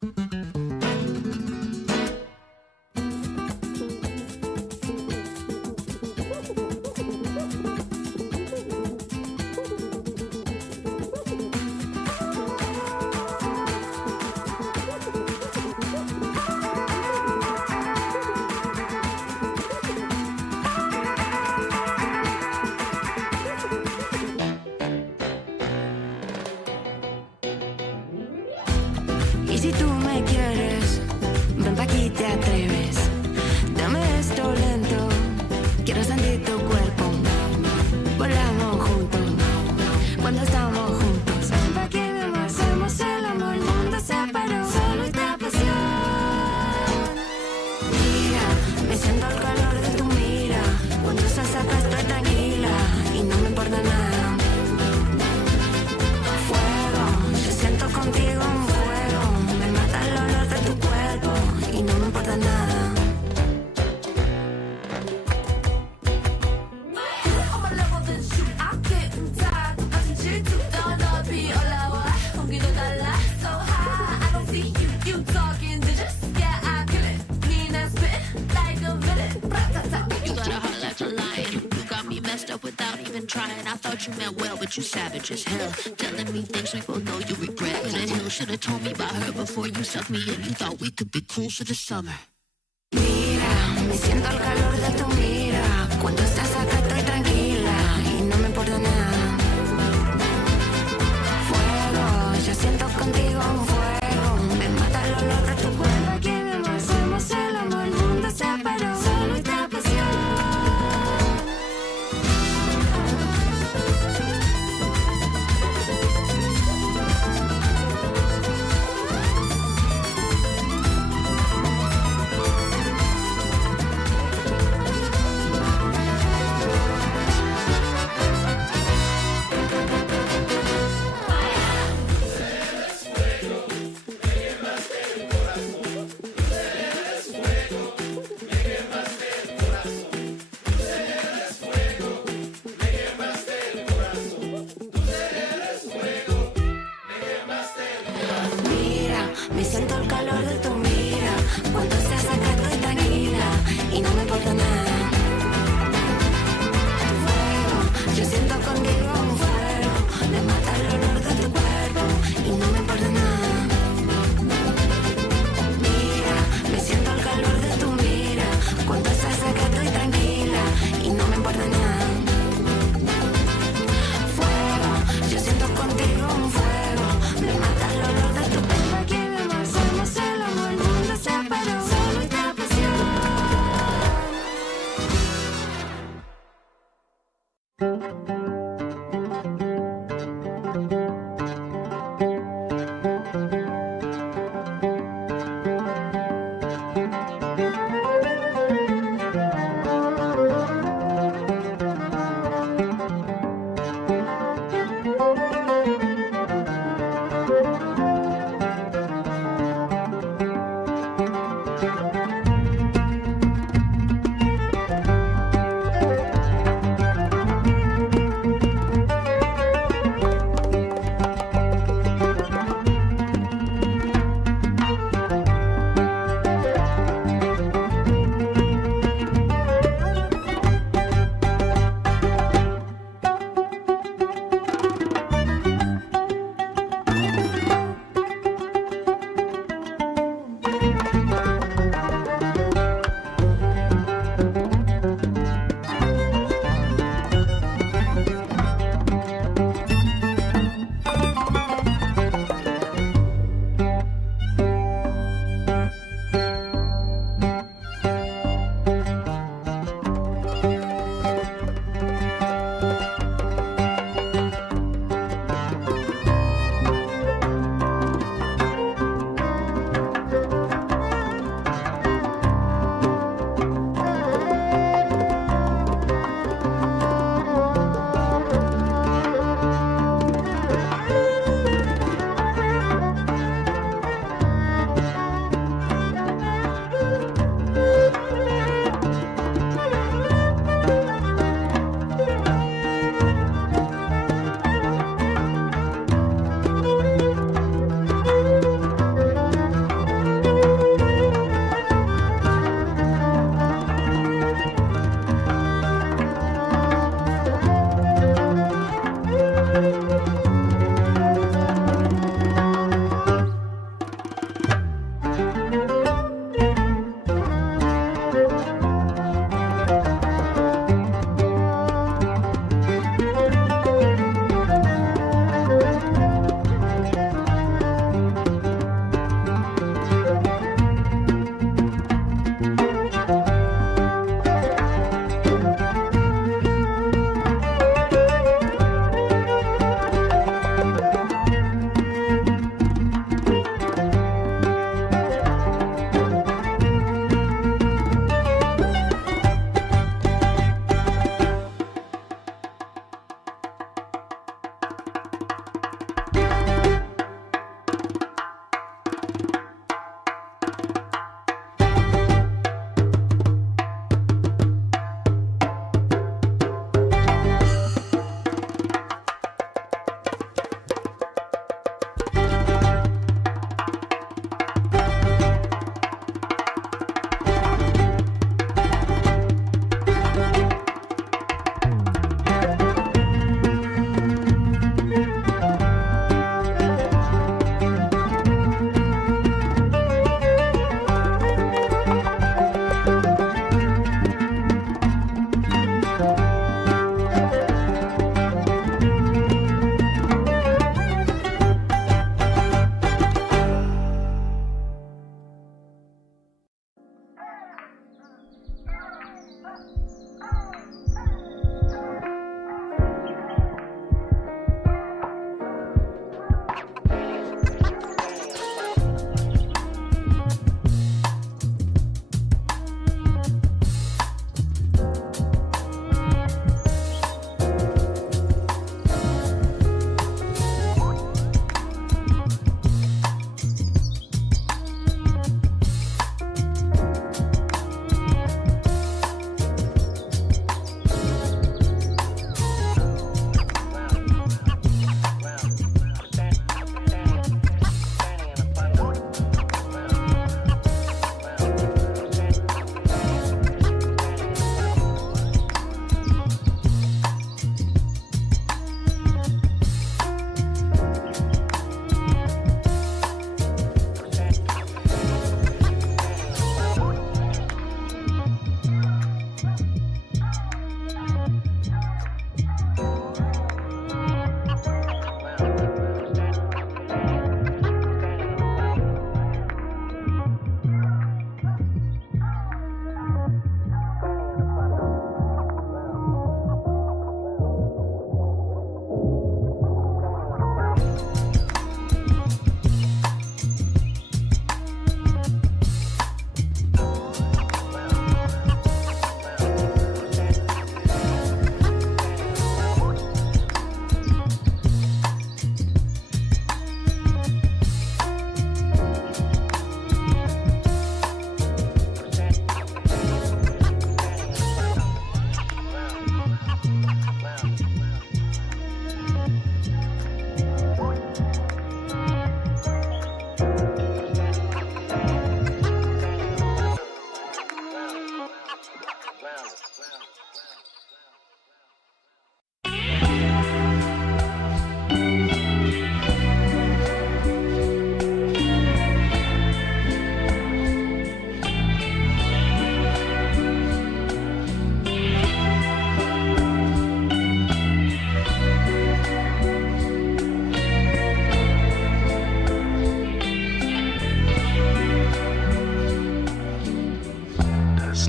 Y si tú me quieres, ven pa' aquí, te atreves. Dame esto lento, quiero sentir tu cuerpo. Volamos juntos, cuando estamos juntos. Ven pa' aquí, mi amor, hacemos el amor. El mundo se paró, solo esta pasión. Mira, me siento el calor de tu mira. Cuando estás acá estoy tranquila y no me importa nada. Fuego, yo siento contigo un fuego. Me mata el olor de tu cuerpo y no me importa nada. I'm a level than shit, I get tired. touching shit too down up here. Hola, 공기도 달라, so high. I don't see you talking digits. Yeah, I kill it. Mean and spit like a villain. You got a heart like a lion. You got me messed up without even trying. I thought you meant well, but you savage as hell. Telling me things we both know you regret. That hill should have told me about her before you sucked me in. You thought we could be cool for the summer. Mira, me siento el calor de tu mira. Cuando estás acá estoy tranquila y no me importa nada. Fuego, yo siento contigo un fuego. Me mata el olor de tu cuerpo. Aquí mi amor, hacemos el amor. El mundo se paró, solo esta pasión. Mira, me siento el calor de tu mira. Cuando estás acá estoy tranquila y no me importa nada. Fuego, yo siento contigo un fuego. Me mata el olor de tu cuerpo y no me importa nada. Mira, me siento el calor de tu mira. Cuando estás acá estoy tranquila y no me importa nada. Fuego, yo siento contigo un fuego. Me mata el olor de tu cuerpo. Aquí mi amor, hacemos el amor.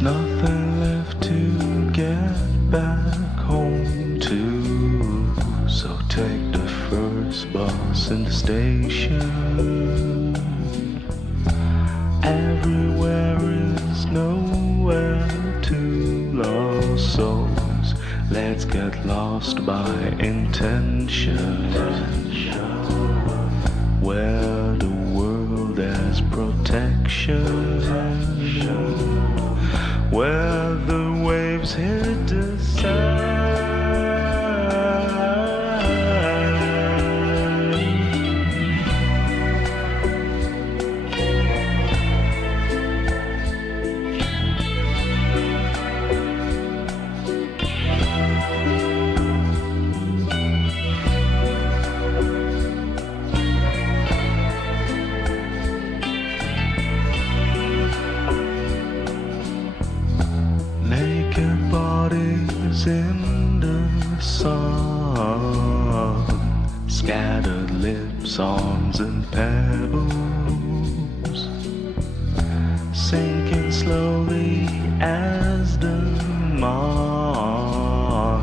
There's nothing left to get back home to, so take the first bus in the station. Everywhere is nowhere to lost souls. Let's get lost by intention, where the world has protection, where the waves hit the sand. Naked bodies in the sun, scattered lips, arms and pebbles, sinking slowly as the mud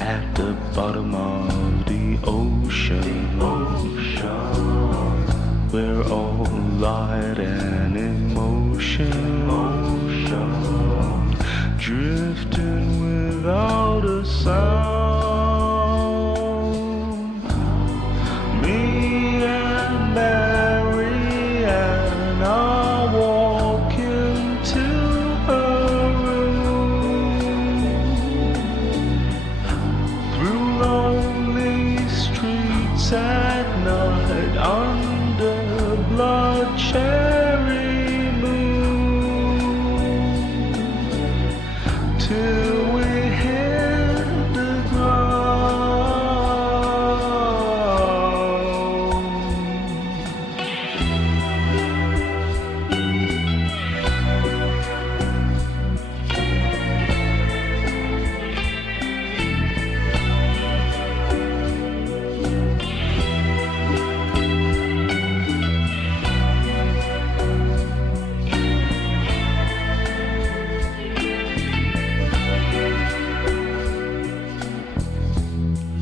at the bottom of the ocean. We're all light and emotion, drifting without a sound. Me and Mary and I walk into her room, through lonely streets at night under blood cherry moon, till we hit the ground.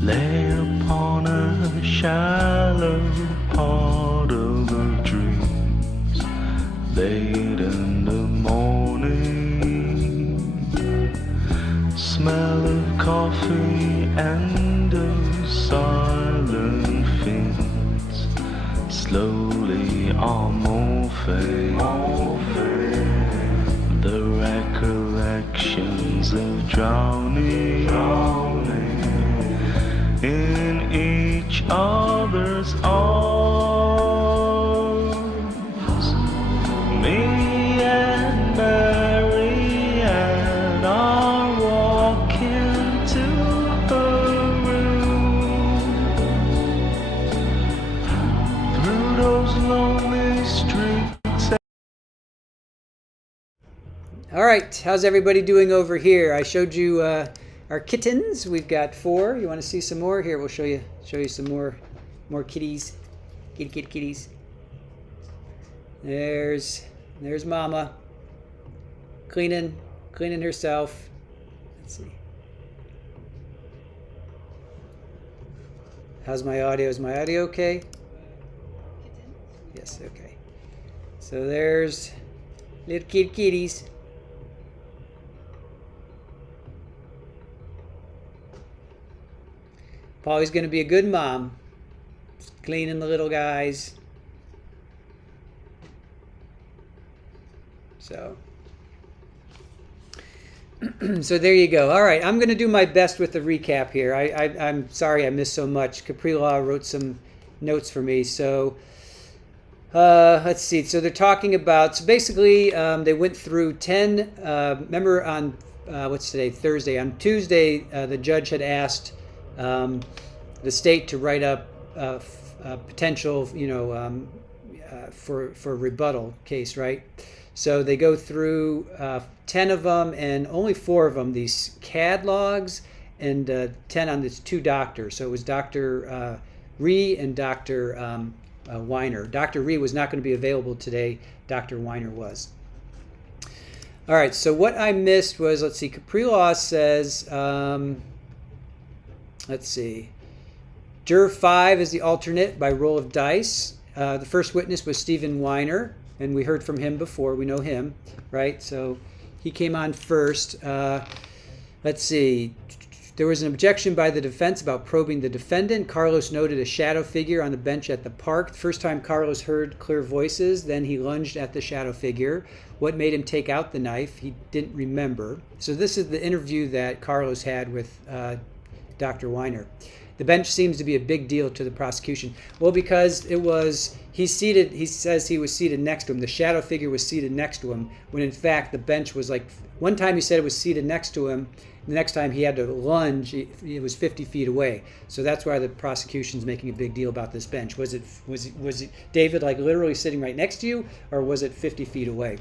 Lay upon a shallow part of the dreams, late in the morning, smell of coffee and of silent fiends, slowly are morphing, the recollections of drowning in each other's arms. Me and Mary and I walk into her room, through those lonely streets. All right, how's everybody doing over here? I showed you our kittens. We've got 4. You want to see some more? Here, we'll show you some more kitties. Kitties. There's Mama cleaning herself. Let's see. How's my audio? Is my audio okay? Yes, okay. So there's little kitties. Polly's going to be a good mom. Cleaning the little guys. So there you go. All right, I'm going to do my best with the recap here. I'm sorry I missed so much. Capri Law wrote some notes for me. So let's see. So they're talking about, so basically they went through 10, remember on, what's today? Thursday. On Tuesday, the judge had asked the state to write up potential, for a rebuttal case, right? So they go through 10 of them, and only 4 of them, these CAD logs, and 10 on these 2 doctors. So it was Dr. Ree and Dr. Weiner. Dr. Ree was not going to be available today. Dr. Weiner was. All right, so what I missed was, let's see, Capri Law says, let's see, Juror 5 is the alternate by roll of dice. The first witness was Stephen Weiner, and we heard from him before. We know him, right? So he came on first. Let's see. There was an objection by the defense about probing the defendant. Carlos noted a shadow figure on the bench at the park. The first time Carlos heard clear voices, then he lunged at the shadow figure. What made him take out the knife? He didn't remember. So this is the interview that Carlos had with Dr. Weiner. The bench seems to be a big deal to the prosecution. Well, because he says he was seated next to him. The shadow figure was seated next to him, when in fact the bench was like, one time he said it was seated next to him, the next time he had to lunge, it was 50 feet away. So that's why the prosecution's making a big deal about this bench. Was it David like literally sitting right next to you, or was it 50 feet away?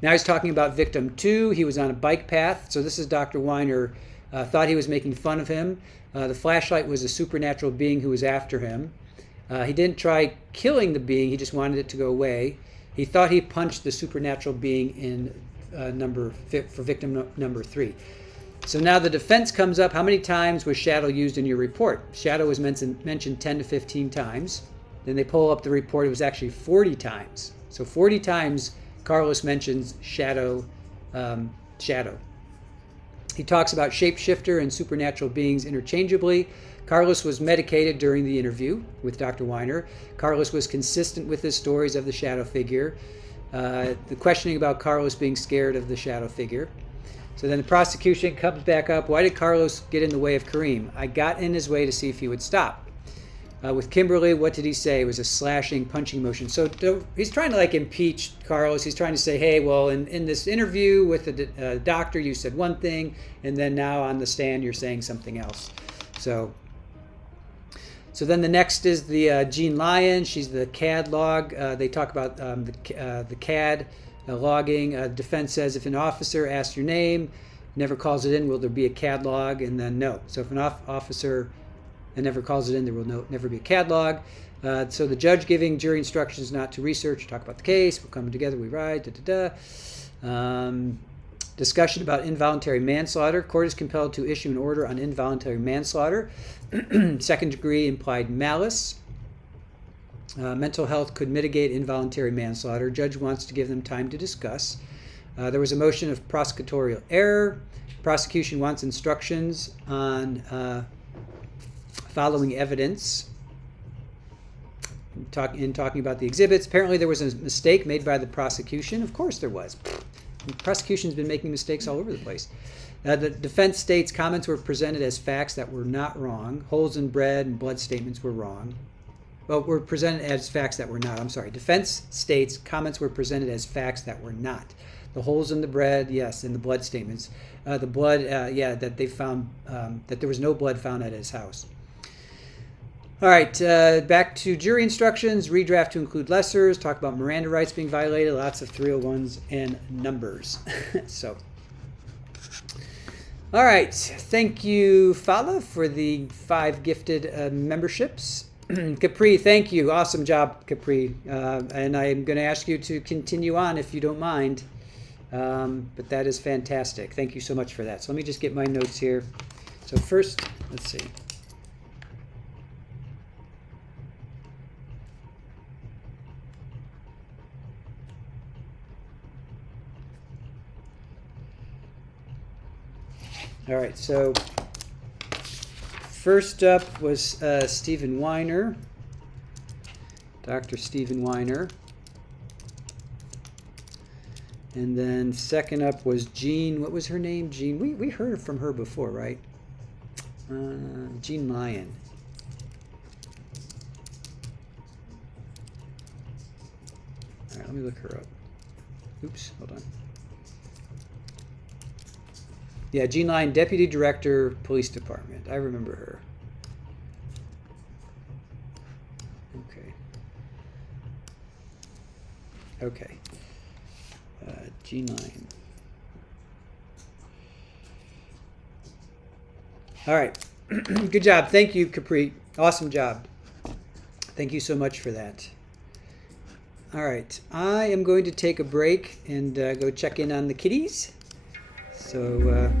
Now he's talking about victim 2. He was on a bike path. So this is Dr. Weiner. Thought he was making fun of him. The flashlight was a supernatural being who was after him. He didn't try killing the being. He just wanted it to go away. He thought he punched the supernatural being in for victim number 3. So now the defense comes up. How many times was shadow used in your report? Shadow was mentioned 10 to 15 times. Then they pull up the report. It was actually 40 times. So 40 times Carlos mentions shadow. He talks about shapeshifter and supernatural beings interchangeably. Carlos was medicated during the interview with Dr. Weiner. Carlos was consistent with his stories of the shadow figure. The questioning about Carlos being scared of the shadow figure. So then the prosecution comes back up. Why did Carlos get in the way of Karim? I got in his way to see if he would stop. With Kimberlee, what did he say? It was a slashing, punching motion. So he's trying to like impeach Carlos. He's trying to say, hey, well, in this interview with the doctor, you said one thing, and then now on the stand, you're saying something else. So then the next is the Jean Lyon. She's the CAD log. They talk about the CAD logging. Defense says if an officer asks your name, never calls it in, will there be a CAD log? And then no. So if an officer never calls it in, there will never be a CAD log. So the judge giving jury instructions not to research, talk about the case, we'll come together, we ride, discussion about involuntary manslaughter. Court is compelled to issue an order on involuntary manslaughter. Second degree implied malice. Mental health could mitigate involuntary manslaughter. Judge wants to give them time to discuss. There was a motion of prosecutorial error. Prosecution wants instructions on following evidence. In talking about the exhibits, apparently there was a mistake made by the prosecution. Of course there was. The prosecution's been making mistakes all over the place. The defense states comments were presented as facts that were not wrong. Holes in bread and blood statements were wrong. Well, were presented as facts that were not. I'm sorry. Defense states comments were presented as facts that were not. The holes in the bread, yes, and the blood statements. The blood, that they found, that there was no blood found at his house. All right, back to jury instructions. Redraft to include lessers. Talk about Miranda rights being violated. Lots of 301s and numbers. So, all right. Thank you, Fala, for the 5 gifted memberships. Capri, thank you. Awesome job, Capri. And I'm going to ask you to continue on if you don't mind. But that is fantastic. Thank you so much for that. So let me just get my notes here. So first, let's see. All right, so first up was Stephen Weiner, Dr. Stephen Weiner. And then second up was Jean, what was her name? Jean, we heard from her before, right? Jean Lyon. All right, let me look her up. Oops, hold on. Yeah, Jean Lyon, Deputy Director, Police Department. I remember her. Okay. Jean Lyon. All right. Good job. Thank you, Capri. Awesome job. Thank you so much for that. All right, I am going to take a break and go check in on the kitties. So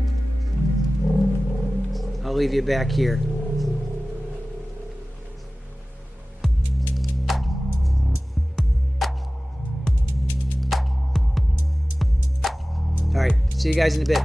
I'll leave you back here. All right, see you guys in a bit.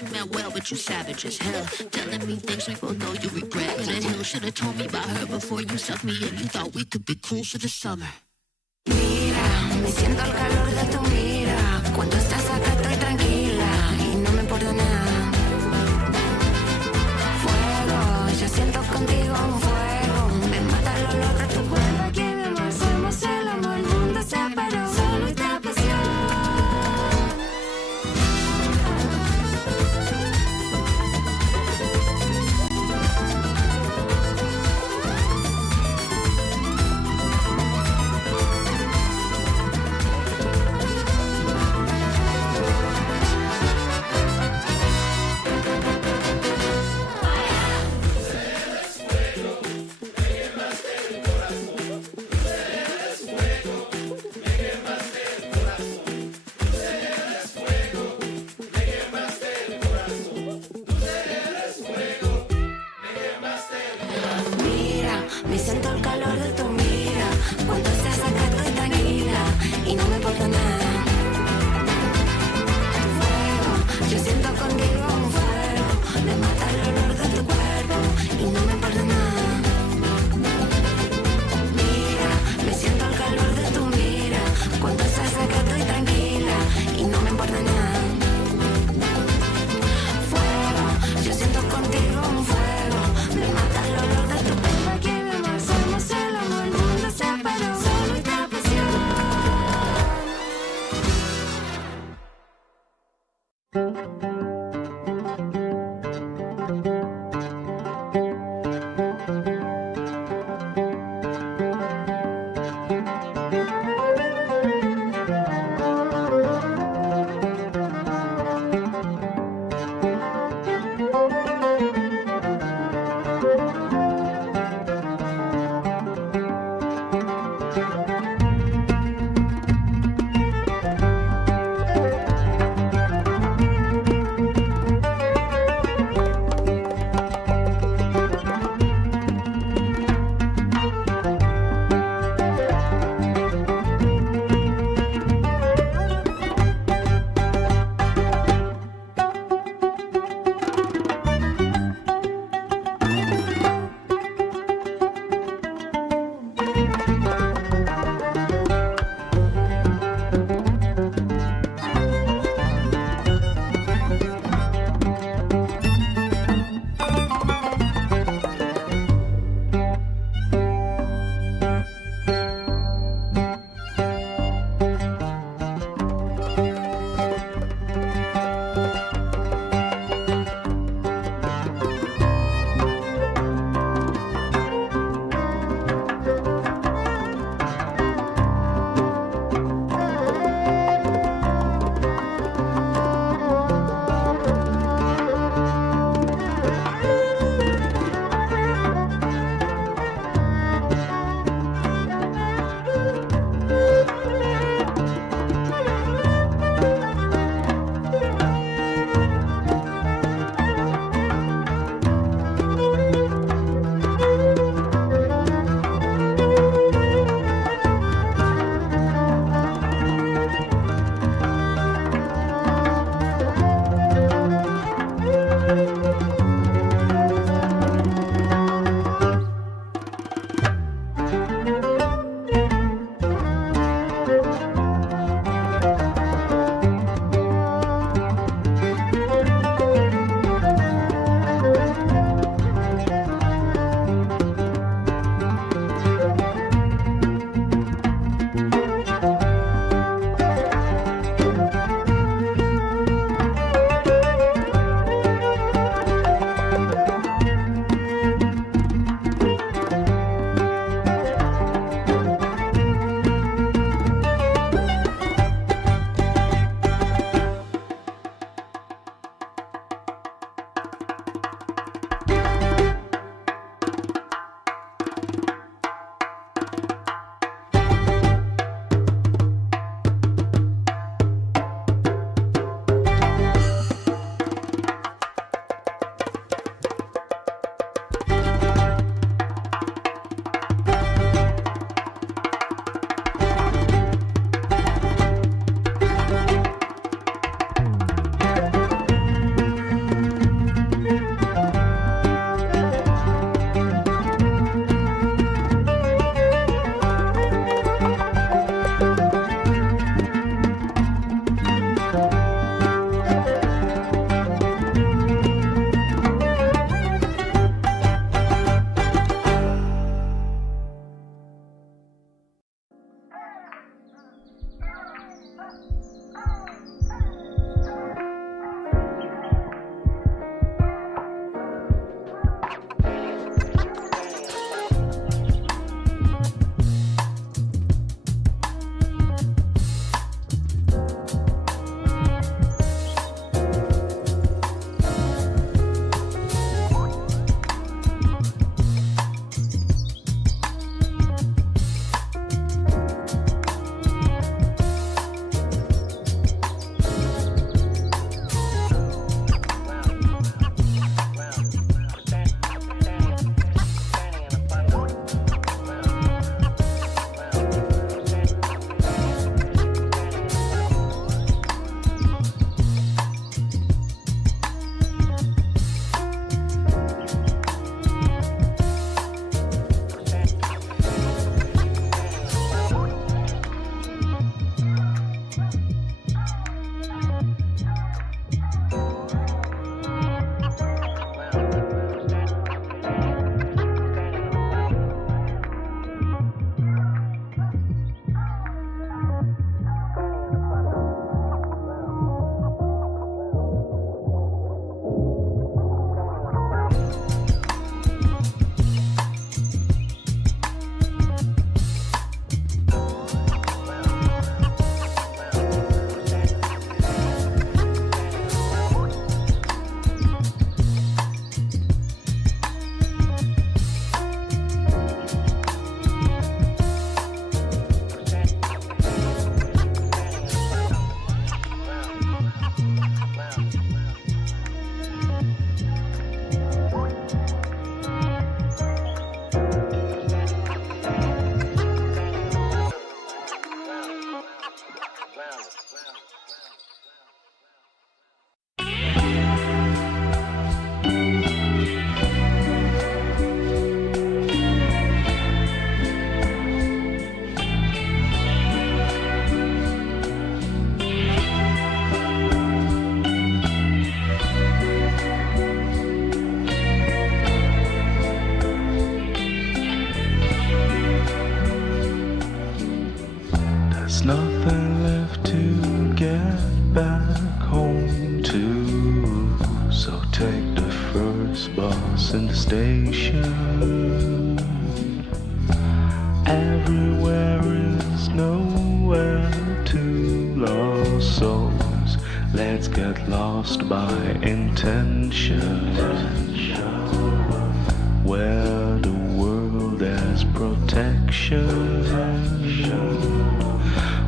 thought you meant well, but you savage as hell. Telling me things we both know you regret. That hill should have told me about her before you sucked me in. You thought we could be cool for the summer. Mira, me siento el calor de tu mira. Cuando estás acá estoy tranquila y no me importa nada. Fuego, yo siento contigo un fuego. Me mata el olor de tu cuerpo. Aquí mi amor, somos el amor. El mundo se paró, solo esta pasión. Me siento el calor de tu mira. Cuando estás acá estoy tranquila y no me importa nada. Fuego, yo siento contigo un fuego. Me mata el olor de tu cuerpo y no me importa nada. Mira, me siento el calor de tu mira. Cuando estás acá estoy tranquila y no me importa nada. Fuego, yo siento contigo un fuego. Me mata el olor de tu cuerpo. Aquí mi amor, somos el amor, el mundo se paró. crossed by intention, where the world has protection,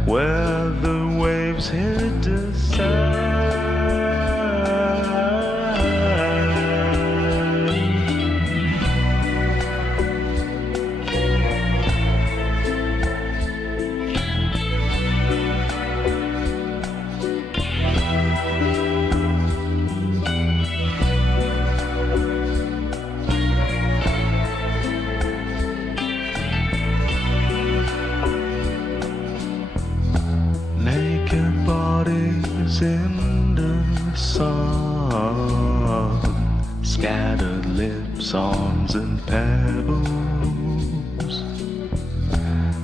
where the waves hit the sand. Naked bodies in the sun, scattered lips, arms and pebbles,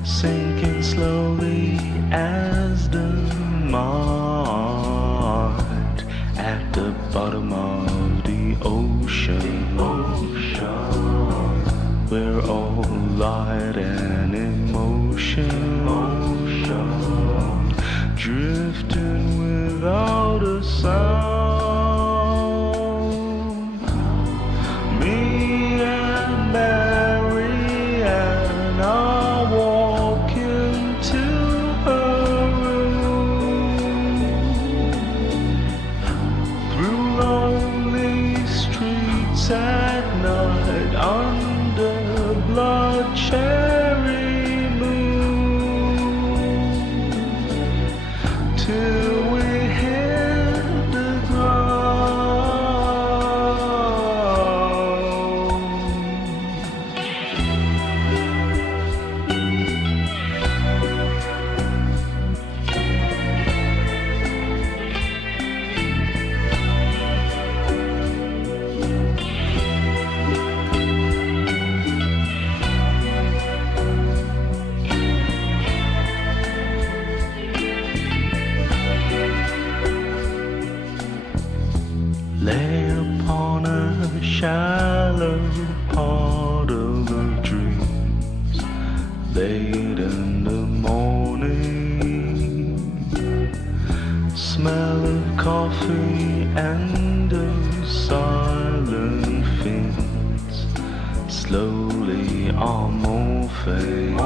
sinking slowly as the mud at the bottom of the ocean. We're all light and emotion, drifting without a sound. Me and Mary and I walk into her room, through lonely streets at night under blood cherry moon, till we hit the ground. Lay upon a shallow part of the dreams, late in the morning, smell of coffee and of silent fiends slowly are morphing,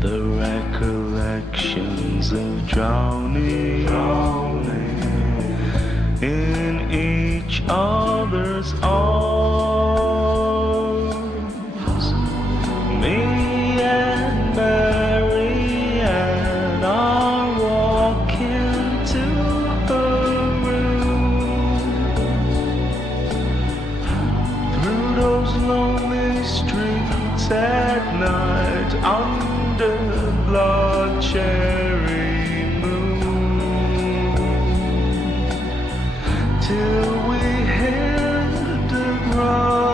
the recollections of drowning in each other's arms. Me and Mary and I walk into her room, through those lonely streets at night under blood cherry moon, till we hit the ground.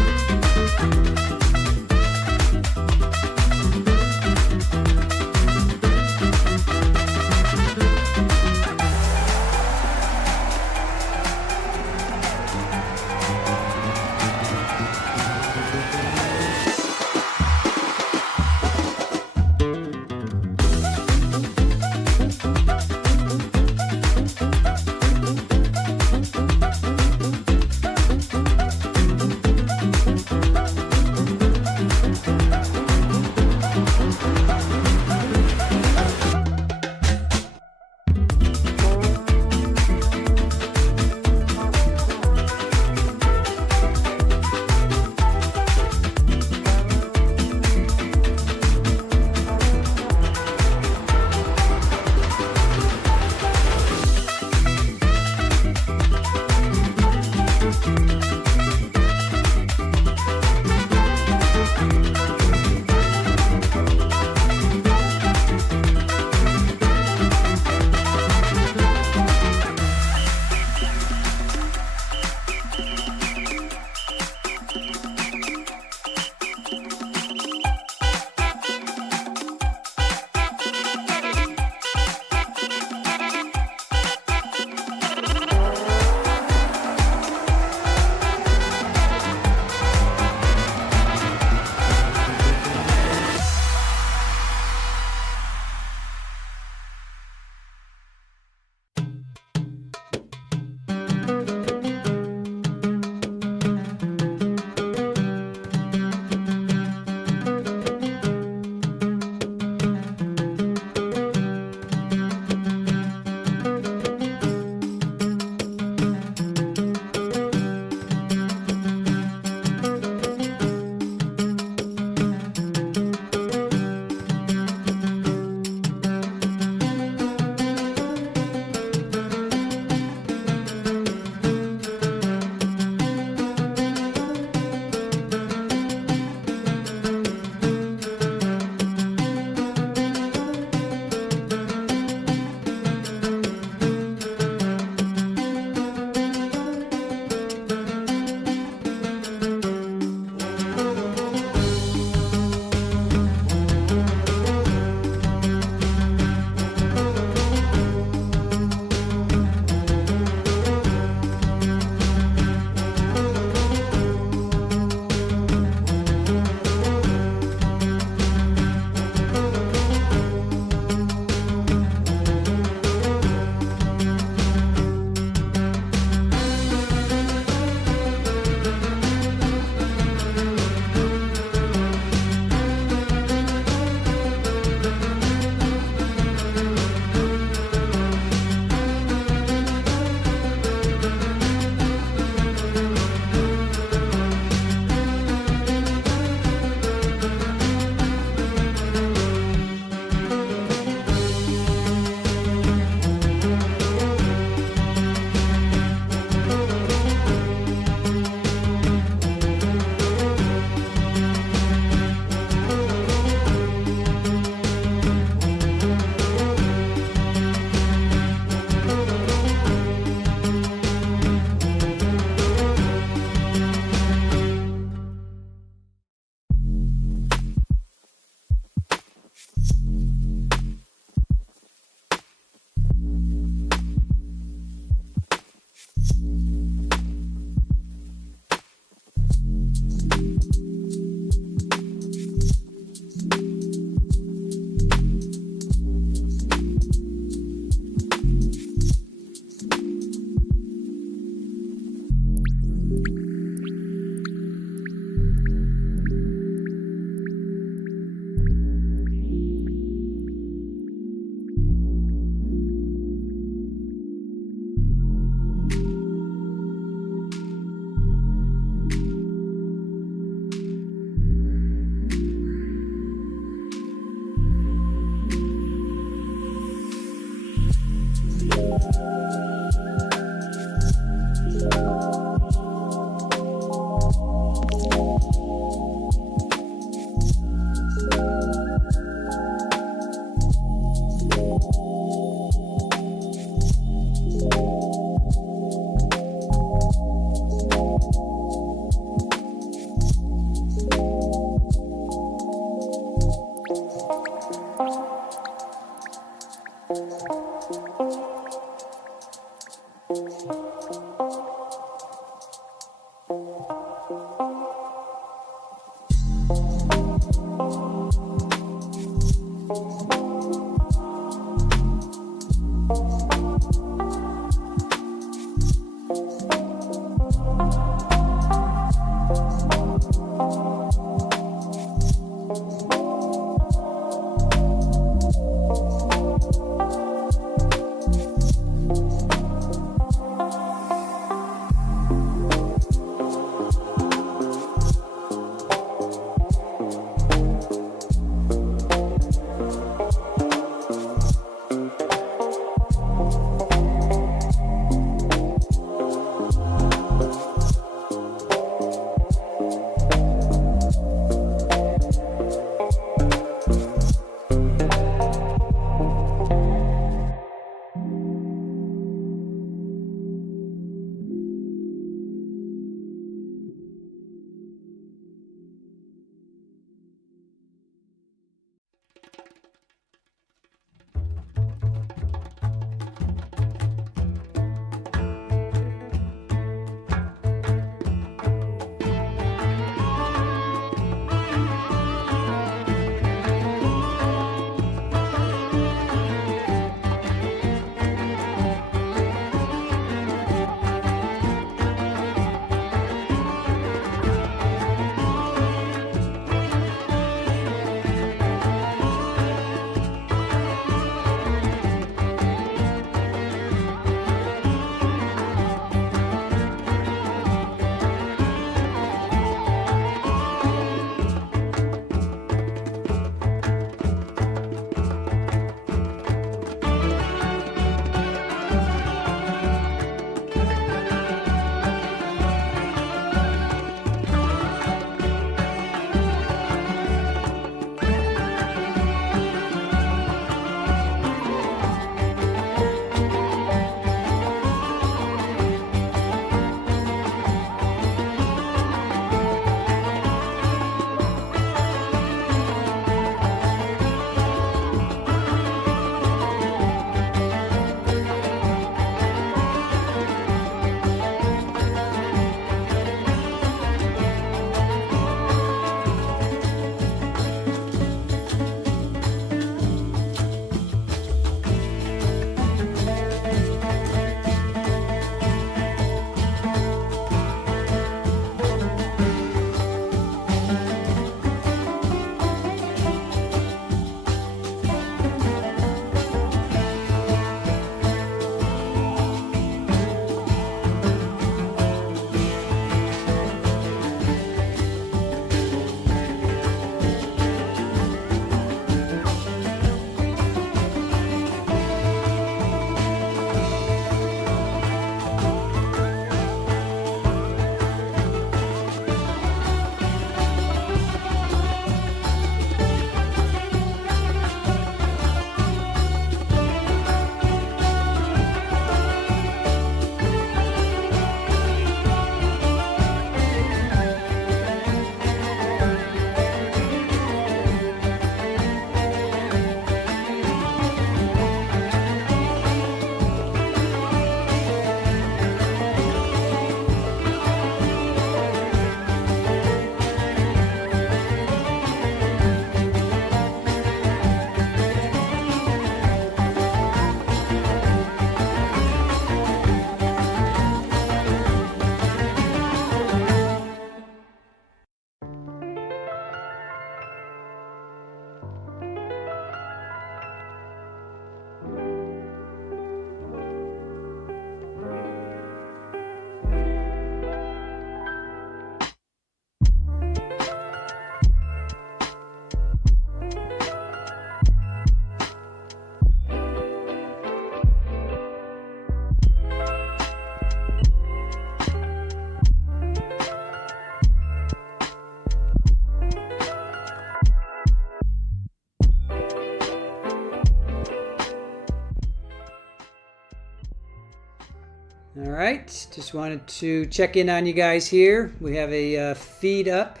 All right, just wanted to check in on you guys here. We have a feed up.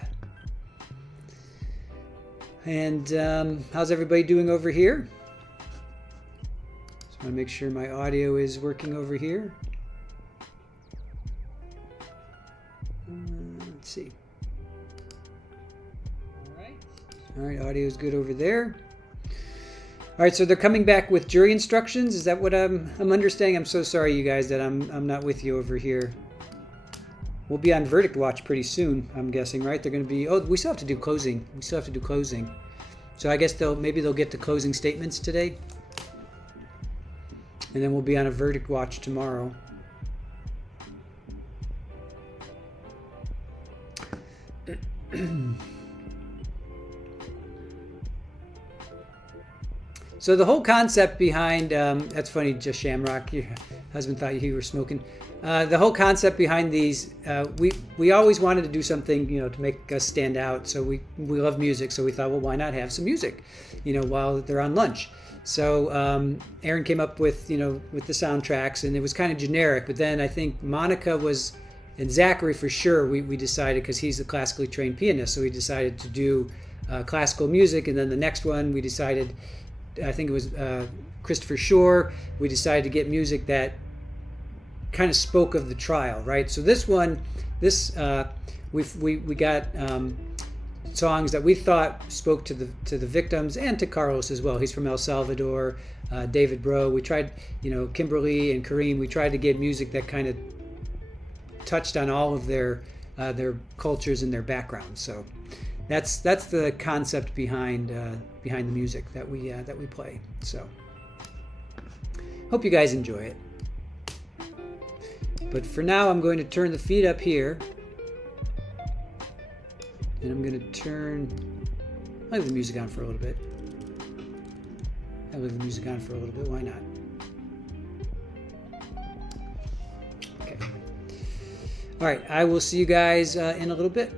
And how's everybody doing over here? Just want to make sure my audio is working over here. Let's see. All right, audio is good over there. All right, so they're coming back with jury instructions. Is that what I'm understanding? I'm so sorry, you guys, that I'm not with you over here. We'll be on verdict watch pretty soon, I'm guessing, right? They're going to be. Oh, we still have to do closing. So I guess maybe they'll get to closing statements today, and then we'll be on a verdict watch tomorrow. So the whole concept behind, that's funny, just Shamrock, your husband thought you were smoking. The whole concept behind these, we always wanted to do something, to make us stand out. So we love music, so we thought, well, why not have some music, while they're on lunch. So Aaron came up with the soundtracks, and it was kind of generic. But then I think Monica and Zachary for sure, we decided, because he's a classically trained pianist, so we decided to do classical music. And then the next one we decided, I think it was Christopher Shore, we decided to get music that kind of spoke of the trial, right? So this one, we got songs that we thought spoke to the victims and to Carlos as well. He's from El Salvador. David Breaux. We tried, Kimberlee and Karim. We tried to get music that kind of touched on all of their cultures and their backgrounds. So that's the concept behind the music that we play. So hope you guys enjoy it. But for now, I'm going to turn the feed up here, and I'm going to I'll leave the music on for a little bit. Why not? Okay. All right. I will see you guys in a little bit.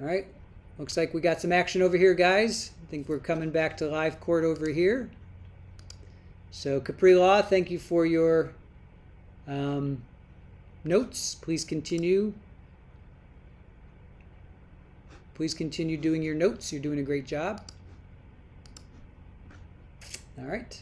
All right. Looks like we got some action over here, guys. I think we're coming back to live court over here. So, Capri Law, thank you for your notes. Please continue. Please continue doing your notes. You're doing a great job. All right.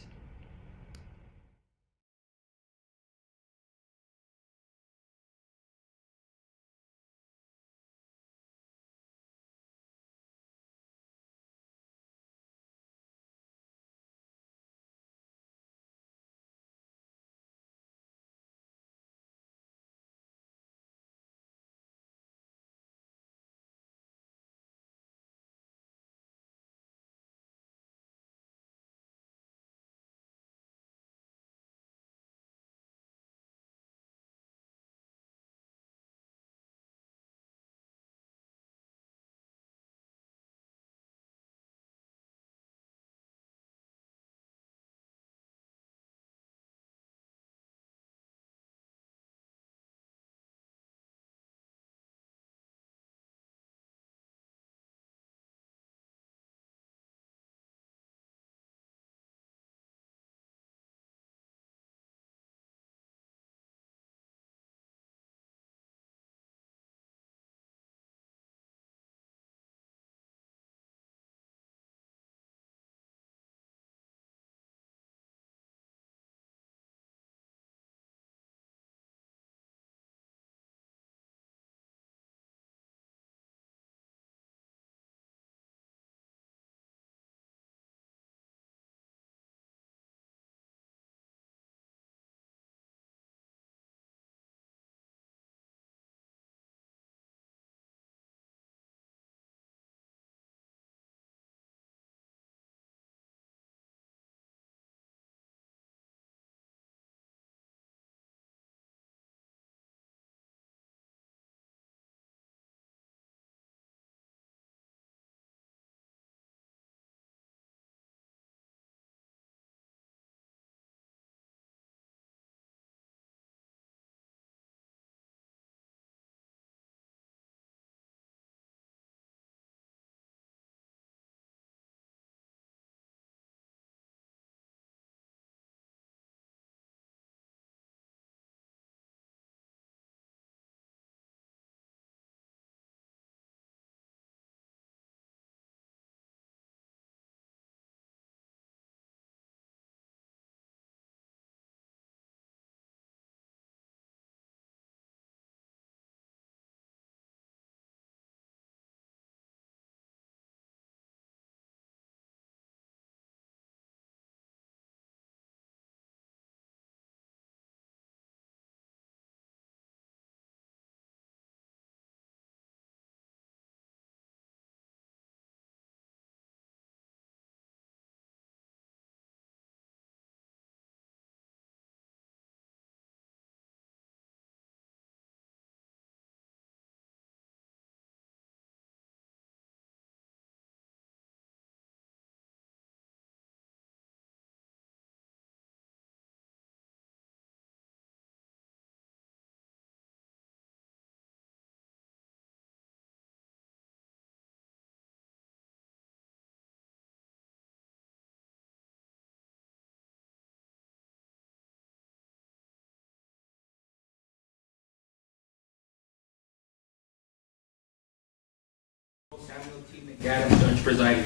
Adams, Judge presiding.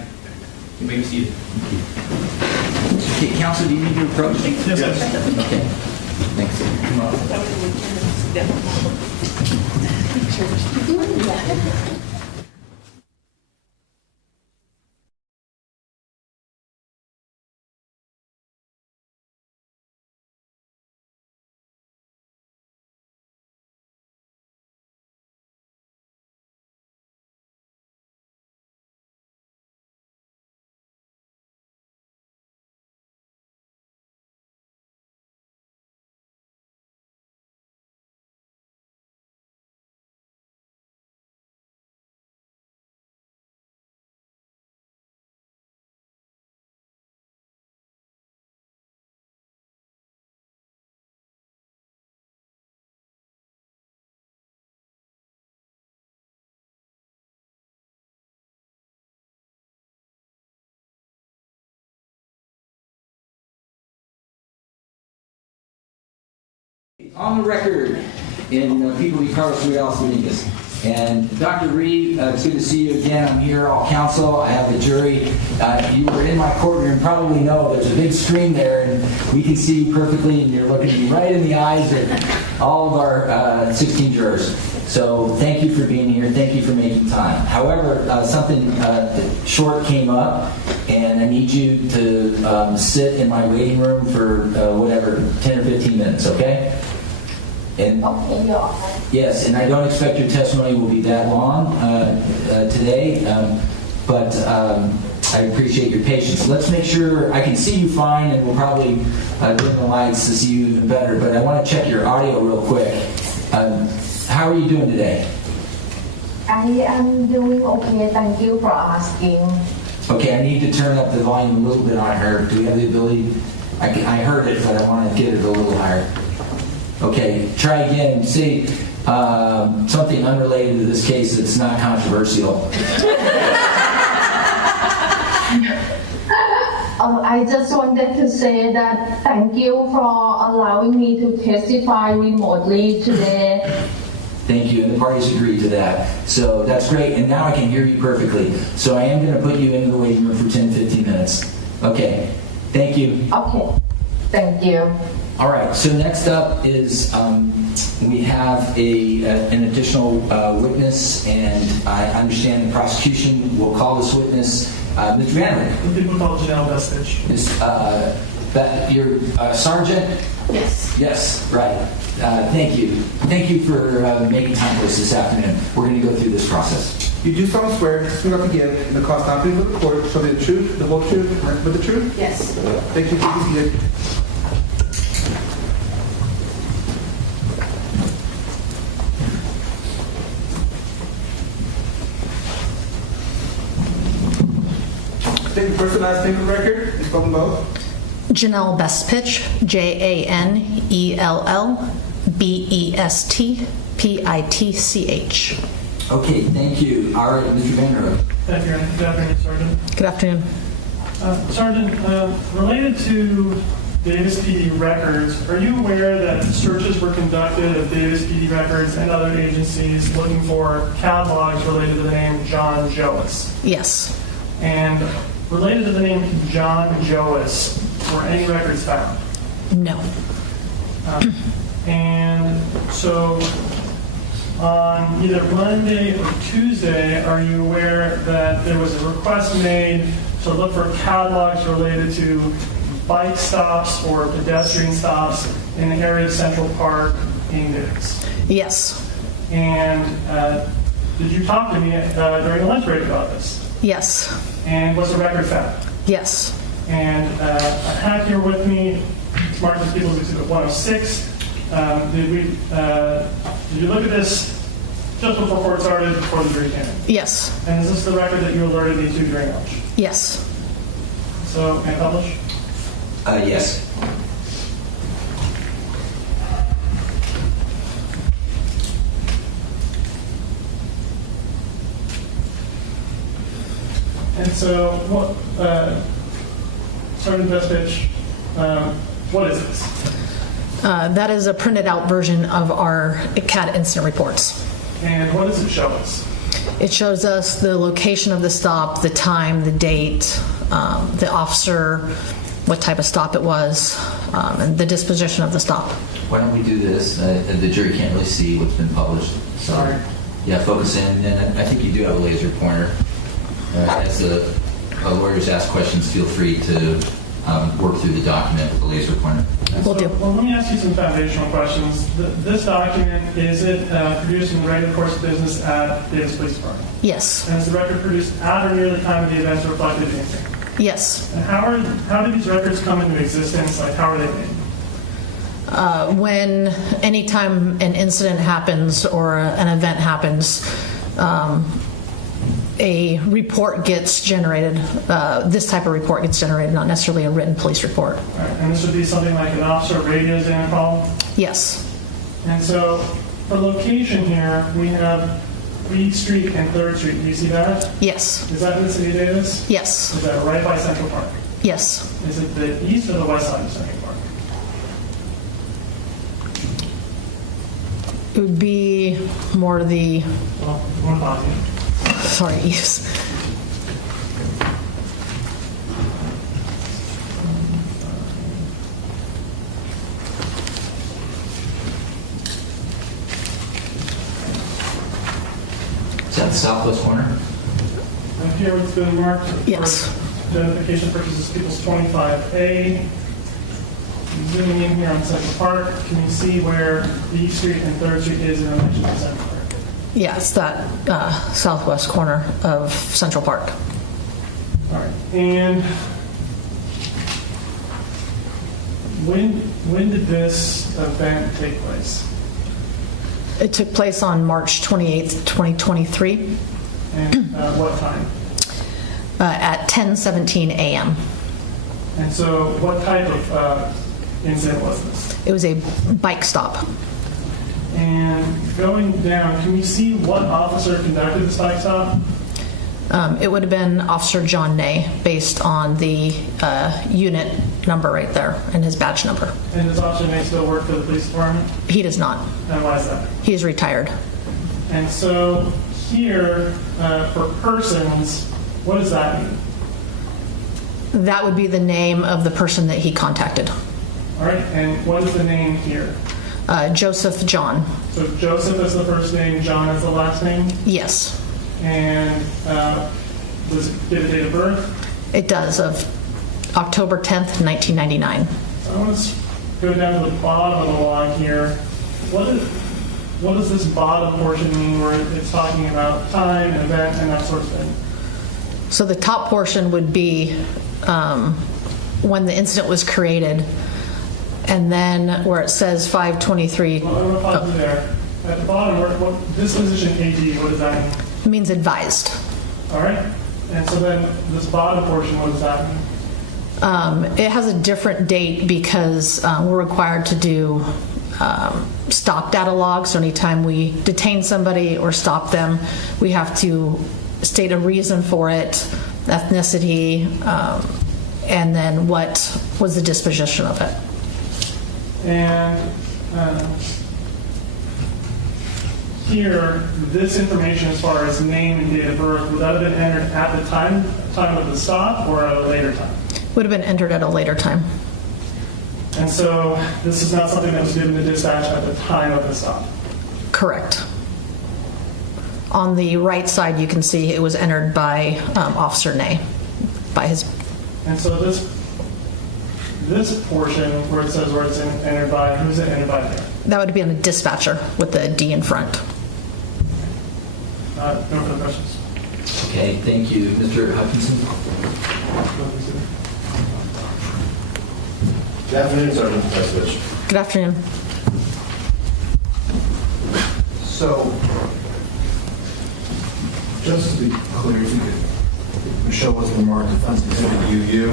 You may be seated. Okay, counsel, do you need to approach? Yes. Okay. Thanks. Come on. On the record in People v. Carlos Dominguez. And Dr. Reed, it's good to see you again. I'm here, all counsel. I have the jury. You were in my courtroom, probably know there's a big screen there, and we can see you perfectly, and you're looking me right in the eyes of all of our 16 jurors. So thank you for being here. Thank you for making time. However, something short came up, and I need you to sit in my waiting room for whatever, 10 or 15 minutes, okay? And yes, and I don't expect your testimony will be that long today, but I appreciate your patience. Let's make sure I can see you fine, and we'll probably dim the lights to see you even better, but I want to check your audio real quick. How are you doing today? I am doing okay, thank you for asking. Okay, I need to turn up the volume a little bit on her. Do we have the ability? I heard it, but I want to get it a little higher. Okay, try again. See, something unrelated to this case that's not controversial. I just wanted to say that thank you for allowing me to testify remotely today. Thank you, and the parties agreed to that. So that's great, and now I can hear you perfectly. So I am going to put you into the waiting room for 10-15 minutes. Okay, thank you. Okay, thank you. All right, so next up is we have an additional witness, and I understand the prosecution will call this witness Mr. Henry. People call Janelle Bestich. You're Sergeant? Yes. Yes, right. Thank you. Thank you for making time for us this afternoon. We're going to go through this process. You do solemnly swear, swear not to give, and the cause not to be for the court, shall be the truth, the whole truth, and nothing but the truth? Yes. Thank you. Please be seated. Take the first and last name for the record. Please call them both. Janelle Bestpitch, JANELLBESTPITCH. Okay, thank you. All right, Mr. Vanderhook. Thank you. Good afternoon, Sergeant. Good afternoon. Sergeant, related to Davis PD records, are you aware that searches were conducted of Davis PD records and other agencies looking for catalogs related to the name John Joas? Yes. And related to the name John Joas, were any records found? No. And so on either Monday or Tuesday, are you aware that there was a request made to look for catalogs related to bike stops or pedestrian stops in the area of Central Park in Diggs? Yes. And did you talk to me during the lunch break about this? Yes. And was the record found? Yes. And I have here with me Smart as People's Exhibit 106. Did you look at this just before court started, before the jury came in? Yes. And is this the record that you alerted me to during lunch? Yes. So, can I publish? Yes. And so, what, Sergeant Bestich, what is this? That is a printed out version of our CAT incident reports. And what does it show us? It shows us the location of the stop, the time, the date, the officer, what type of stop it was, and the disposition of the stop. Why don't we do this? The jury can't really see what's been published. So, Sorry. Yeah, focus in. And I think you do have a laser pointer. As the lawyers ask questions, feel free to work through the document with the laser pointer. Will do. Well, let me ask you some foundational questions. This document, is it produced in the regular course of business at Davis Police Department? Yes. And is the record produced at or near the time of the events reflected in it? Yes. And how do these records come into existence? Like, how are they made? When anytime an incident happens or an event happens, a report gets generated. This type of report gets generated, not necessarily a written police report. All right. And this would be something like an officer radios in a call? Yes. And so for location here, we have Reed Street and 3rd Street. Do you see that? Yes. Is that in the city of Davis? Yes. Is that right by Central Park? Yes. Is it the east or the west side of Central Park? It would be more the, Well, one copy. sorry, yes. Is that the southwest corner? And here it's been marked Yes. for identification purposes, People's 25A. Zooming in here on Central Park, can you see where B Street and 3rd Street is in relation to Central Park? Yeah, it's that southwest corner of Central Park. All right, and when did this event take place? It took place on March 28th, 2023 And what time? at 10:17 a.m. And so what type of incident was this? It was a bike stop. And going down, can you see what officer conducted this bike stop? It would have been Officer John Ney, based on the unit number right there and his badge number. And does Officer Ney still work for the police department? He does not. And why is that? He is retired. And so here, for persons, what does that mean? That would be the name of the person that he contacted. All right, and what is the name here? Joseph John. So Joseph is the first name, John is the last name, Yes, and does it give a date of birth? it does, of October 10th, 1999. So I want to go down to the bottom of the log here. What does this bottom portion mean where it's talking about time, and event, and that sort of thing? So the top portion would be when the incident was created, and then where it says 5:23 Well, I'm going to pause you there. At the bottom, what disposition AD, what does that mean? means advised. All right, and so then this bottom portion, what does that mean? It has a different date because we're required to do stop data logs. So anytime we detain somebody or stop them, we have to state a reason for it, ethnicity, and then what was the disposition of it. And here, this information as far as name and date of birth, would that have been entered at the time of the stop or at a later time? Would have been entered at a later time. And so this is not something that was given to dispatch at the time of the stop. Correct. On the right side, you can see it was entered by Officer Ney, by his. And so this portion where it says where it's entered by, who's it entered by there? That would be on a dispatcher with the D in front. No further questions. Okay, thank you. Mr. Hutchinson? Good afternoon, Sergeant Preswich. Good afternoon. So, just to be clear, if you could, Michelle was remarked offense exhibit UU.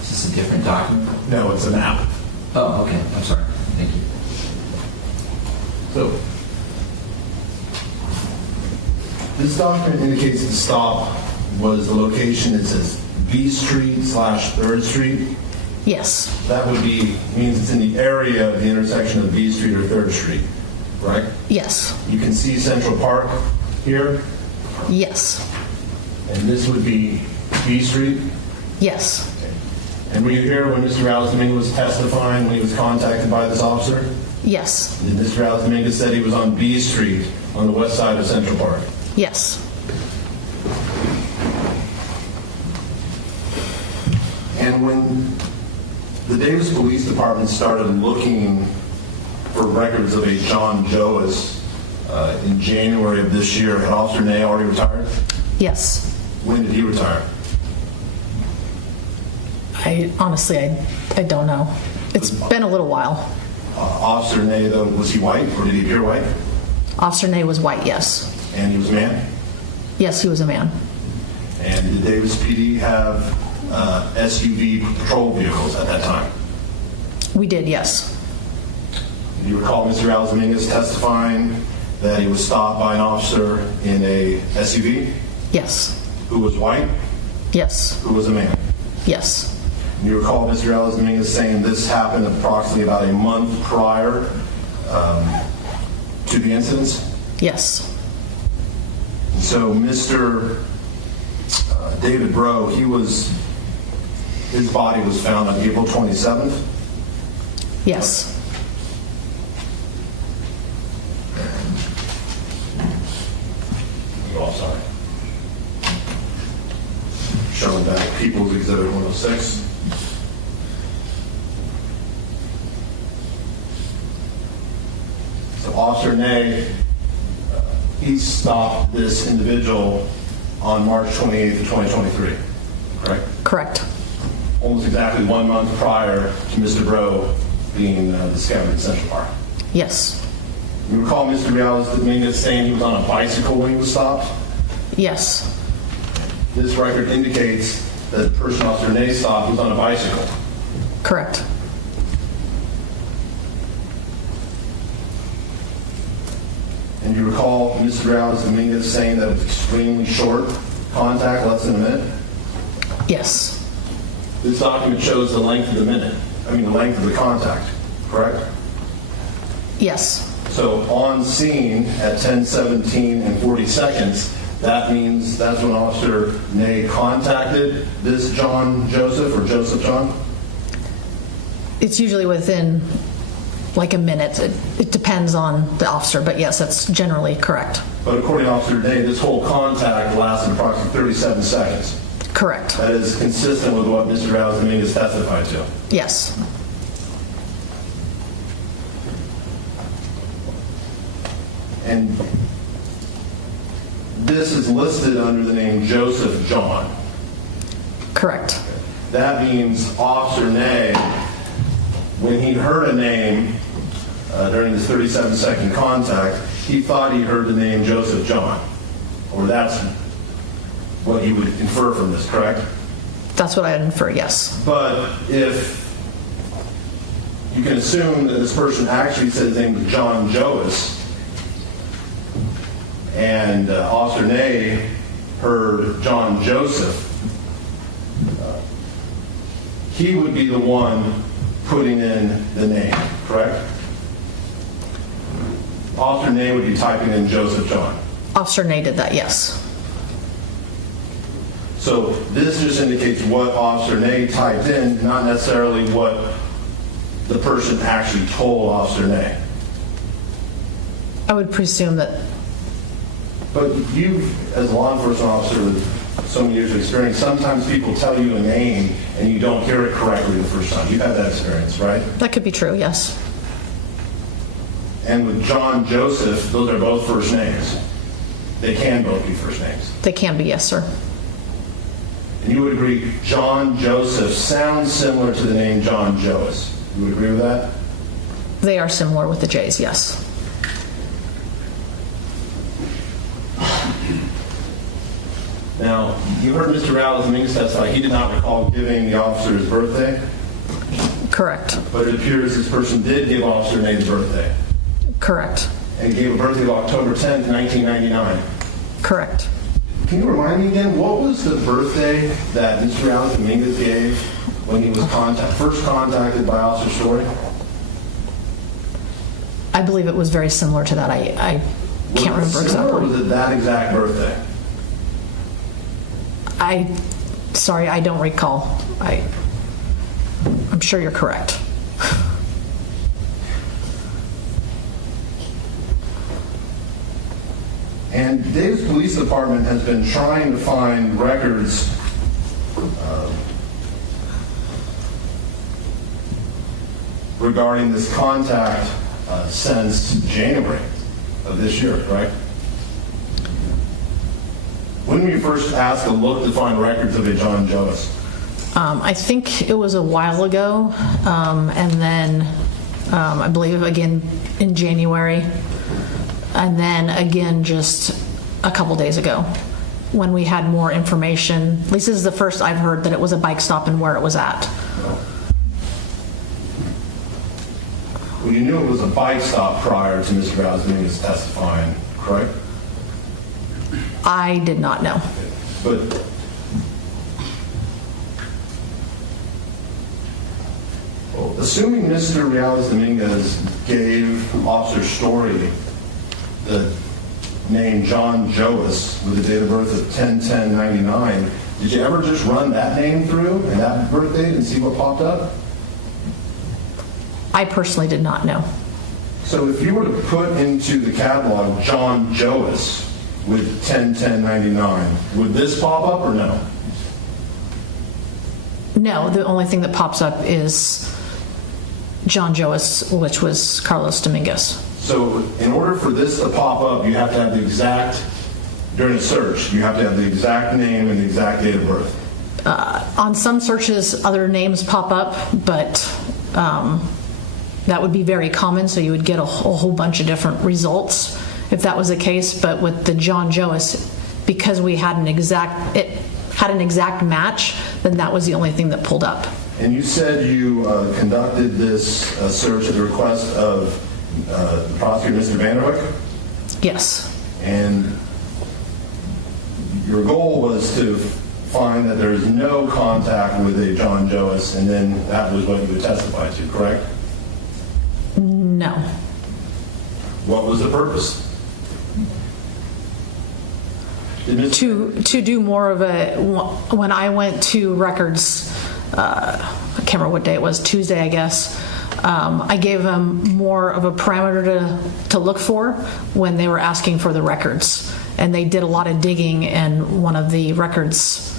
Is this a different document? No, it's an app. Oh, okay. I'm sorry. Thank you. So, this document indicates the stop was the location, it says B Street / 3rd Street. Yes. That would be, means it's in the area of the intersection of B Street or 3rd Street, right? Yes. You can see Central Park here, Yes. and this would be B Street. Yes. And were you here when Mr. Dominguez was testifying when he was contacted by this officer? Yes. Did Mr. Dominguez said he was on B Street on the west side of Central Park? Yes. And when the Davis Police Department started looking for records of a John Joas in January of this year, had Officer Ney already retired? Yes. When did he retire? I honestly, I don't know. It's been a little while. Officer Ney, though, was he white or did he appear white? Officer Ney was white, yes. And he was a man? Yes, he was a man. And did Davis PD have SUV patrol vehicles at that time? We did, yes. Do you recall Mr. Dominguez testifying that he was stopped by an officer in a SUV? Yes. Who was white? Yes. Who was a man? Yes. You recall Mr. Ellis Dominguez saying this happened approximately about a month prior to the incidents? Yes. So Mr. David Breaux, his body was found on April 27th? Yes. Oh, sorry. Showing back People's Exhibit 106. So Officer Ney, he stopped this individual on March 28th of 2023, correct? Correct. Almost exactly 1 month prior to Mr. Breaux being discovered in Central Park. Yes. You recall Mr. Ellis Dominguez saying he was on a bicycle when he was stopped? Yes. This record indicates that the person Officer Ney stopped was on a bicycle. Correct. And you recall Mr. Ellis Dominguez saying that it was extremely short contact, less than a minute? Yes. This document shows the length of the length of the contact, correct? Yes. So on scene at 10:17 and 40 seconds, that means that's when Officer Ney contacted this John Joseph or Joseph John? It's usually within like a minute. It depends on the officer, but yes, that's generally correct. But according to Officer Ney, this whole contact lasted approximately 37 seconds. Correct. That is consistent with what Mr. Ellis Dominguez testified to. Yes. And this is listed under the name Joseph John. Correct. That means Officer Ney, when he heard a name during this 37-second contact, he thought he heard the name Joseph John. Or that's what he would infer from this, correct? That's what I would infer, yes. But if you can assume that this person actually said his name was John Joas, and Officer Ney heard John Joseph, he would be the one putting in the name, correct? Officer Ney would be typing in Joseph John. Officer Ney did that, yes. So this just indicates what Officer Ney typed in, not necessarily what the person actually told Officer Ney. I would presume that. But you, as a law enforcement officer with so many years of experience, sometimes people tell you a name and you don't hear it correctly the first time. You've had that experience, right? That could be true, yes. And with John Joseph, those are both first names. They can both be first names. They can be, yes, sir. And you would agree John Joseph sounds similar to the name John Joas. You would agree with that? They are similar with the J's, yes. Now, you heard Mr. Ellis Dominguez testify. He did not recall giving the officer his birthday. Correct. But it appears this person did give Officer Ney's birthday. Correct. And he gave a birthday of October 10th, 1999. Correct. Can you remind me again, what was the birthday that Mr. Ellis Dominguez gave when he was first contacted by Officer Story? I believe it was very similar to that. I can't remember exactly. Or was it that exact birthday? Sorry, I don't recall. I'm sure you're correct. And Davis Police Department has been trying to find records regarding this contact since January of this year, right? When were you first asked to look to find records of a John Joas? I think it was a while ago, and then I believe again in January, and then again just a couple days ago when we had more information. At least this is the first I've heard that it was a bike stop and where it was at. Well, you knew it was a bike stop prior to Mr. Ellis Dominguez testifying, correct? I did not know. But assuming Mr. Dominguez gave Officer Story the name John Joas with a date of birth of 10/10/99, did you ever just run that name through and that birth date and see what popped up? I personally did not know. So if you were to put into the catalog John Joas with 10/10/99, would this pop up or no? No, the only thing that pops up is John Joas, which was Carlos Dominguez. So in order for this to pop up, you have to have the exact, during a search, you have to have the exact name and the exact date of birth. On some searches, other names pop up, but that would be very common, so you would get a whole bunch of different results if that was the case. But with the John Joas, because we had an exact match, then that was the only thing that pulled up. And you said you conducted this search at the request of Prosecutor Mr. Vanderhook? Yes. And your goal was to find that there is no contact with a John Joas, and then that was what you would testify to, correct? No. What was the purpose? To do more of a, when I went to records, I can't remember what day it was, Tuesday, I guess, I gave them more of a parameter to look for when they were asking for the records. And they did a lot of digging, and one of the records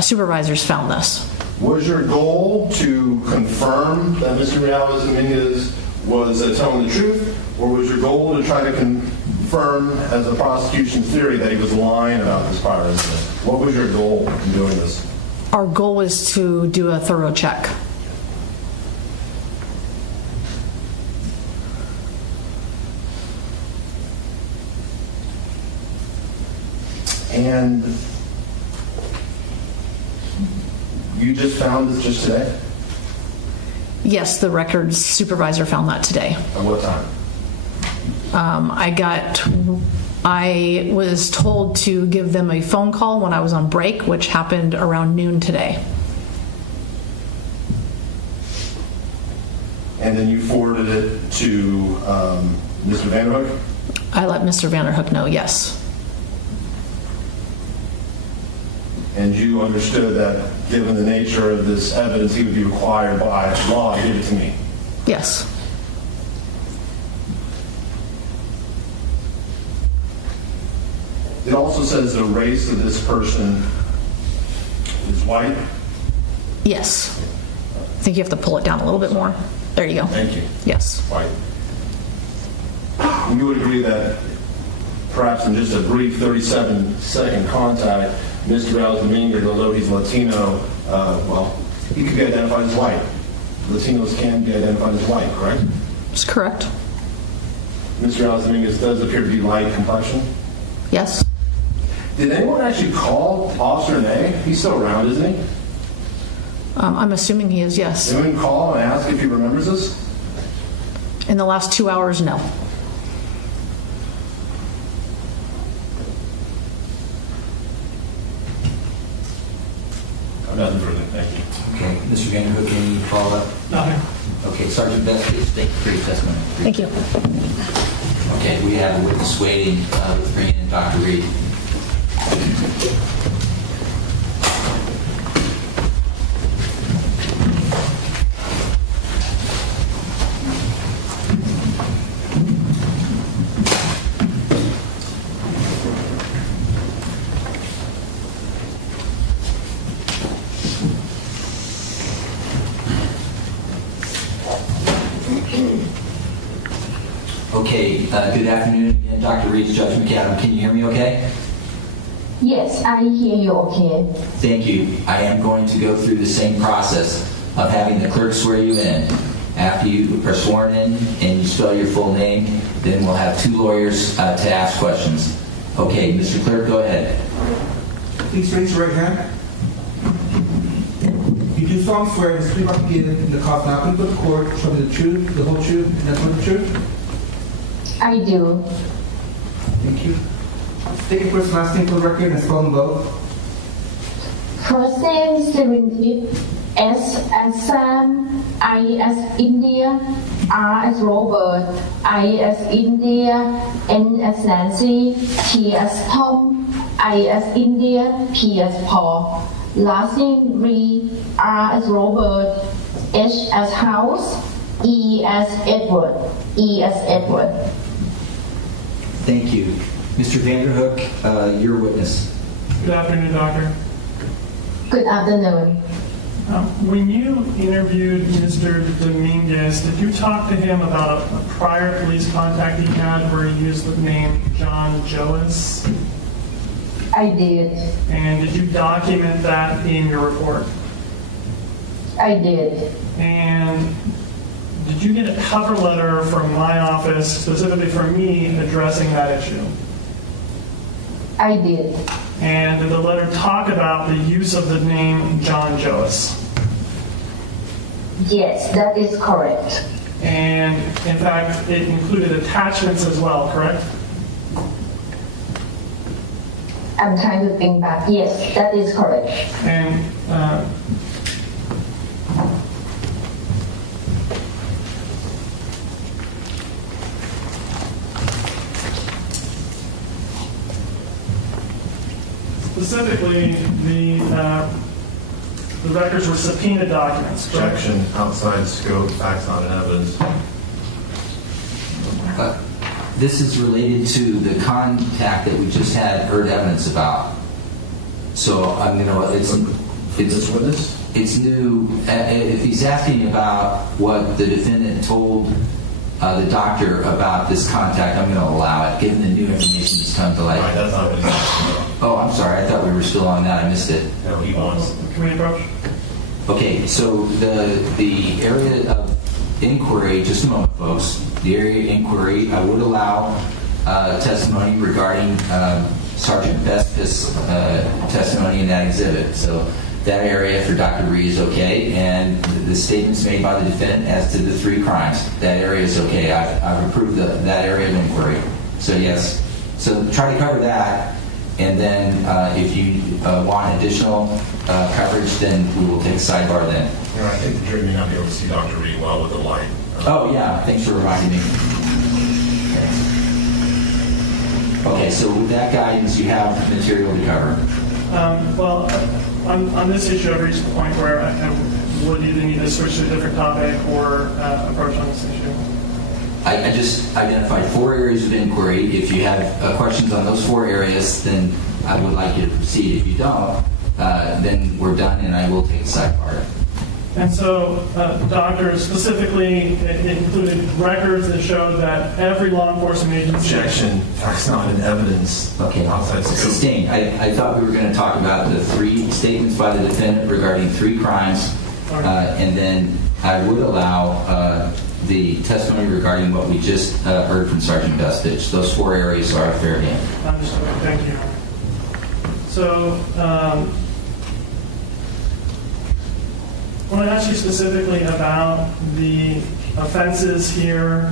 supervisors found this. Was your goal to confirm that Mr. Dominguez was telling the truth, or was your goal to try to confirm as a prosecution's theory that he was lying about this prior incident? What was your goal in doing this? Our goal was to do a thorough check. And you just found this just today? Yes, the records supervisor found that today. At what time? I was told to give them a phone call when I was on break, which happened around noon today. And then you forwarded it to Mr. Vanderhook? I let Mr. Vanderhook know, yes. And you understood that given the nature of this evidence, he would be required by law to give it to me? Yes. It also says the race of this person is white? Yes. I think you have to pull it down a little bit more. There you go. Thank you. Yes. White. You would agree that perhaps in just a brief 37-second contact, Mr. Dominguez, although he's Latino, he could be identified as white. Latinos can be identified as white, correct? That's correct. Mr. Dominguez does appear to be light complexion? Yes. Did anyone actually call Officer Ney? He's still around, isn't he? I'm assuming he is, yes. Did anyone call and ask if he remembers this? In the last 2 hours, no. Nothing further, thank you. Okay, Mr. Vanderhook, any follow-up? Nothing. Okay, Sergeant Best, please thank you for your testimony. Thank you. Okay, we have a witness waiting. Let's bring in Dr. Reed. Okay, good afternoon again, Dr. Reed, Judge McAdam. Can you hear me okay? Yes, I hear you okay. Thank you. I am going to go through the same process of having the clerk swear you in. After you are sworn in and you spell your full name, then we'll have two lawyers to ask questions. Okay, Mr. Clerk, go ahead. Please raise your right hand. You do solemnly swear to speak up here in the cause not only for the court, show me the truth, the whole truth, and nothing but the truth? I do. Thank you. State your first and last name for the record and spell them both. First name, Serenity. S as Sam, I as India, R as Robert, I as India, N as Nancy, T as Tom, I as India, P as Paul. Last name Reed, R as Robert, H as House, E as Edward, E as Edward. Thank you. Mr. Vanderhook, your witness. Good afternoon, Doctor. Good afternoon. When you interviewed Mr. Dominguez, did you talk to him about a prior police contact he had where he used the name John Joas? I did. And did you document that in your report? I did. And did you get a cover letter from my office, specifically from me, addressing that issue? I did. And did the letter talk about the use of the name John Joas? Yes, that is correct. And in fact, it included attachments as well, correct? I'm trying to think back. Yes, that is correct. And specifically, the records were subpoena documents, correct? Objection, outside scope, facts not in evidence. This is related to the contact that we just had heard evidence about. So, This witness? it's new. If he's asking about what the defendant told the doctor about this contact, I'm going to allow it, given the new information that's come to light. Right, that's not what he's asking about. Oh, I'm sorry. I thought we were still on that. I missed it. No, he wants. Can we approach? Okay, so the area of inquiry, just a moment, folks. The area of inquiry, I would allow testimony regarding Sergeant Best's testimony in that exhibit. So that area for Dr. Breaux is okay, and the statements made by the defendant as to the 3 crimes, that area is okay. I've approved that area of inquiry. So yes, so try to cover that, and then if you want additional coverage, then we will take a sidebar then. You know, I think the jury may not be able to see Dr. Reed well with the light. Oh yeah, thanks for reminding me. Okay, so with that guidance, you have material to cover. Well, on this issue, I've reached the point where I would either need to switch to a different topic or approach on this issue. I just identified 4 areas of inquiry. If you have questions on those 4 areas, then I would like you to proceed. If you don't, then we're done and I will take a sidebar. And so, Doctor, specifically, it included records that showed that every law enforcement agency... Objection, facts not in evidence. Okay, outside scope. sustained. I thought we were going to talk about the 3 statements by the defendant regarding 3 crimes, and then I would allow the testimony regarding what we just heard from Sergeant Bestich. Those 4 areas are fair game. Understood. Thank you. So, I want to ask you specifically about the offenses here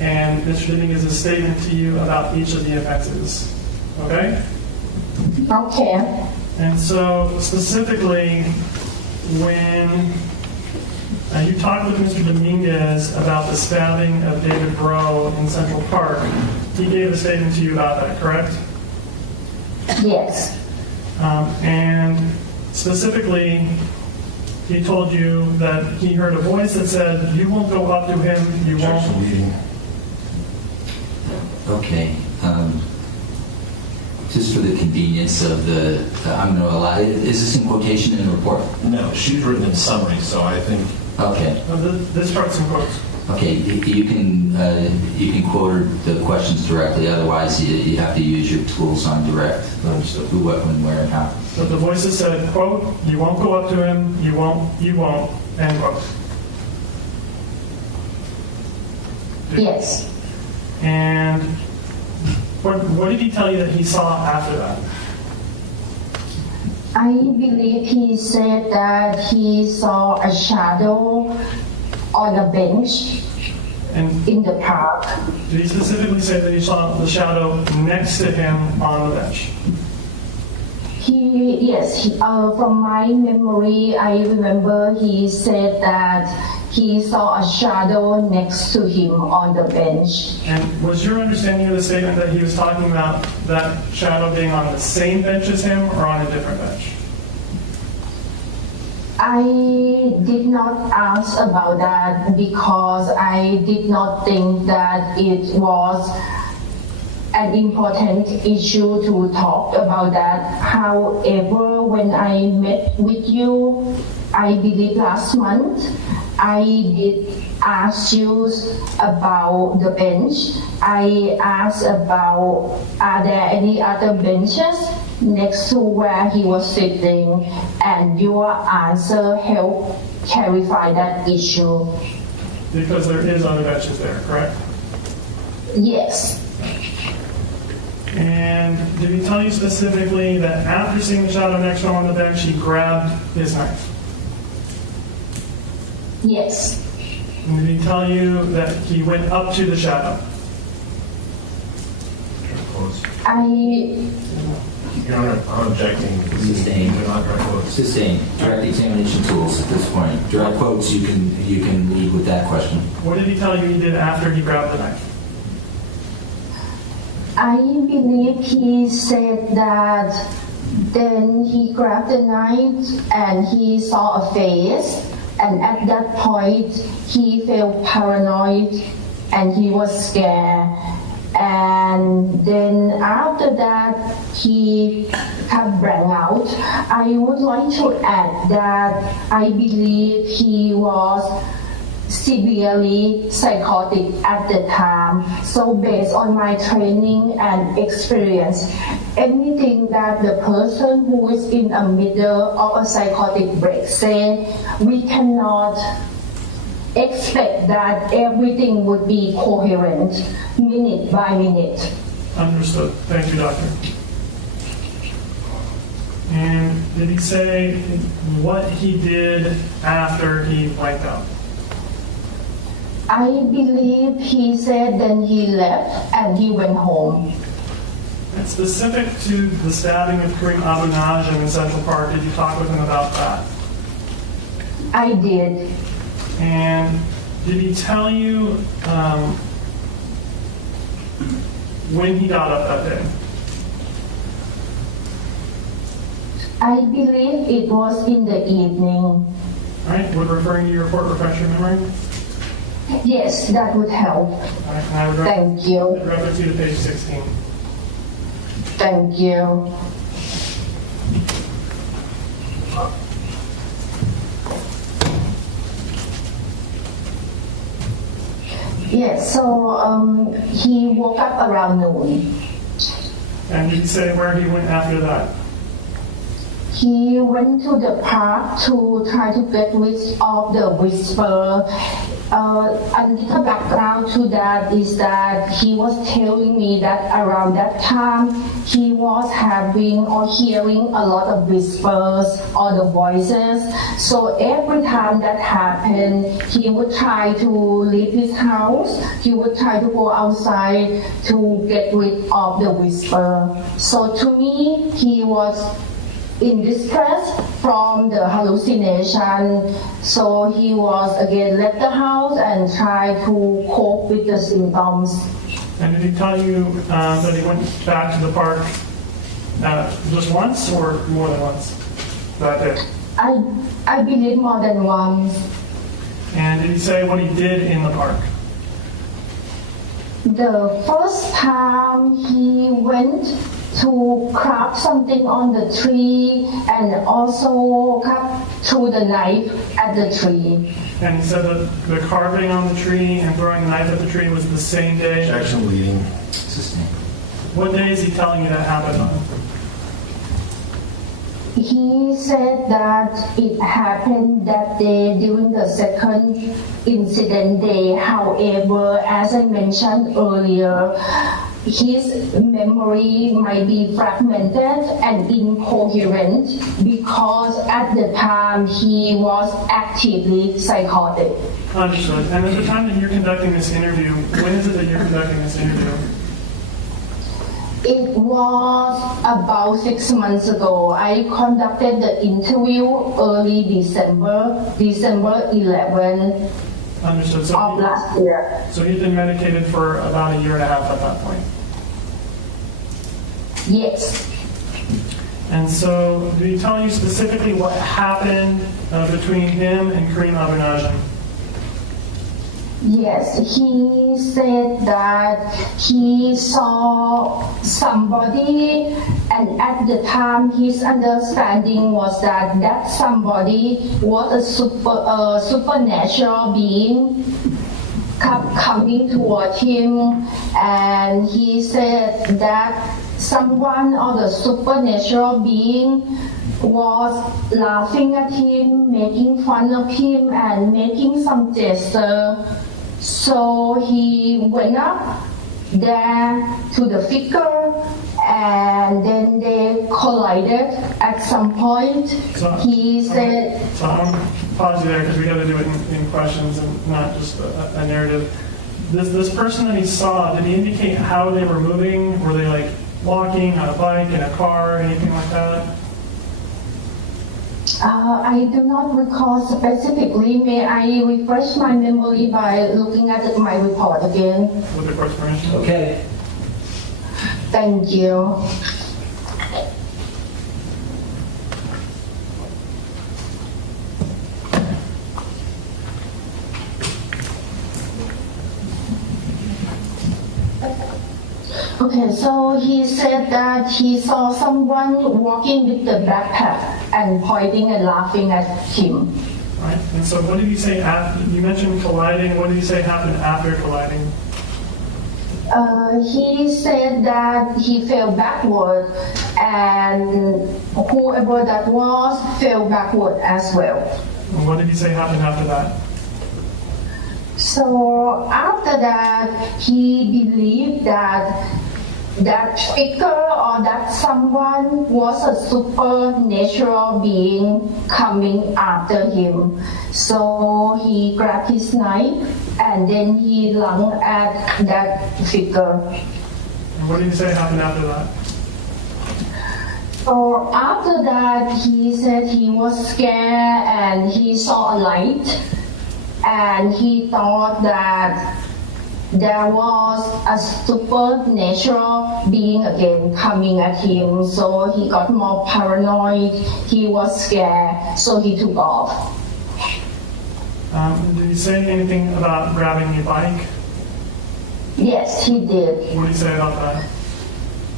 and Mr. Dominguez's statement to you about each of the offenses. Okay? Okay. And so, specifically, when you talked with Mr. Dominguez about the stabbing of David Breaux in Central Park, he gave a statement to you about that, correct? Yes. And specifically, he told you that he heard a voice that said, you won't go up to him, you won't... Objection leading. Okay. Just for the convenience of I'm going to allow... Is this in quotation in the report? No, she's written in summary, so I think... Okay. This part's in quotes. Okay, you can quote her the questions directly. Otherwise, you have to use your tools on direct. Who, what, when, where, and how. But the voices said, quote, you won't go up to him, you won't, end quote. Yes. And what did he tell you that he saw after that? I believe he said that he saw a shadow on a bench in the park. Did he specifically say that he saw the shadow next to him on the bench? He From my memory, I remember he said that he saw a shadow next to him on the bench. And was your understanding of the statement that he was talking about that shadow being on the same bench as him or on a different bench? I did not ask about that because I did not think that it was an important issue to talk about that. However, when I met with you, I believe last month, I did ask you about the bench. I asked about, are there any other benches next to where he was sitting, and your answer helped clarify that issue. Because there is other benches there, correct? Yes. And did he tell you specifically that after seeing the shadow next to him on the bench, he grabbed his knife? Yes. And did he tell you that he went up to the shadow? Your Honor, I'm objecting. Sustained. They're not direct quotes. Sustained. Direct examination tools at this point. Direct quotes, you can lead with that question. What did he tell you he did after he grabbed the knife? I believe he said that then he grabbed the knife and he saw a face, and at that point he felt paranoid and he was scared. And then after that, he rang out. I would like to add that I believe he was severely psychotic at the time. So based on my training and experience, anything that the person who is in the middle of a psychotic break say, we cannot expect that everything would be coherent minute by minute. Understood. Thank you, doctor. And did he say what he did after he blanked out? I believe he said then he left and he went home. And specific to the stabbing of Karim Abou Najm in Central Park, did you talk with him about that? I did. And did he tell you when he got up that day? I believe it was in the evening. All right, would referring to your report refresh your memory? Yes, that would help. All right, I would Thank you. reference you to page 16. Thank you. Yes, so he woke up around noon. And did he say where he went after that? He went to the park to try to get rid of the whisper. A little background to that is that he was telling me that around that time he was having or hearing a lot of whispers or the voices. So every time that happened, he would try to leave his house. He would try to go outside to get rid of the whisper. So to me, he was in distress from the hallucination, so he was again left the house and tried to cope with the symptoms. And did he tell you that he went back to the park just once or more than once that day? I believe more than once. And did he say what he did in the park? The first time he went to craft something on the tree and also cut through the knife at the tree. And he said that the carving on the tree and throwing the knife at the tree was the same day? Objection leading. Sustained. What day is he telling you that happened on? He said that it happened that day during the second incident day. However, as I mentioned earlier, his memory might be fragmented and incoherent because at the time he was actively psychotic. Understood. And at the time that you're conducting this interview, when is it that you're conducting this interview? It was about 6 months ago. I conducted the interview early December 11 Understood. So of last year. So he'd been medicated for about a year and a half at that point. Yes. And so, did he tell you specifically what happened between him and Karim Abou Najm? Yes, he said that he saw somebody, and at the time his understanding was that that somebody was a supernatural being coming toward him, and he said that someone or the supernatural being was laughing at him, making fun of him, and making some gesture. So he went up there to the figure, and then they collided at some point. He said... So I'm going to pause you there because we got to do it in questions and not just a narrative. This person that he saw, did he indicate how they were moving? Were they like walking on a bike, in a car, anything like that? I do not recall specifically. May I refresh my memory by looking at my report again? With the court's permission. Okay. Thank you. Okay, so he said that he saw someone walking with the backpack and pointing and laughing at him. Right. And so what did he say after? You mentioned colliding. What did he say happened after colliding? He said that he fell backward, and whoever that was fell backward as well. And what did he say happened after that? So after that, he believed that that figure or that someone was a supernatural being coming after him. So he grabbed his knife and then he lunged at that figure. And what did he say happened after that? So after that, he said he was scared and he saw a light, and he thought that there was a supernatural being again coming at him, so he got more paranoid, he was scared, so he took off. Did he say anything about grabbing a bike? Yes, he did. What did he say about that?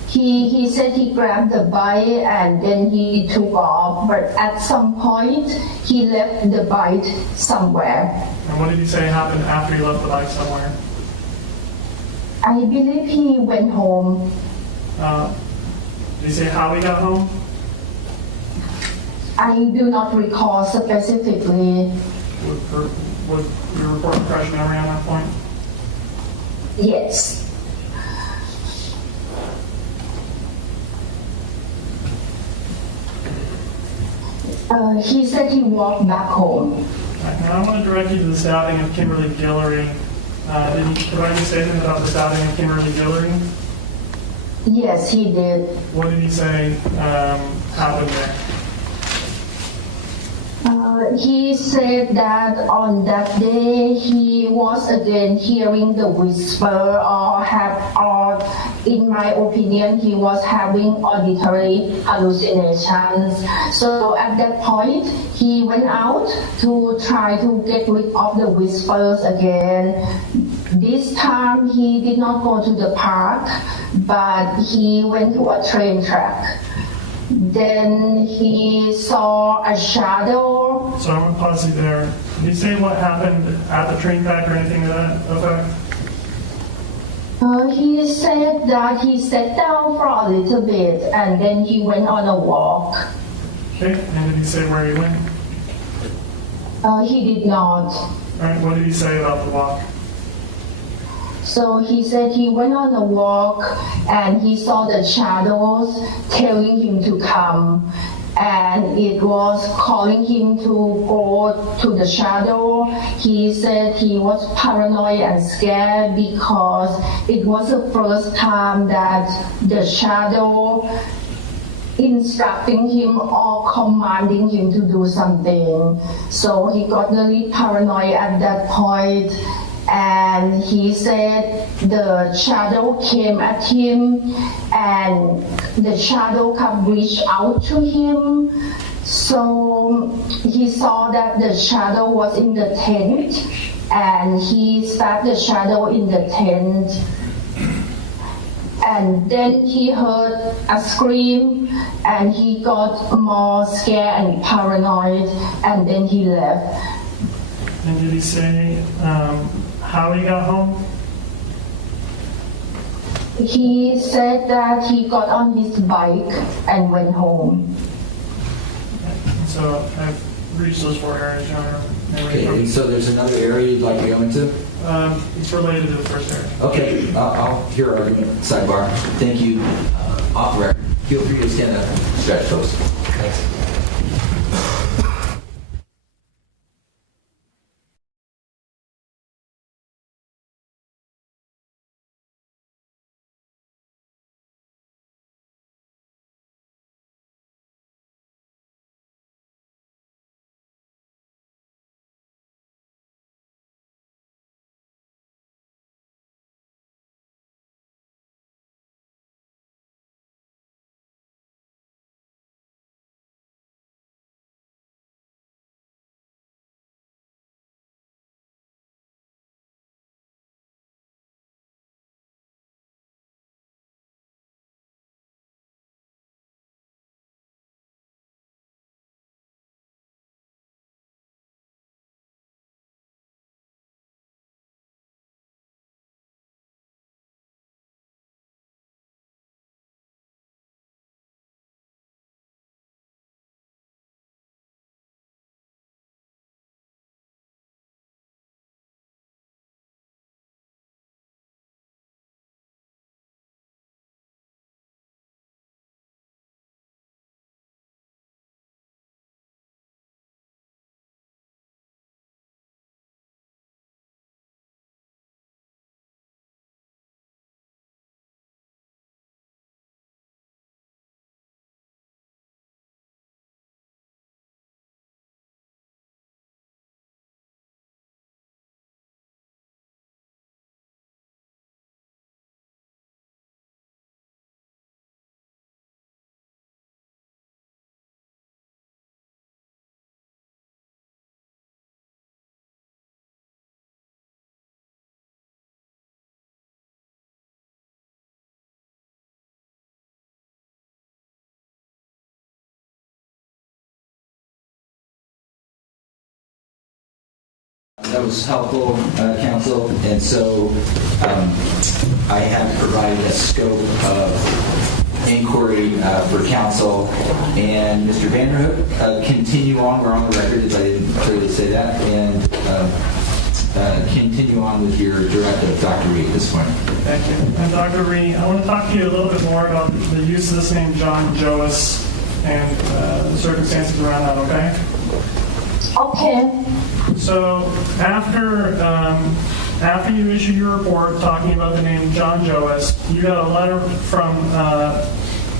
He said he grabbed the bike and then he took off, but at some point he left the bike somewhere. And what did he say happened after he left the bike somewhere? I believe he went home. Did he say how he got home? I do not recall specifically. Would your report refresh memory on that point? Yes. He said he walked back home. Right, now I want to direct you to the stabbing of Kimberlee Guillory. Did he provide a statement about the stabbing of Kimberlee Guillory? Yes, he did. What did he say happened there? He said that on that day he was again hearing the whisper, or in my opinion, he was having auditory hallucinations. So at that point, he went out to try to get rid of the whispers again. This time he did not go to the park, but he went to a train track. Then he saw a shadow. So I'm going to pause you there. Did you say what happened at the train track or anything to that effect? He said that he sat down for a little bit and then he went on a walk. Okay, and did he say where he went? He did not. All right, what did he say about the walk? So he said he went on a walk and he saw the shadows telling him to come. and it was calling him to go to the shadow. He said he was paranoid and scared because it was the first time that the shadow instructing him or commanding him to do something. So he got really paranoid at that point, and he said the shadow came at him and the shadow can reach out to him. So he saw that the shadow was in the tent, and he stabbed the shadow in the tent. And then he heard a scream, and he got more scared and paranoid, and then he left. And did he say how he got home? He said that he got on his bike and went home. So I've reached those 4 areas, Your Honor. Okay, and so there's another area you'd like to go into? It's related to the first area. Okay, I'll hear argument. Sidebar. Thank you. Off the record. Feel free to stand up. Stretch, folks. Thanks. That was helpful, counsel. And so I have provided a scope of inquiry for counsel. And Mr. Vanderhook, continue on. We're on the record, as I didn't clearly say that. And continue on with your directive, Dr. Reed, at this point. Thank you. And Dr. Reed, I want to talk to you a little bit more about the use of this name, John Joas, and the circumstances around that, okay? Okay. So after you issued your report talking about the name John Joas, you got a letter from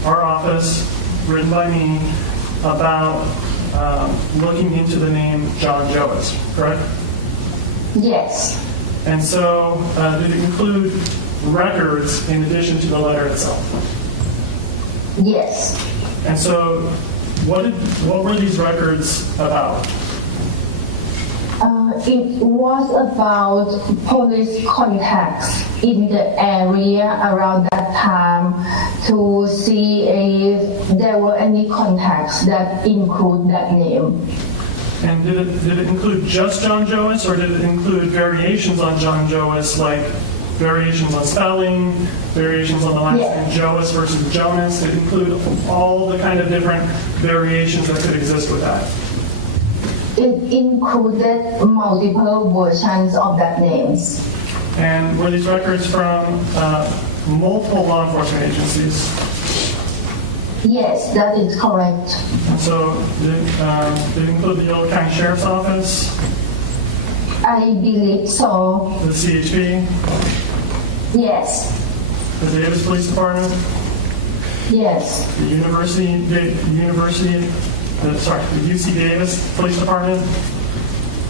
our office written by me about looking into the name John Joas, correct? Yes. And so did it include records in addition to the letter itself? Yes. And so what were these records about? It was about police contacts in the area around that time to see if there were any contacts that include that name. And did it include just John Joas, or did it include variations on John Joas, like variations on spelling, variations on the last name Joas versus Jonas? Did it include all the kind of different variations that could exist with that? It included multiple versions of that names. And were these records from multiple law enforcement agencies? Yes, that is correct. So did it include the Yolo County Sheriff's Office, I believe so. the CHP, Yes, the Davis Police Department, yes, the UC Davis Police Department,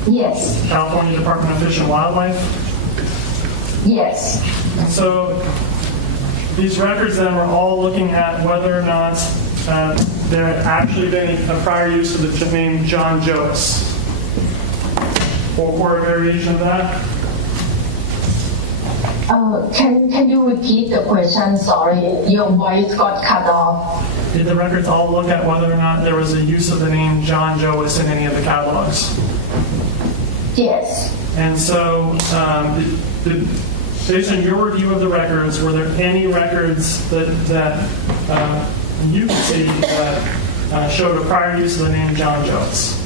yes, California Department of Fish and Wildlife. yes, And so these records then were all looking at whether or not there had actually been a prior use of the name John Joas. Or a variation of that. Can you repeat the question? Sorry, your voice got cut off. Did the records all look at whether or not there was a use of the name John Joas in any of the catalogs? Yes. And so, based on your review of the records, were there any records that you could see that showed a prior use of the name John Joas?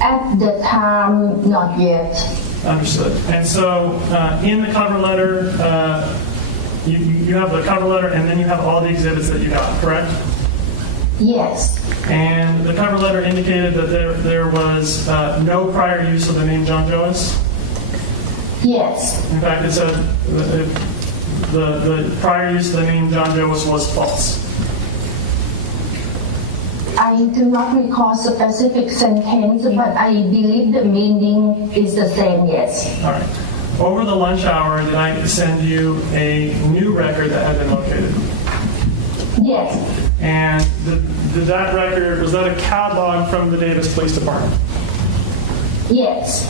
At the time, not yet. Understood. And so, in the cover letter, you have the cover letter, and then you have all the exhibits that you got, correct? Yes. And the cover letter indicated that there was no prior use of the name John Joas? Yes. In fact, it said the prior use of the name John Joas was false. I do not recall specific sentence, but I believe the meaning is the same, yes. All right. Over the lunch hour, did I send you a new record that had been located? Yes. And did that record, was that a catalog from the Davis Police Department? Yes.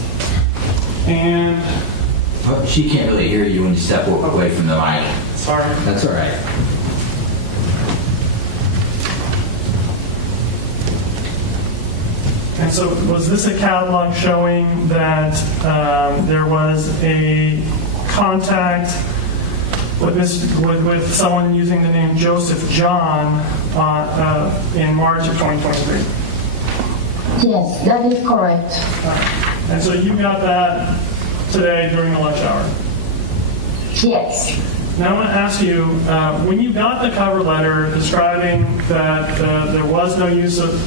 And Oh, she can't really hear you when you step away from the mic. sorry. That's all right. And so was this a catalog showing that there was a contact with someone using the name Joseph John in March of 2023? Yes, that is correct. And so you got that today during the lunch hour? Yes. Now I want to ask you, when you got the cover letter describing that there was no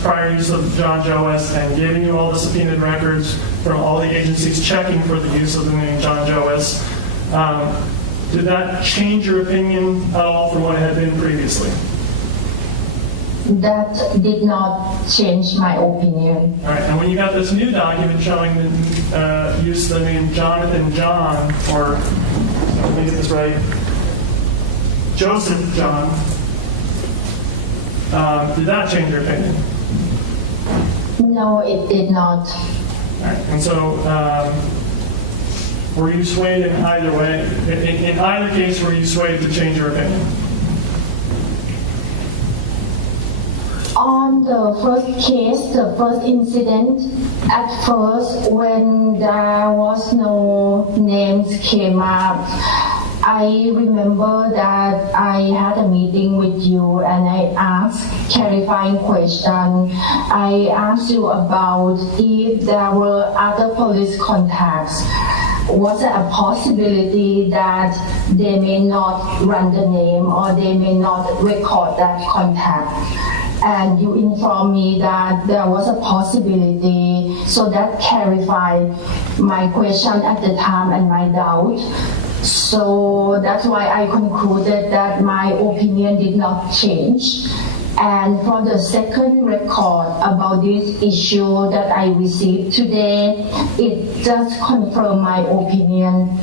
prior use of John Joas and giving you all the subpoenaed records from all the agencies checking for the use of the name John Joas, did that change your opinion at all from what it had been previously? That did not change my opinion. All right, and when you got this new document showing the use of the name Jonathan John, or let me get this right, Joseph John, did that change your opinion? No, it did not. All right, and so were you swayed in either way? In either case, were you swayed to change your opinion? On the first case, the first incident, at first when there was no names came up, I remember that I had a meeting with you and I asked clarifying question. I asked you about if there were other police contacts. Was there a possibility that they may not run the name or they may not record that contact? And you informed me that there was a possibility, so that clarified my question at the time and my doubt. So that's why I concluded that my opinion did not change. And for the second record about this issue that I received today, it just confirmed my opinion.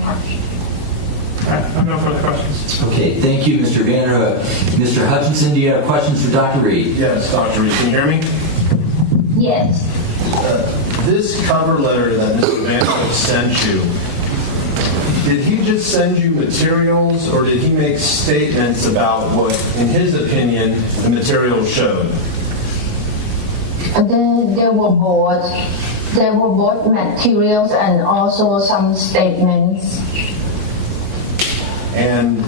All right, I have no further questions. Okay, thank you, Mr. Vanderhook. Mr. Hutchinson, do you have questions for Dr. Reed? Yes, Dr. Reed, can you hear me? Yes. This cover letter that Mr. Vanderhook sent you, did he just send you materials or did he make statements about what, in his opinion, the materials showed? They were both. They were both materials and also some statements. And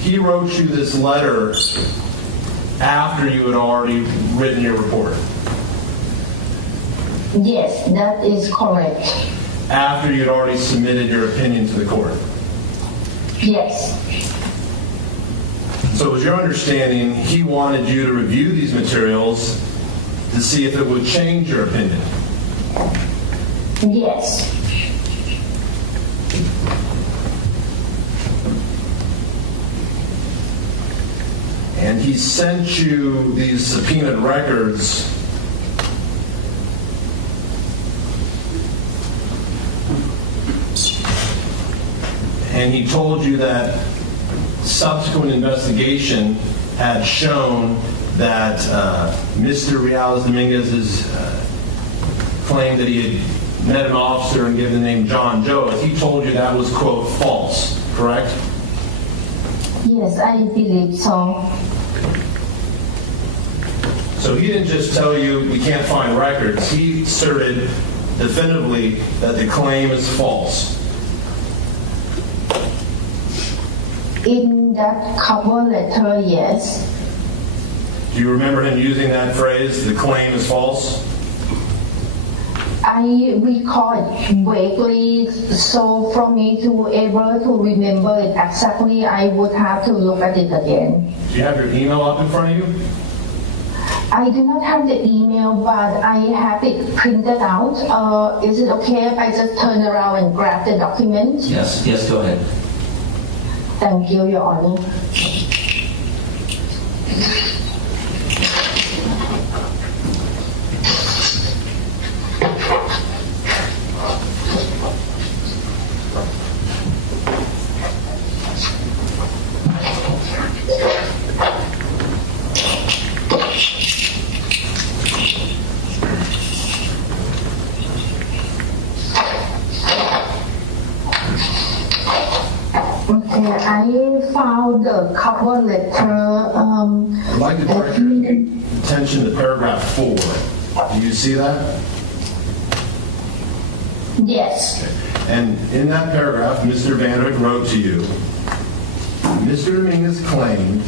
he wrote you this letter after you had already written your report? Yes, that is correct. After you had already submitted your opinion to the court? Yes. So it was your understanding he wanted you to review these materials to see if it would change your opinion? Yes. And he sent you these subpoenaed records and he told you that subsequent investigation had shown that Mr. Dominguez's claim that he had met an officer and given the name John Joe, he told you that was, quote, false, correct? Yes, I believe so. So he didn't just tell you we can't find records. He asserted definitively that the claim is false. In that cover letter, yes. Do you remember him using that phrase, the claim is false? I recall it vaguely, so for me to able to remember it exactly, I would have to look at it again. Do you have your email up in front of you? I do not have the email, but I have it printed out. Is it okay if I just turn around and grab the document? Yes, go ahead. Thank you, Your Honor. Okay, I found the cover letter. I'd like to direct your attention to paragraph 4. Do you see that? Yes. And in that paragraph, Mr. Vanderhoek wrote to you, Mr. Dominguez claimed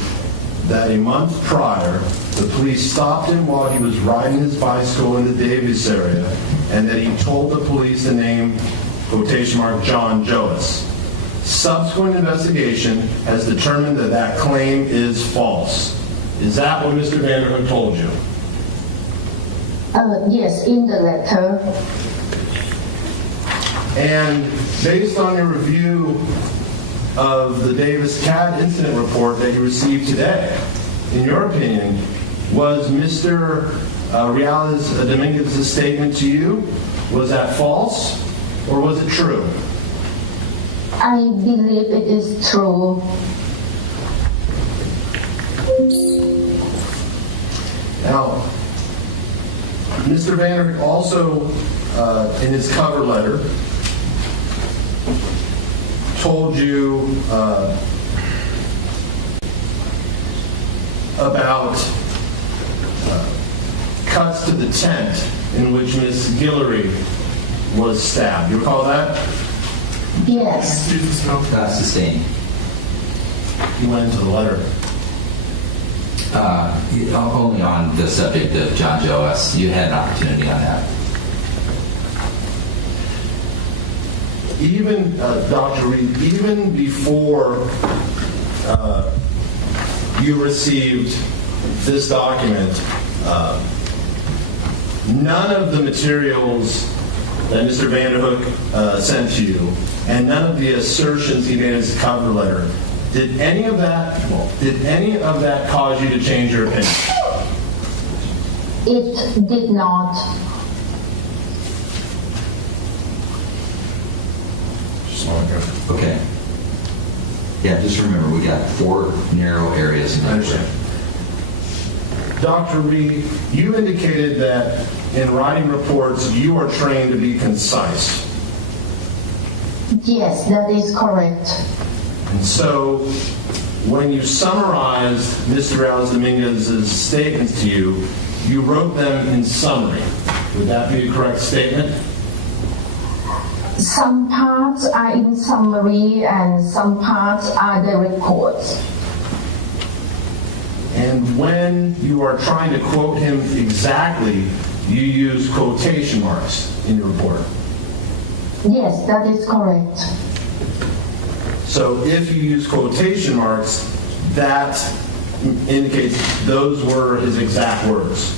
that a month prior, the police stopped him while he was riding his bicycle in the Davis area, and that he told the police the name, quotation mark, John Joas. Subsequent investigation has determined that that claim is false. Is that what Mr. Vanderhoek told you? Yes, in the letter. And based on your review of the Davis CAD incident report that you received today, in your opinion, was Mr. Dominguez's statement to you, was that false or was it true? I believe it is true. Now, Mr. Vanderhoek also, in his cover letter, told you about cuts to the tent in which Ms. Guillory was stabbed. You recall that? Yes. Sustained. You went into the letter. Only on the subject of John Joas. You had an opportunity on that. Even, Dr. Reed, even before you received this document, none of the materials that Mr. Vanderhoek sent to you, and none of the assertions he made in his cover letter, did any of that cause you to change your opinion? It did not. Okay. Yeah, just remember, we got 4 narrow areas in I understand. Dr. Reed, you indicated that in writing reports, you are trained to be concise. Yes, that is correct. And so, when you summarized Mr. Dominguez's statements to you, you wrote them in summary. Would that be a correct statement? Some parts are in summary and some parts are the reports. And when you are trying to quote him exactly, you use quotation marks in your report. Yes, that is correct. So if you use quotation marks, that indicates those were his exact words.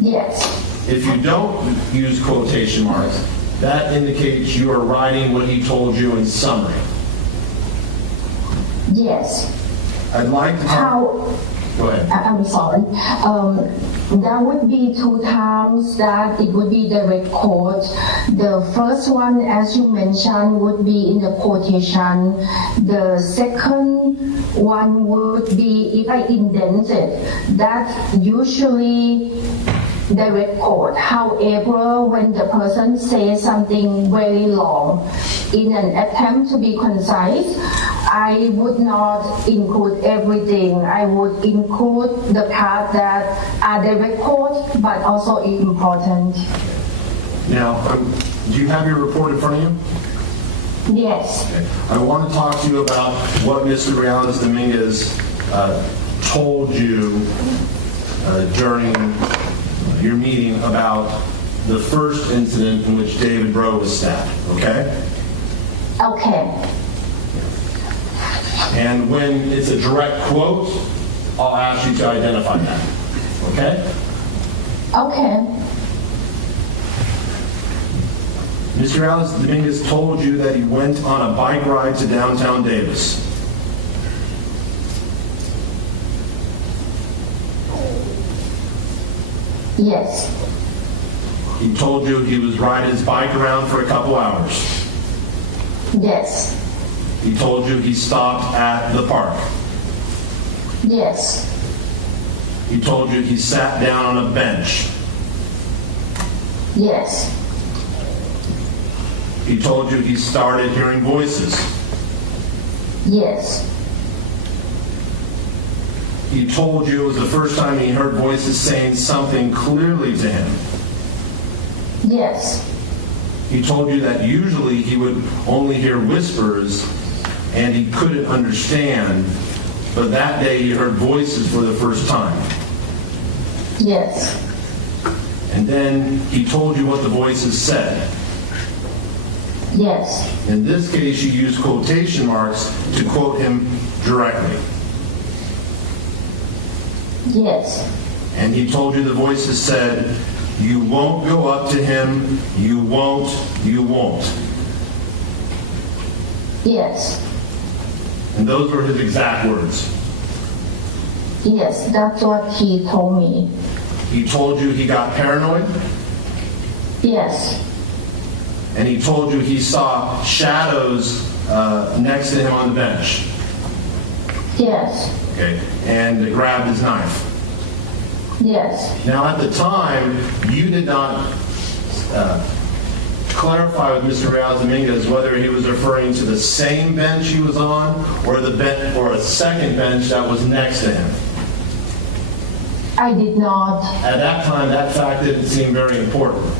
Yes. If you don't use quotation marks, that indicates you are writing what he told you in summary. Yes. I'd like to How? Go ahead. I'm sorry. There would be 2 times that it would be direct quote. The first one, as you mentioned, would be in the quotation. The second one would be if I indent it. That's usually direct quote. However, when the person says something very long, in an attempt to be concise, I would not include everything. I would include the part that are direct quote, but also important. Now, do you have your report in front of you? Yes. Okay. I want to talk to you about what Mr. Dominguez told you during your meeting about the first incident in which David Breaux was stabbed, okay? Okay. And when it's a direct quote, I'll ask you to identify that, okay? Okay. Mr. Dominguez told you that he went on a bike ride to downtown Davis. Yes. He told you he was riding his bike around for a couple hours. Yes. He told you he stopped at the park. Yes. He told you he sat down on a bench. Yes. He told you he started hearing voices. Yes. He told you it was the first time he heard voices saying something clearly to him. Yes. He told you that usually he would only hear whispers and he couldn't understand, but that day he heard voices for the first time. Yes. And then he told you what the voices said. Yes. In this case, you use quotation marks to quote him directly. Yes. And he told you the voices said, "You won't go up to him, you won't, you won't." Yes. And those were his exact words. Yes, that's what he told me. He told you he got paranoid, Yes. and he told you he saw shadows next to him on the bench. Yes. Okay, and grabbed his knife. Yes. Now, at the time, you did not clarify with Mr. Dominguez whether he was referring to the same bench he was on or or a second bench that was next to him. I did not. At that time, that fact didn't seem very important.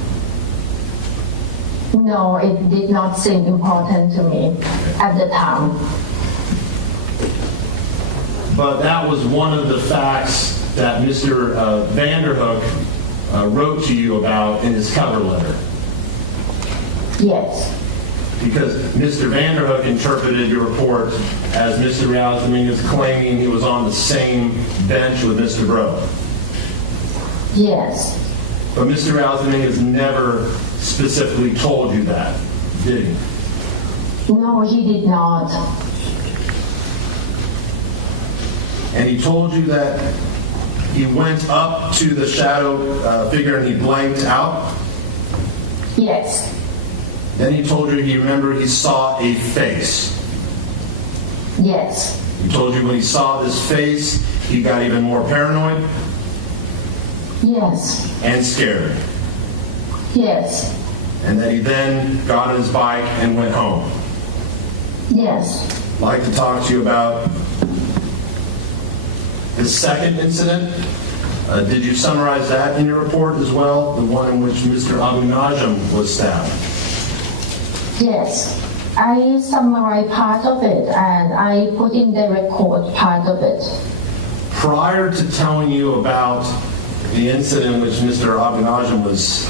No, it did not seem important to me at the time. But that was one of the facts that Mr. Vanderhook wrote to you about in his cover letter. Yes. Because Mr. Vanderhook interpreted your report as Mr. Dominguez claiming he was on the same bench with Mr. Breaux. Yes. But Mr. Dominguez never specifically told you that, did he? No, he did not. And he told you that he went up to the shadow figure and he blanked out? Yes. Then he told you he remembered he saw a face. Yes. He told you when he saw this face, he got even more paranoid Yes. and scared. Yes. And that he then got on his bike and went home. Yes. I'd like to talk to you about the second incident. Did you summarize that in your report as well? The one in which Mr. Abou Najm was stabbed? Yes. I summarized part of it and I put in the record part of it. Prior to telling you about the incident in which Mr. Abou Najm was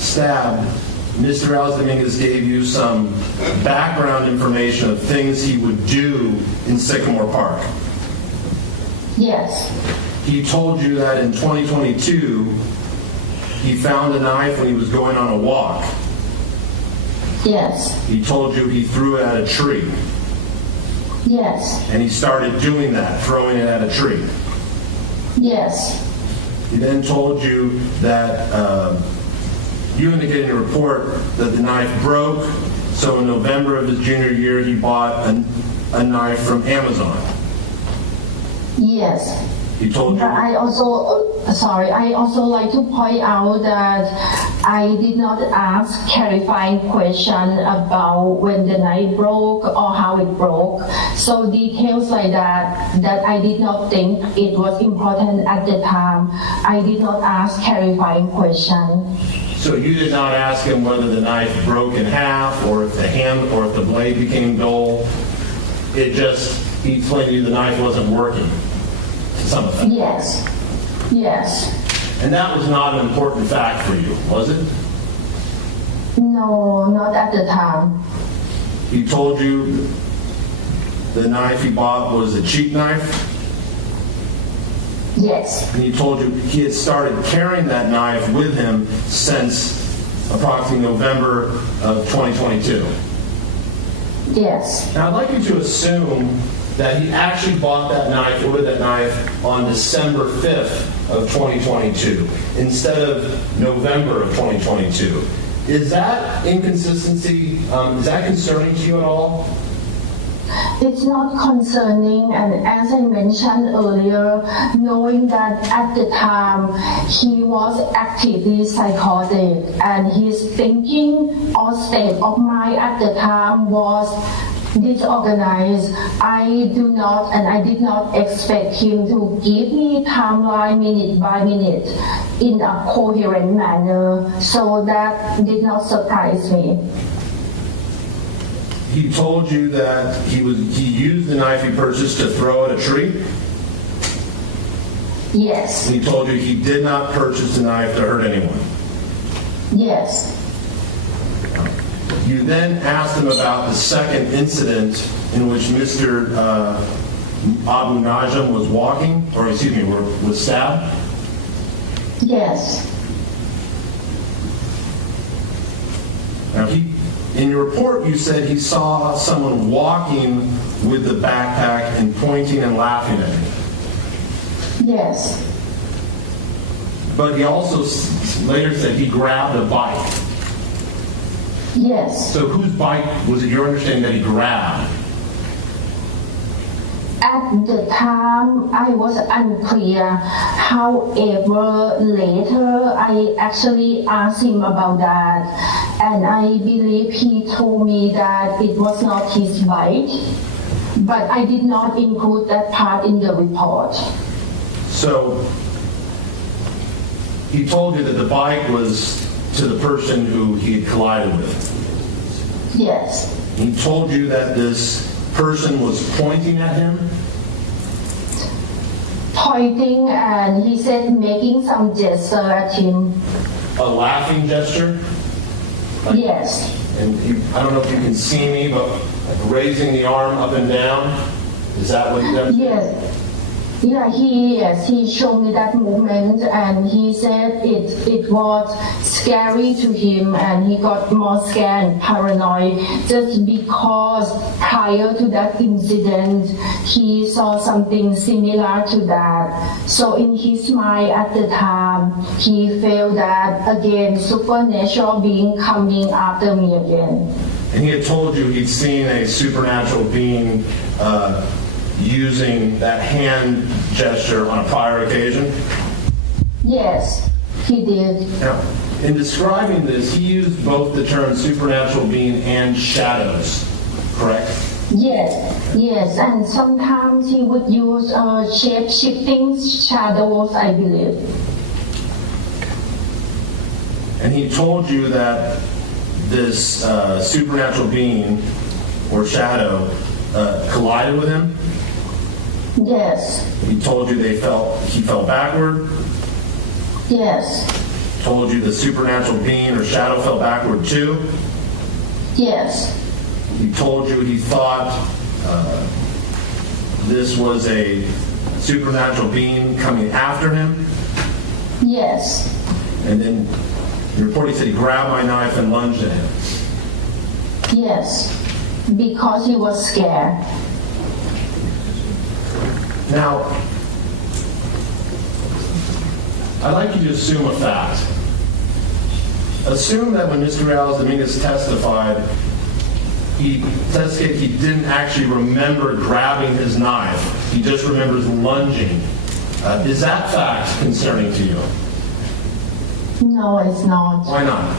stabbed, Mr. Dominguez gave you some background information of things he would do in Sycamore Park. Yes. He told you that in 2022, he found a knife when he was going on a walk. Yes. He told you he threw it at a tree. Yes. And he started doing that, throwing it at a tree. Yes. He then told you that you indicated in your report that the knife broke, so in November of his junior year, he bought a knife from Amazon. Yes. He told you. But I also like to point out that I did not ask clarifying question about when the knife broke or how it broke. So details like that I did not think it was important at the time. I did not ask clarifying question. So you did not ask him whether the knife broke in half, or if the hand, or if the blade became dull. He explained to you the knife wasn't working. To some effect. Yes. Yes. And that was not an important fact for you, was it? No, not at the time. He told you the knife he bought was a cheap knife? Yes. And he told you he had started carrying that knife with him since approximately November of 2022. Yes. Now, I'd like you to assume that he actually bought that knife, ordered that knife on December 5th of 2022 instead of November of 2022. Is that inconsistency, is that concerning to you at all? It's not concerning, and as I mentioned earlier, knowing that at the time he was actively psychotic and his thinking or state of mind at the time was disorganized, I do not and I did not expect him to give me timeline minute by minute in a coherent manner, so that did not surprise me. He told you that he used the knife he purchased to throw at a tree? Yes. And he told you he did not purchase the knife to hurt anyone? Yes. You then asked him about the second incident in which Mr. Abou Najm was walking, or excuse me, was stabbed? Yes. Now, in your report, you said he saw someone walking with the backpack and pointing and laughing at him. Yes. But he also later said he grabbed a bike. Yes. So whose bike was it your understanding that he grabbed? At the time, I was unclear. However, later, I actually asked him about that, and I believe he told me that it was not his bike, but I did not include that part in the report. So he told you that the bike was to the person who he had collided with? Yes. He told you that this person was pointing at him? Pointing, and he said making some gesture at him. A laughing gesture? Yes. And I don't know if you can see me, but like raising the arm up and down? Is that what he does? Yes. Yeah, he showed me that movement, and he said it was scary to him, and he got more scared and paranoid just because prior to that incident he saw something similar to that. So in his mind at the time he felt that again supernatural being coming after me again. And he had told you he'd seen a supernatural being using that hand gesture on a prior occasion? Yes, he did. Now, in describing this, he used both the term supernatural being and shadows, correct? Yes, and sometimes he would use shape-shifting shadows, I believe. And he told you that this supernatural being or shadow collided with him? Yes. He told you he fell backward? Yes. told you the supernatural being or shadow fell backward too. Yes. He told you he thought this was a supernatural being coming after him. Yes. And then the report, he said he grabbed my knife and lunged at him. Yes. Because he was scared. Now, I'd like you to assume a fact. Assume that when Mr. Dominguez testified, he didn't actually remember grabbing his knife. He just remembers lunging. Is that fact concerning to you? No, it's not. Why not?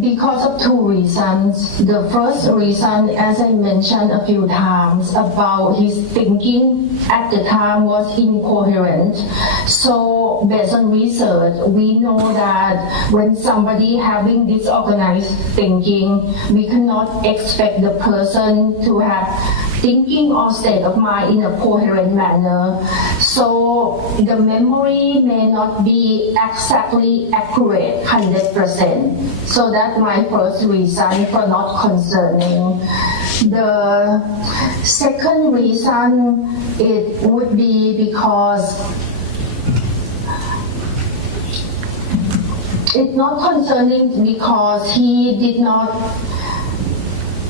Because of two reasons. The first reason, as I mentioned a few times, about his thinking at the time was incoherent. So based on research, we know that when somebody having disorganized thinking, we cannot expect the person to have thinking or state of mind in a coherent manner. So the memory may not be exactly accurate 100%. So that's my first reason for not concerning. The second reason, it would be because it's not concerning because he did not,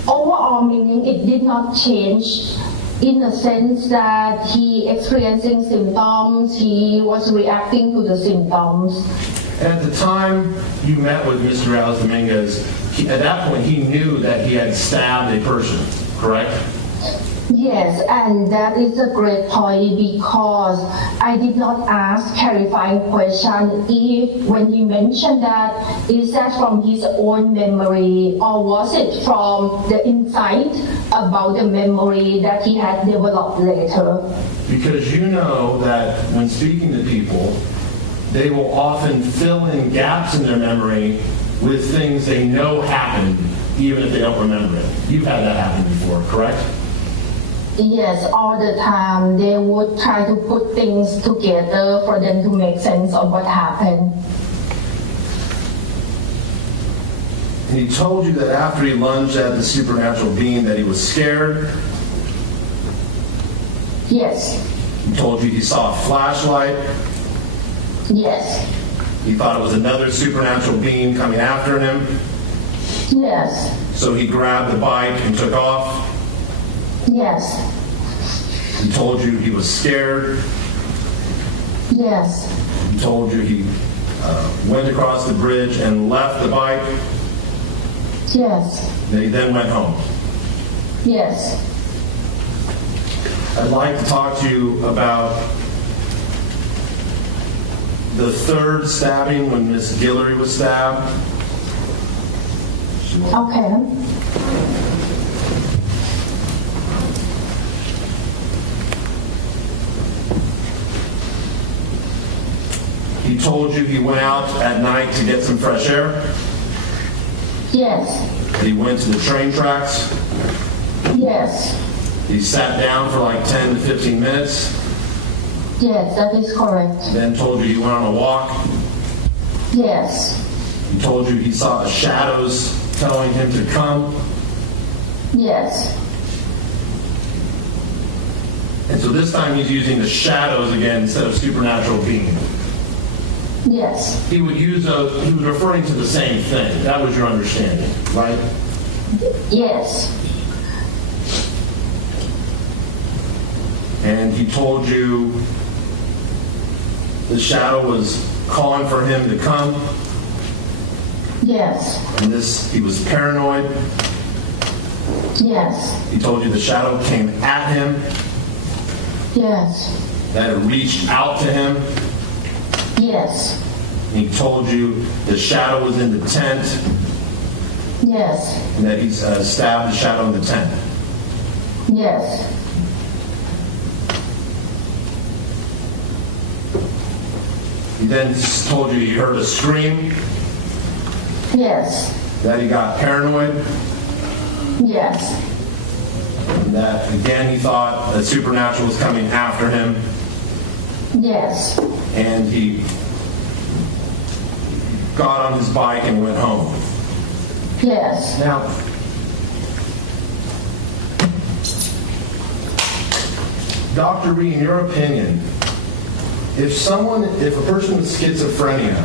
overall meaning it did not change in the sense that he experiencing symptoms, he was reacting to the symptoms. At the time you met with Mr. Dominguez, at that point he knew that he had stabbed a person, correct? Yes, and that is a great point because I did not ask clarifying question if when he mentioned that, is that from his own memory or was it from the insight about the memory that he had developed later? Because you know that when speaking to people, they will often fill in gaps in their memory with things they know happened, even if they don't remember it. You've had that happen before, correct? Yes, all the time. They would try to put things together for them to make sense of what happened. And he told you that after he lunged at the supernatural being that he was scared. Yes. He told you he saw a flashlight. Yes. He thought it was another supernatural being coming after him. Yes. So he grabbed the bike and took off. Yes. He told you he was scared. Yes. He told you he went across the bridge and left the bike. Yes. Then he then went home. Yes. I'd like to talk to you about the third stabbing when Miss Guillory was stabbed. Okay. He told you he went out at night to get some fresh air. Yes. He went to the train tracks. Yes. He sat down for like 10 to 15 minutes. Yes, that is correct. Then told you he went on a walk. Yes. He told you he saw shadows telling him to come. Yes. And so this time he's using the shadows again instead of supernatural being. Yes. He would use those, he was referring to the same thing. That was your understanding, right? Yes. And he told you the shadow was calling for him to come. Yes. And this, he was paranoid. Yes. He told you the shadow came at him, Yes. that it reached out to him. Yes. He told you the shadow was in the tent, Yes. and that he stabbed the shadow in the tent. Yes. He then told you he heard a scream, Yes. that he got paranoid, Yes. and that again he thought that supernatural was coming after him, Yes. and he got on his bike and went home. Yes. Now, Dr. Ree, in your opinion, if a person with schizophrenia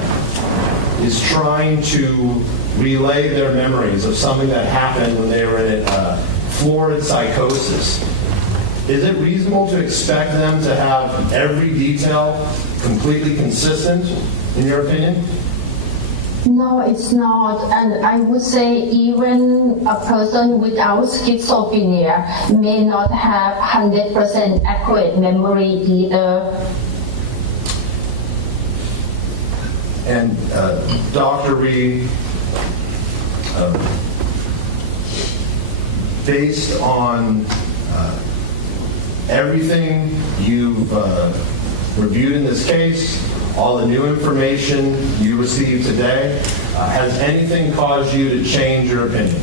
is trying to relay their memories of something that happened when they were in florid psychosis, is it reasonable to expect them to have every detail completely consistent, in your opinion? No, it's not. And I would say even a person without schizophrenia may not have 100% accurate memory either. And Dr. Ree, based on everything you've reviewed in this case, all the new information you received today, has anything caused you to change your opinion?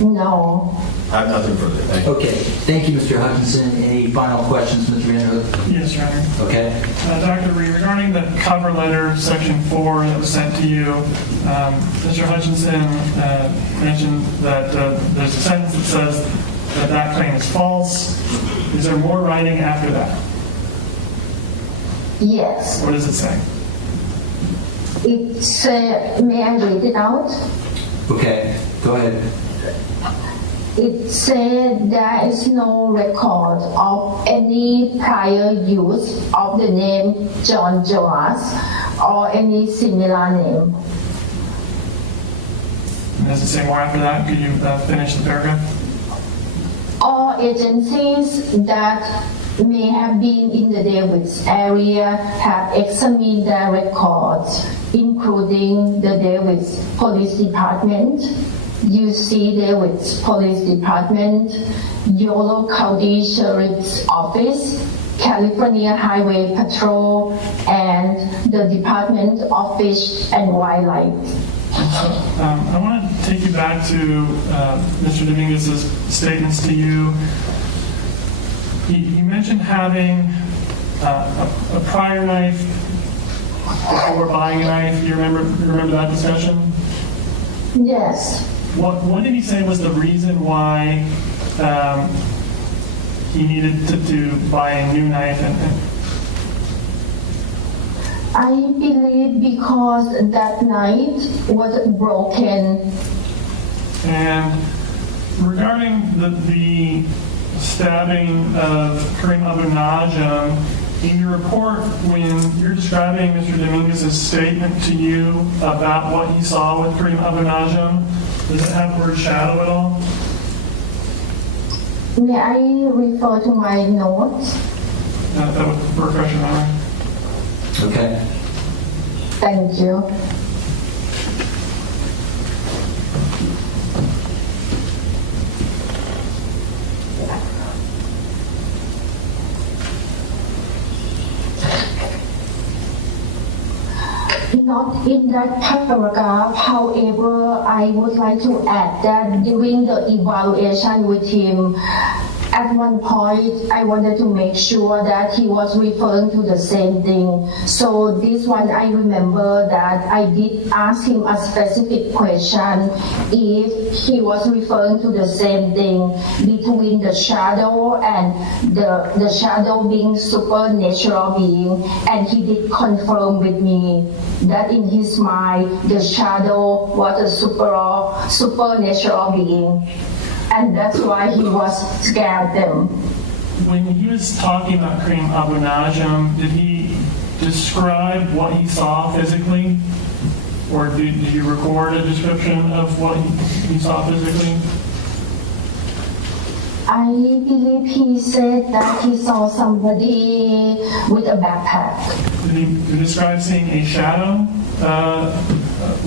No. I have nothing further. Thank you. Okay, thank you, Mr. Hutchinson. Any final questions, Mr. Vanderhook? Yes, Your Honor. Okay. Dr. Ree, regarding the cover letter, section 4 that was sent to you, Mr. Hutchinson mentioned that there's a sentence that says that that claim is false. Is there more writing after that? Yes. What does it say? It's, may I read it out? Okay, go ahead. It said there is no record of any prior use of the name John Joas or any similar name. And does it say more after that? Could you finish the paragraph? All agencies that may have been in the David's area have examined their records, including the David's Police Department, UC David's Police Department, Yolo County Sheriff's Office, California Highway Patrol, and the Department of Fish and Wildlife. I want to take you back to Mr. Dominguez's statements to you. He mentioned having a prior knife before buying a knife. Do you remember that discussion? Yes. What did he say was the reason why he needed to buy a new knife? I believe because that knife was broken. And regarding the stabbing of Karim Abou Najm, in your report, when you're describing Mr. Dominguez's statement to you about what he saw with Karim Abou Najm, does it have the word shadow at all? May I refer to my notes? That would refresh your memory. Okay. Thank you. Not in that paragraph, however, I would like to add that during the evaluation with him, at one point, I wanted to make sure that he was referring to the same thing. So this one, I remember that I did ask him a specific question if he was referring to the same thing between the shadow and the shadow being supernatural being, and he did confirm with me that in his mind, the shadow was a supernatural being. And that's why he was scared them. When he was talking about Karim Abou Najm, did he describe what he saw physically? Or did you record a description of what he saw physically? I believe he said that he saw somebody with a backpack. Did he describe seeing a shadow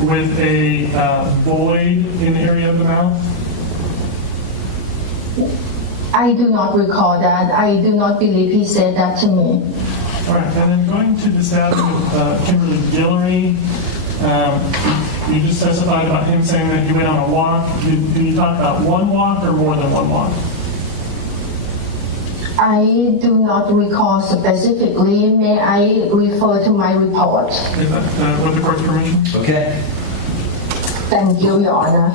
with a void in the area of the mouth? I do not recall that. I do not believe he said that to me. All right, and then going to the stabbing of Kimberlee Guillory, you just testified about him saying that he went on a walk. Did you talk about one walk or more than one walk? I do not recall specifically. May I refer to my report? With the court's permission? Okay. Thank you, Your Honor.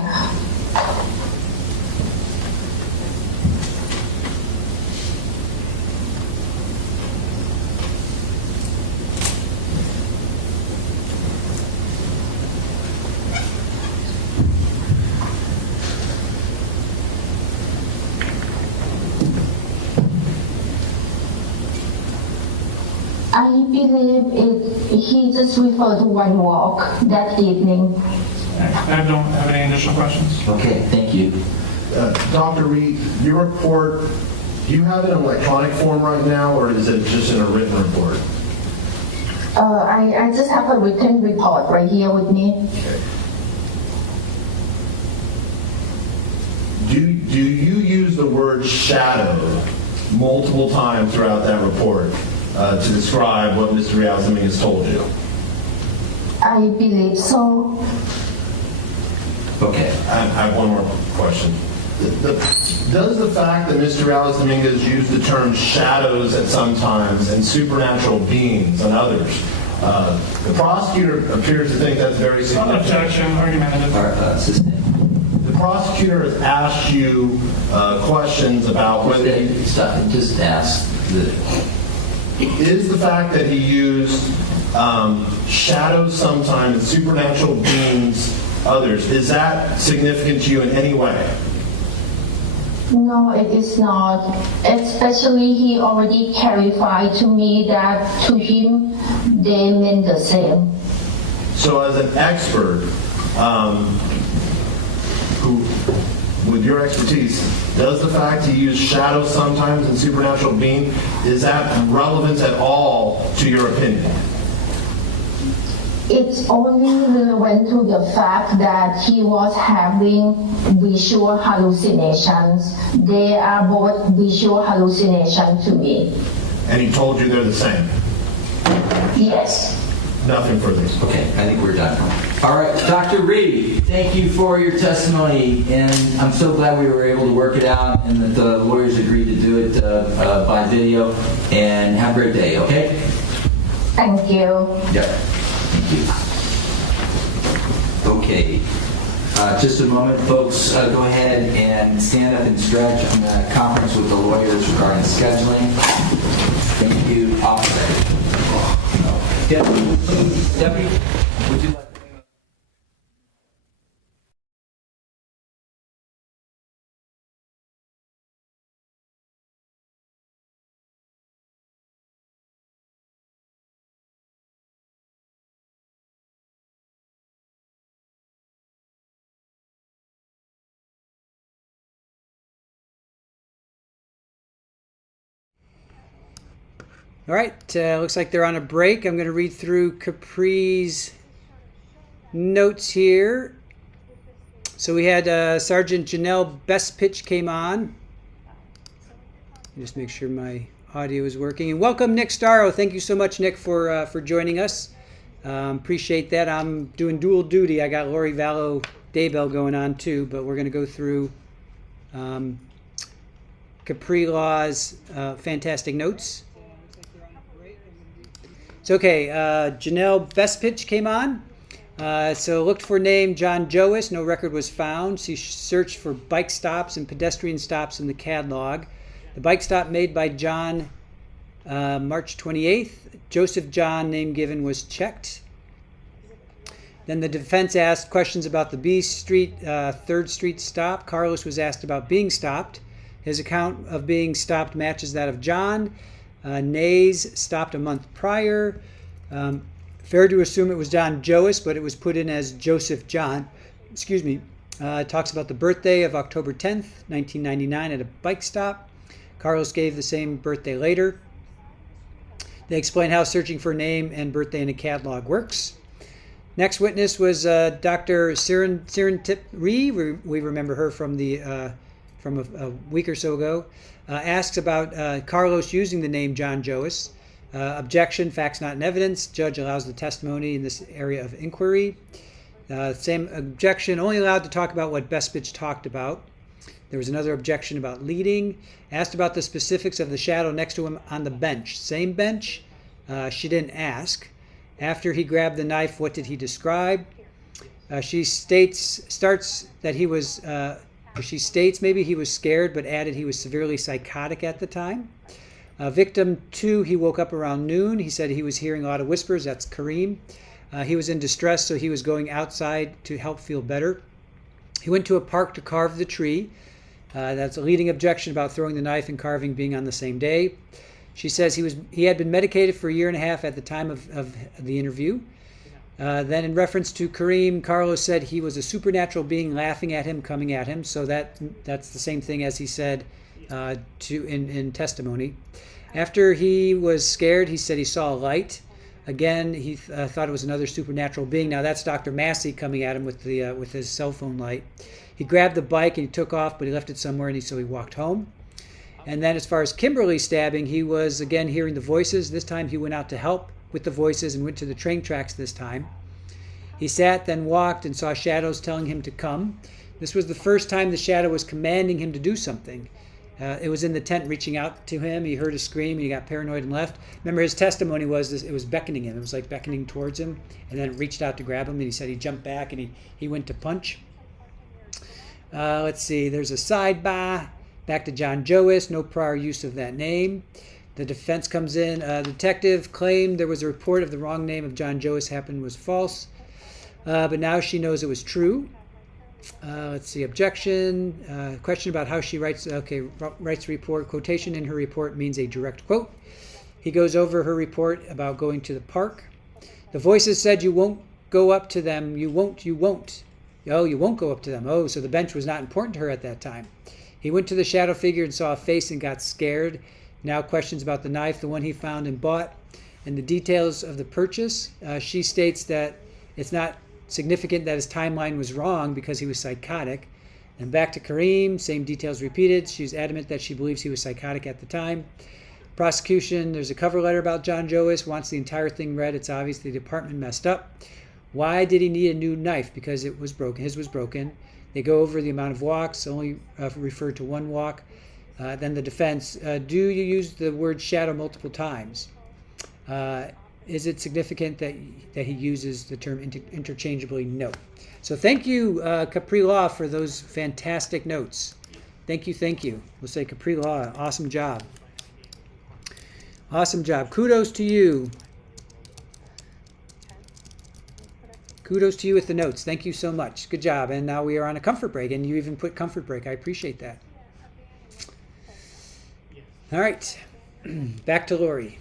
I believe he just referred to one walk that evening. I don't have any additional questions. Okay, thank you. Dr. Reed, your report, do you have it in electronic form right now, or is it just in a written report? I just have a written report right here with me. Okay. Do you use the word shadow multiple times throughout that report to describe what Mr. Dominguez told you? I believe so. Okay. I have one more question. Does the fact that Mr. Dominguez used the term shadows at some times and supernatural beings on others, the prosecutor appears to think that's very significant. Objection, argumentative. Assistant. The prosecutor has asked you questions about whether Stop. Just ask. Is the fact that he used shadows sometimes and supernatural beings others, is that significant to you in any way? No, it is not. Especially he already clarified to me that to him they mean the same. So as an expert, who, with your expertise, does the fact he used shadows sometimes and supernatural being, is that relevant at all to your opinion? It's only relevant to the fact that he was having visual hallucinations. They are both visual hallucinations to me. And he told you they're the same? Yes. Nothing further. Okay, I think we're done. All right, Dr. Reed, thank you for your testimony, and I'm so glad we were able to work it out and that the lawyers agreed to do it by video, and have a great day, okay? Thank you. Yep. Thank you. Okay. Just a moment, folks. Go ahead and stand up and stretch. I'm going to conference with the lawyers regarding scheduling. Thank you. Officer. Deputy, would you like to... All right, looks like they're on a break. I'm going to read through Capri's notes here. So we had Sergeant Janelle Bestpitch came on. Just make sure my audio is working. And welcome, Nick Starro. Thank you so much, Nick, for joining us. Appreciate that. I'm doing dual duty. I got Lori Vallow Daybell going on too, but we're going to go through Capri Law's fantastic notes. It's okay. Janelle Bestpitch came on. So looked for name John Joas. No record was found. She searched for bike stops and pedestrian stops in the catalog. The bike stop made by John March 28th. Joseph John, name given, was checked. Then the defense asked questions about the B Street, 3rd Street stop. Carlos was asked about being stopped. His account of being stopped matches that of John. Nays stopped a month prior. Fair to assume it was John Joas, but it was put in as Joseph John. Excuse me. Talks about the birthday of October 10th, 1999 at a bike stop. Carlos gave the same birthday later. They explain how searching for name and birthday in a catalog works. Next witness was Dr. Sirentip Ree. We remember her from a week or so ago. Asks about Carlos using the name John Joas. Objection, facts not in evidence. Judge allows the testimony in this area of inquiry. Same objection, only allowed to talk about what Bestpitch talked about. There was another objection about leading. Asked about the specifics of the shadow next to him on the bench. Same bench? She didn't ask. After he grabbed the knife, what did he describe? She states maybe he was scared, but added he was severely psychotic at the time. Victim 2, he woke up around noon. He said he was hearing a lot of whispers. That's Karim. He was in distress, so he was going outside to help feel better. He went to a park to carve the tree. That's a leading objection about throwing the knife and carving being on the same day. She says he had been medicated for a year and a half at the time of the interview. Then in reference to Karim, Carlos said he was a supernatural being laughing at him, coming at him. So that's the same thing as he said in testimony. After he was scared, he said he saw a light. Again, he thought it was another supernatural being. Now that's Dr. Massey coming at him with his cell phone light. He grabbed the bike and he took off, but he left it somewhere, and so he walked home. And then as far as Kimberlee's stabbing, he was again hearing the voices. This time he went out to help with the voices and went to the train tracks this time. He sat, then walked, and saw shadows telling him to come. This was the first time the shadow was commanding him to do something. It was in the tent reaching out to him. He heard a scream, and he got paranoid and left. Remember, his testimony was it was beckoning him. It was like beckoning towards him, and then it reached out to grab him, and he said he jumped back, and he went to punch. Let's see, there's a sidebar. Back to John Jois, no prior use of that name. The defense comes in. The detective claimed there was a report of the wrong name of John Jois happened was false, but now she knows it was true. Let's see, objection. Question about how she writes. Okay, writes the report. Quotation in her report means a direct quote. He goes over her report about going to the park. The voices said you won't go up to them. You won't. Oh, you won't go up to them. Oh, so the bench was not important to her at that time. He went to the shadow figure and saw a face and got scared. Now questions about the knife, the one he found and bought, and the details of the purchase. She states that it's not significant that his timeline was wrong because he was psychotic. And back to Karim, same details repeated. She's adamant that she believes he was psychotic at the time. Prosecution, there's a cover letter about John Jois, wants the entire thing read. It's obvious the department messed up. Why did he need a new knife? Because it was broken. His was broken. They go over the amount of walks, only refer to one walk. Then the defense, do you use the word shadow multiple times? Is it significant that he uses the term interchangeably? No. So thank you, Capri Law, for those fantastic notes. Thank you. We'll say Capri Law, awesome job. Awesome job. Kudos to you. Kudos to you with the notes. Thank you so much. Good job. And now we are on a comfort break, and you even put comfort break. I appreciate that. All right. Back to Lori.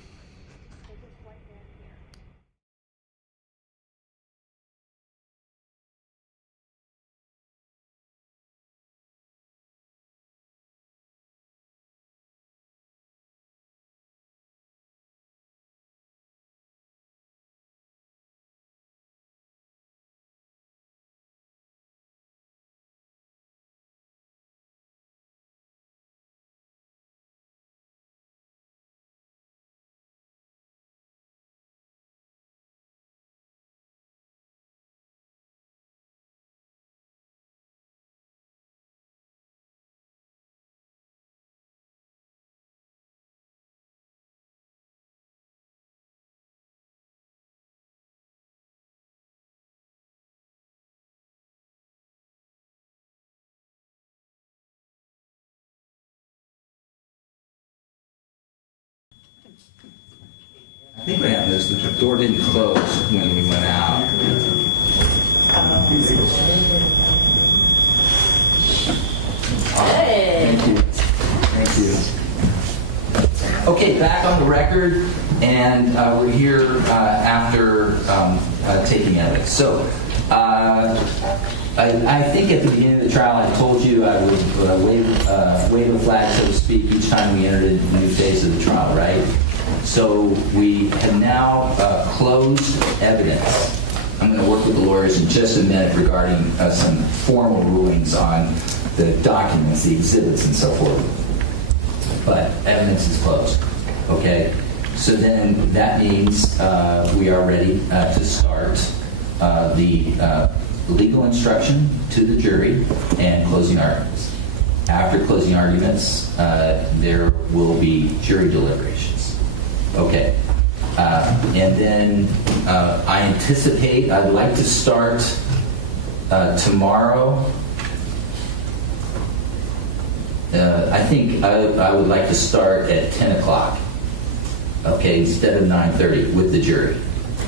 I think what happened is the door didn't close when we went out. Hey. Thank you. Okay, back on the record, and we're here after taking evidence. So, I think at the beginning of the trial, I told you I would wave a flag, so to speak, each time we entered a new phase of the trial, right? So we have now closed evidence. I'm going to work with the lawyers in just a minute regarding some formal rulings on the documents, the exhibits, and so forth. But evidence is closed. Okay? So then that means we are ready to start the legal instruction to the jury and closing arguments. after closing arguments, there will be jury deliberations. Okay. And then I anticipate I'd like to start tomorrow. I think I would like to start at 10 o'clock, okay, instead of 9:30 with the jury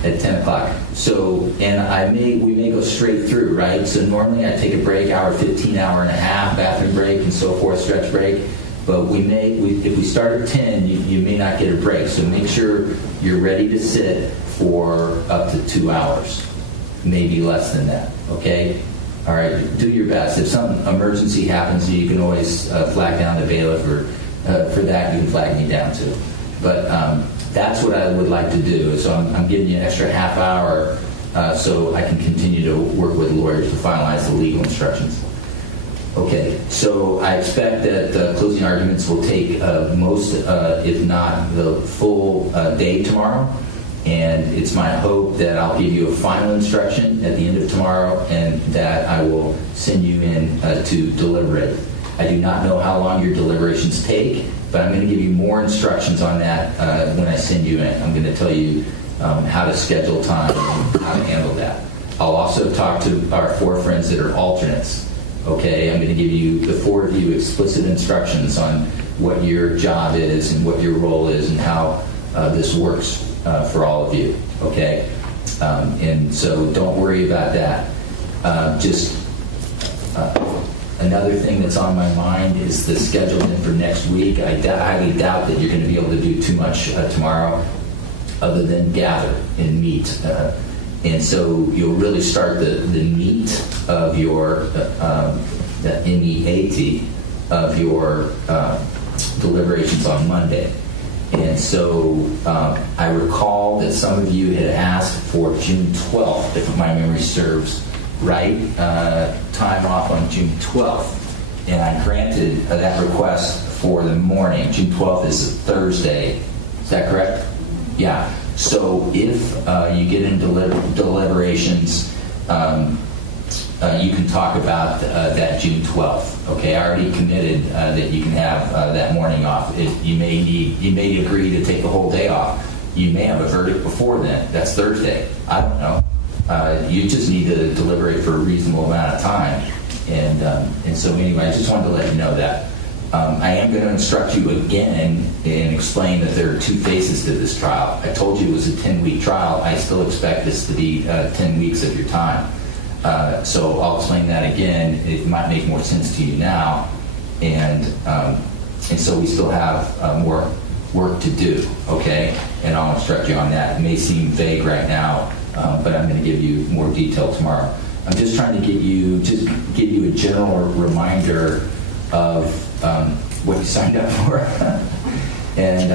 at 10 o'clock. So, and we may go straight through, right? So normally I take a break, hour 15, hour and a half, bathroom break and so forth, stretch break. But if we start at 10, you may not get a break. So make sure you're ready to sit for up to 2 hours, maybe less than that, okay? All right, do your best. If some emergency happens, you can always flag down the bailiff, or for that you can flag me down too. But that's what I would like to do. So I'm giving you an extra half hour so I can continue to work with lawyers to finalize the legal instructions. Okay, so I expect that closing arguments will take most, if not the full day tomorrow. And it's my hope that I'll give you a final instruction at the end of tomorrow and that I will send you in to deliberate. I do not know how long your deliberations take, but I'm going to give you more instructions on that when I send you in. I'm going to tell you how to schedule time and how to handle that. I'll also talk to our 4 friends that are alternates. Okay, I'm going to give you, the 4 of you, explicit instructions on what your job is and what your role is and how this works for all of you, okay? And so don't worry about that. Another thing that's on my mind is the scheduling for next week. I highly doubt that you're going to be able to do too much tomorrow other than gather and meet. And so you'll really start the meat of your, the MEAT of your deliberations on Monday. And so I recall that some of you had asked for June 12th, if my memory serves right, time off on June 12th. And I granted that request for the morning. June 12th is a Thursday. Is that correct? Yeah. So if you get in deliberations, you can talk about that June 12th. Okay, I already committed that you can have that morning off. You may agree to take the whole day off. You may have a verdict before then. That's Thursday. I don't know. You just need to deliberate for a reasonable amount of time. And so anyway, I just wanted to let you know that. I am going to instruct you again and explain that there are 2 phases to this trial. I told you it was a 10-week trial. I still expect this to be 10 weeks of your time. So I'll explain that again. It might make more sense to you now. And so we still have more work to do, okay? And I'll instruct you on that. It may seem vague right now, but I'm going to give you more detail tomorrow. I'm just trying to give you a general reminder of what you signed up for and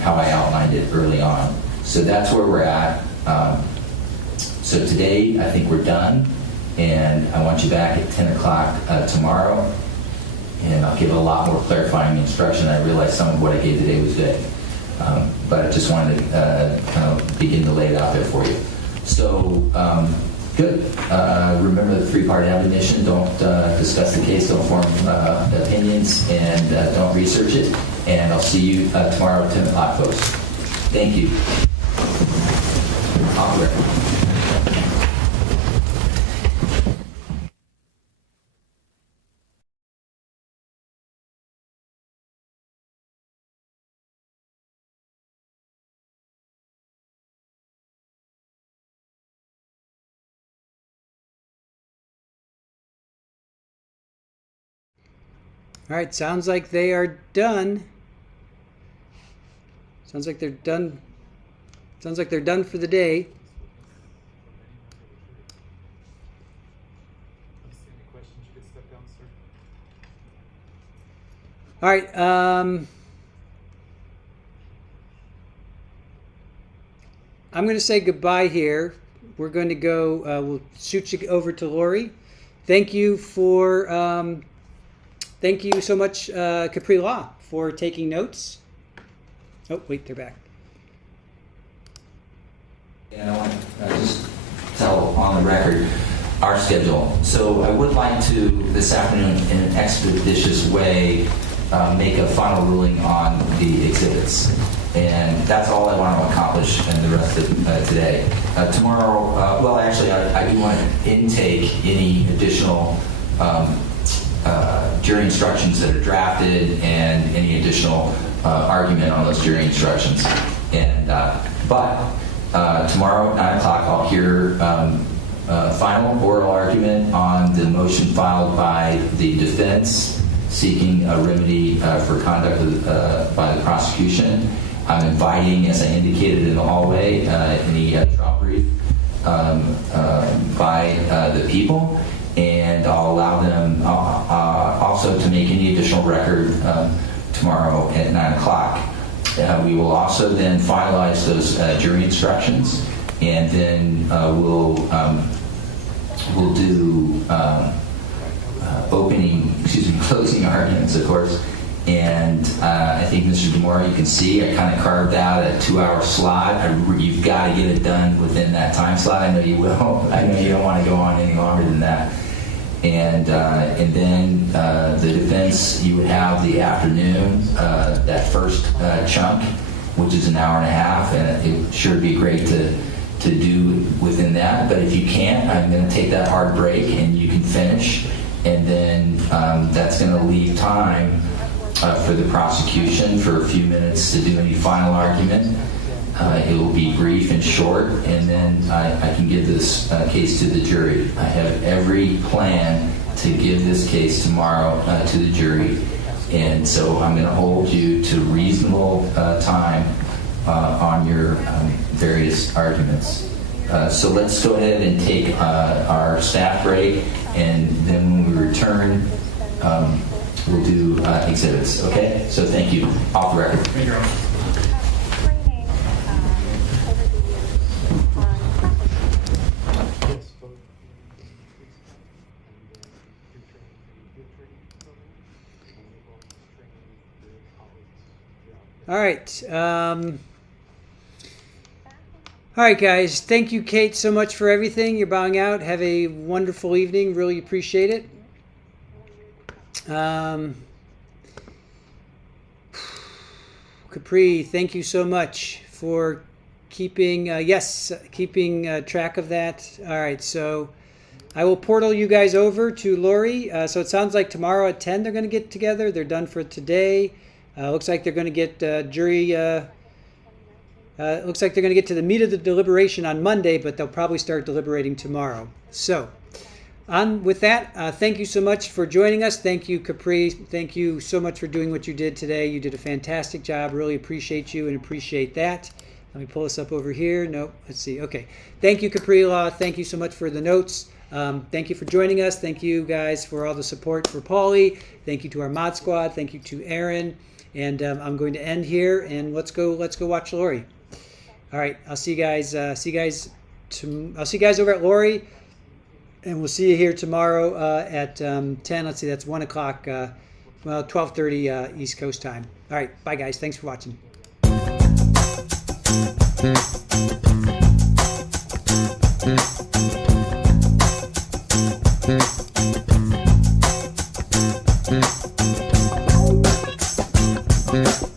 how I outlined it early on. So that's where we're at. So today, I think we're done, and I want you back at 10 o'clock tomorrow, and I'll give a lot more clarifying instruction. I realize some of what I gave today was vague, but I just wanted to kind of begin to lay it out there for you. So, good. Remember the 3-part admonition. Don't discuss the case, don't form opinions, and don't research it. And I'll see you tomorrow at 10 o'clock, folks. Thank you. Off the record. All right, sounds like they are done. Sounds like they're done. Sounds like they're done for the day. All right. I'm going to say goodbye here. We're going to go. We'll shoot you over to Lori. Thank you for. Thank you so much, Capri Law, for taking notes. Oh, wait, they're back. And I want to just tell on the record, our schedule. So I would like to, this afternoon, in an expeditious way, make a final ruling on the exhibits. And that's all I want to accomplish in the rest of today. Tomorrow, well, actually, I do want to intake any additional jury instructions that are drafted and any additional argument on those jury instructions. And but tomorrow at 9 o'clock, I'll hear final oral argument on the motion filed by the defense seeking a remedy for conduct by the prosecution. I'm inviting, as I indicated in the hallway, any trial brief by the people, and I'll allow them also to make any additional record tomorrow at 9 o'clock. We will also then finalize those jury instructions, and then we'll do closing arguments, of course. And I think, Mr. DeMora, you can see I kind of carved out a 2-hour slot. You've got to get it done within that time slot. I know you will. I know you don't want to go on any longer than that. And then the defense, you would have the afternoon, that first chunk, which is an hour and a half, and it sure be great to do within that. But if you can't, I'm going to take that hard break, and you can finish. And then that's going to leave time for the prosecution for a few minutes to do any final argument. It will be brief and short, and then I can give this case to the jury. I have every plan to give this case tomorrow to the jury, and so I'm going to hold you to reasonable time on your various arguments. So let's go ahead and take our staff break, and then when we return, we'll do exhibits. Okay? So thank you. Off the record. Thank you, Your Honor. All right. All right, guys. Thank you, Kate, so much for everything. You're bowing out. Have a wonderful evening. Really appreciate it. Capri, thank you so much for keeping track of that. All right, so I will portal you guys over to Lori. So it sounds like tomorrow at 10 they're going to get together. They're done for today. Looks like they're going to get jury. Looks like they're going to get to the meat of the deliberation on Monday, but they'll probably start deliberating tomorrow. So, with that, thank you so much for joining us. Thank you, Capri. Thank you so much for doing what you did today. You did a fantastic job. Really appreciate you and appreciate that. Let me pull this up over here. Nope. Let's see. Okay. Thank you, Capri Law. Thank you so much for the notes. Thank you for joining us. Thank you guys for all the support for Paulie. Thank you to our mod squad. Thank you to Aaron. And I'm going to end here, and let's go watch Lori. All right, I'll see you guys. I'll see you guys over at Lori, and we'll see you here tomorrow at 10. Let's see, that's 1 o'clock. 12:30 East Coast time. All right, bye guys. Thanks for watching. Yeah.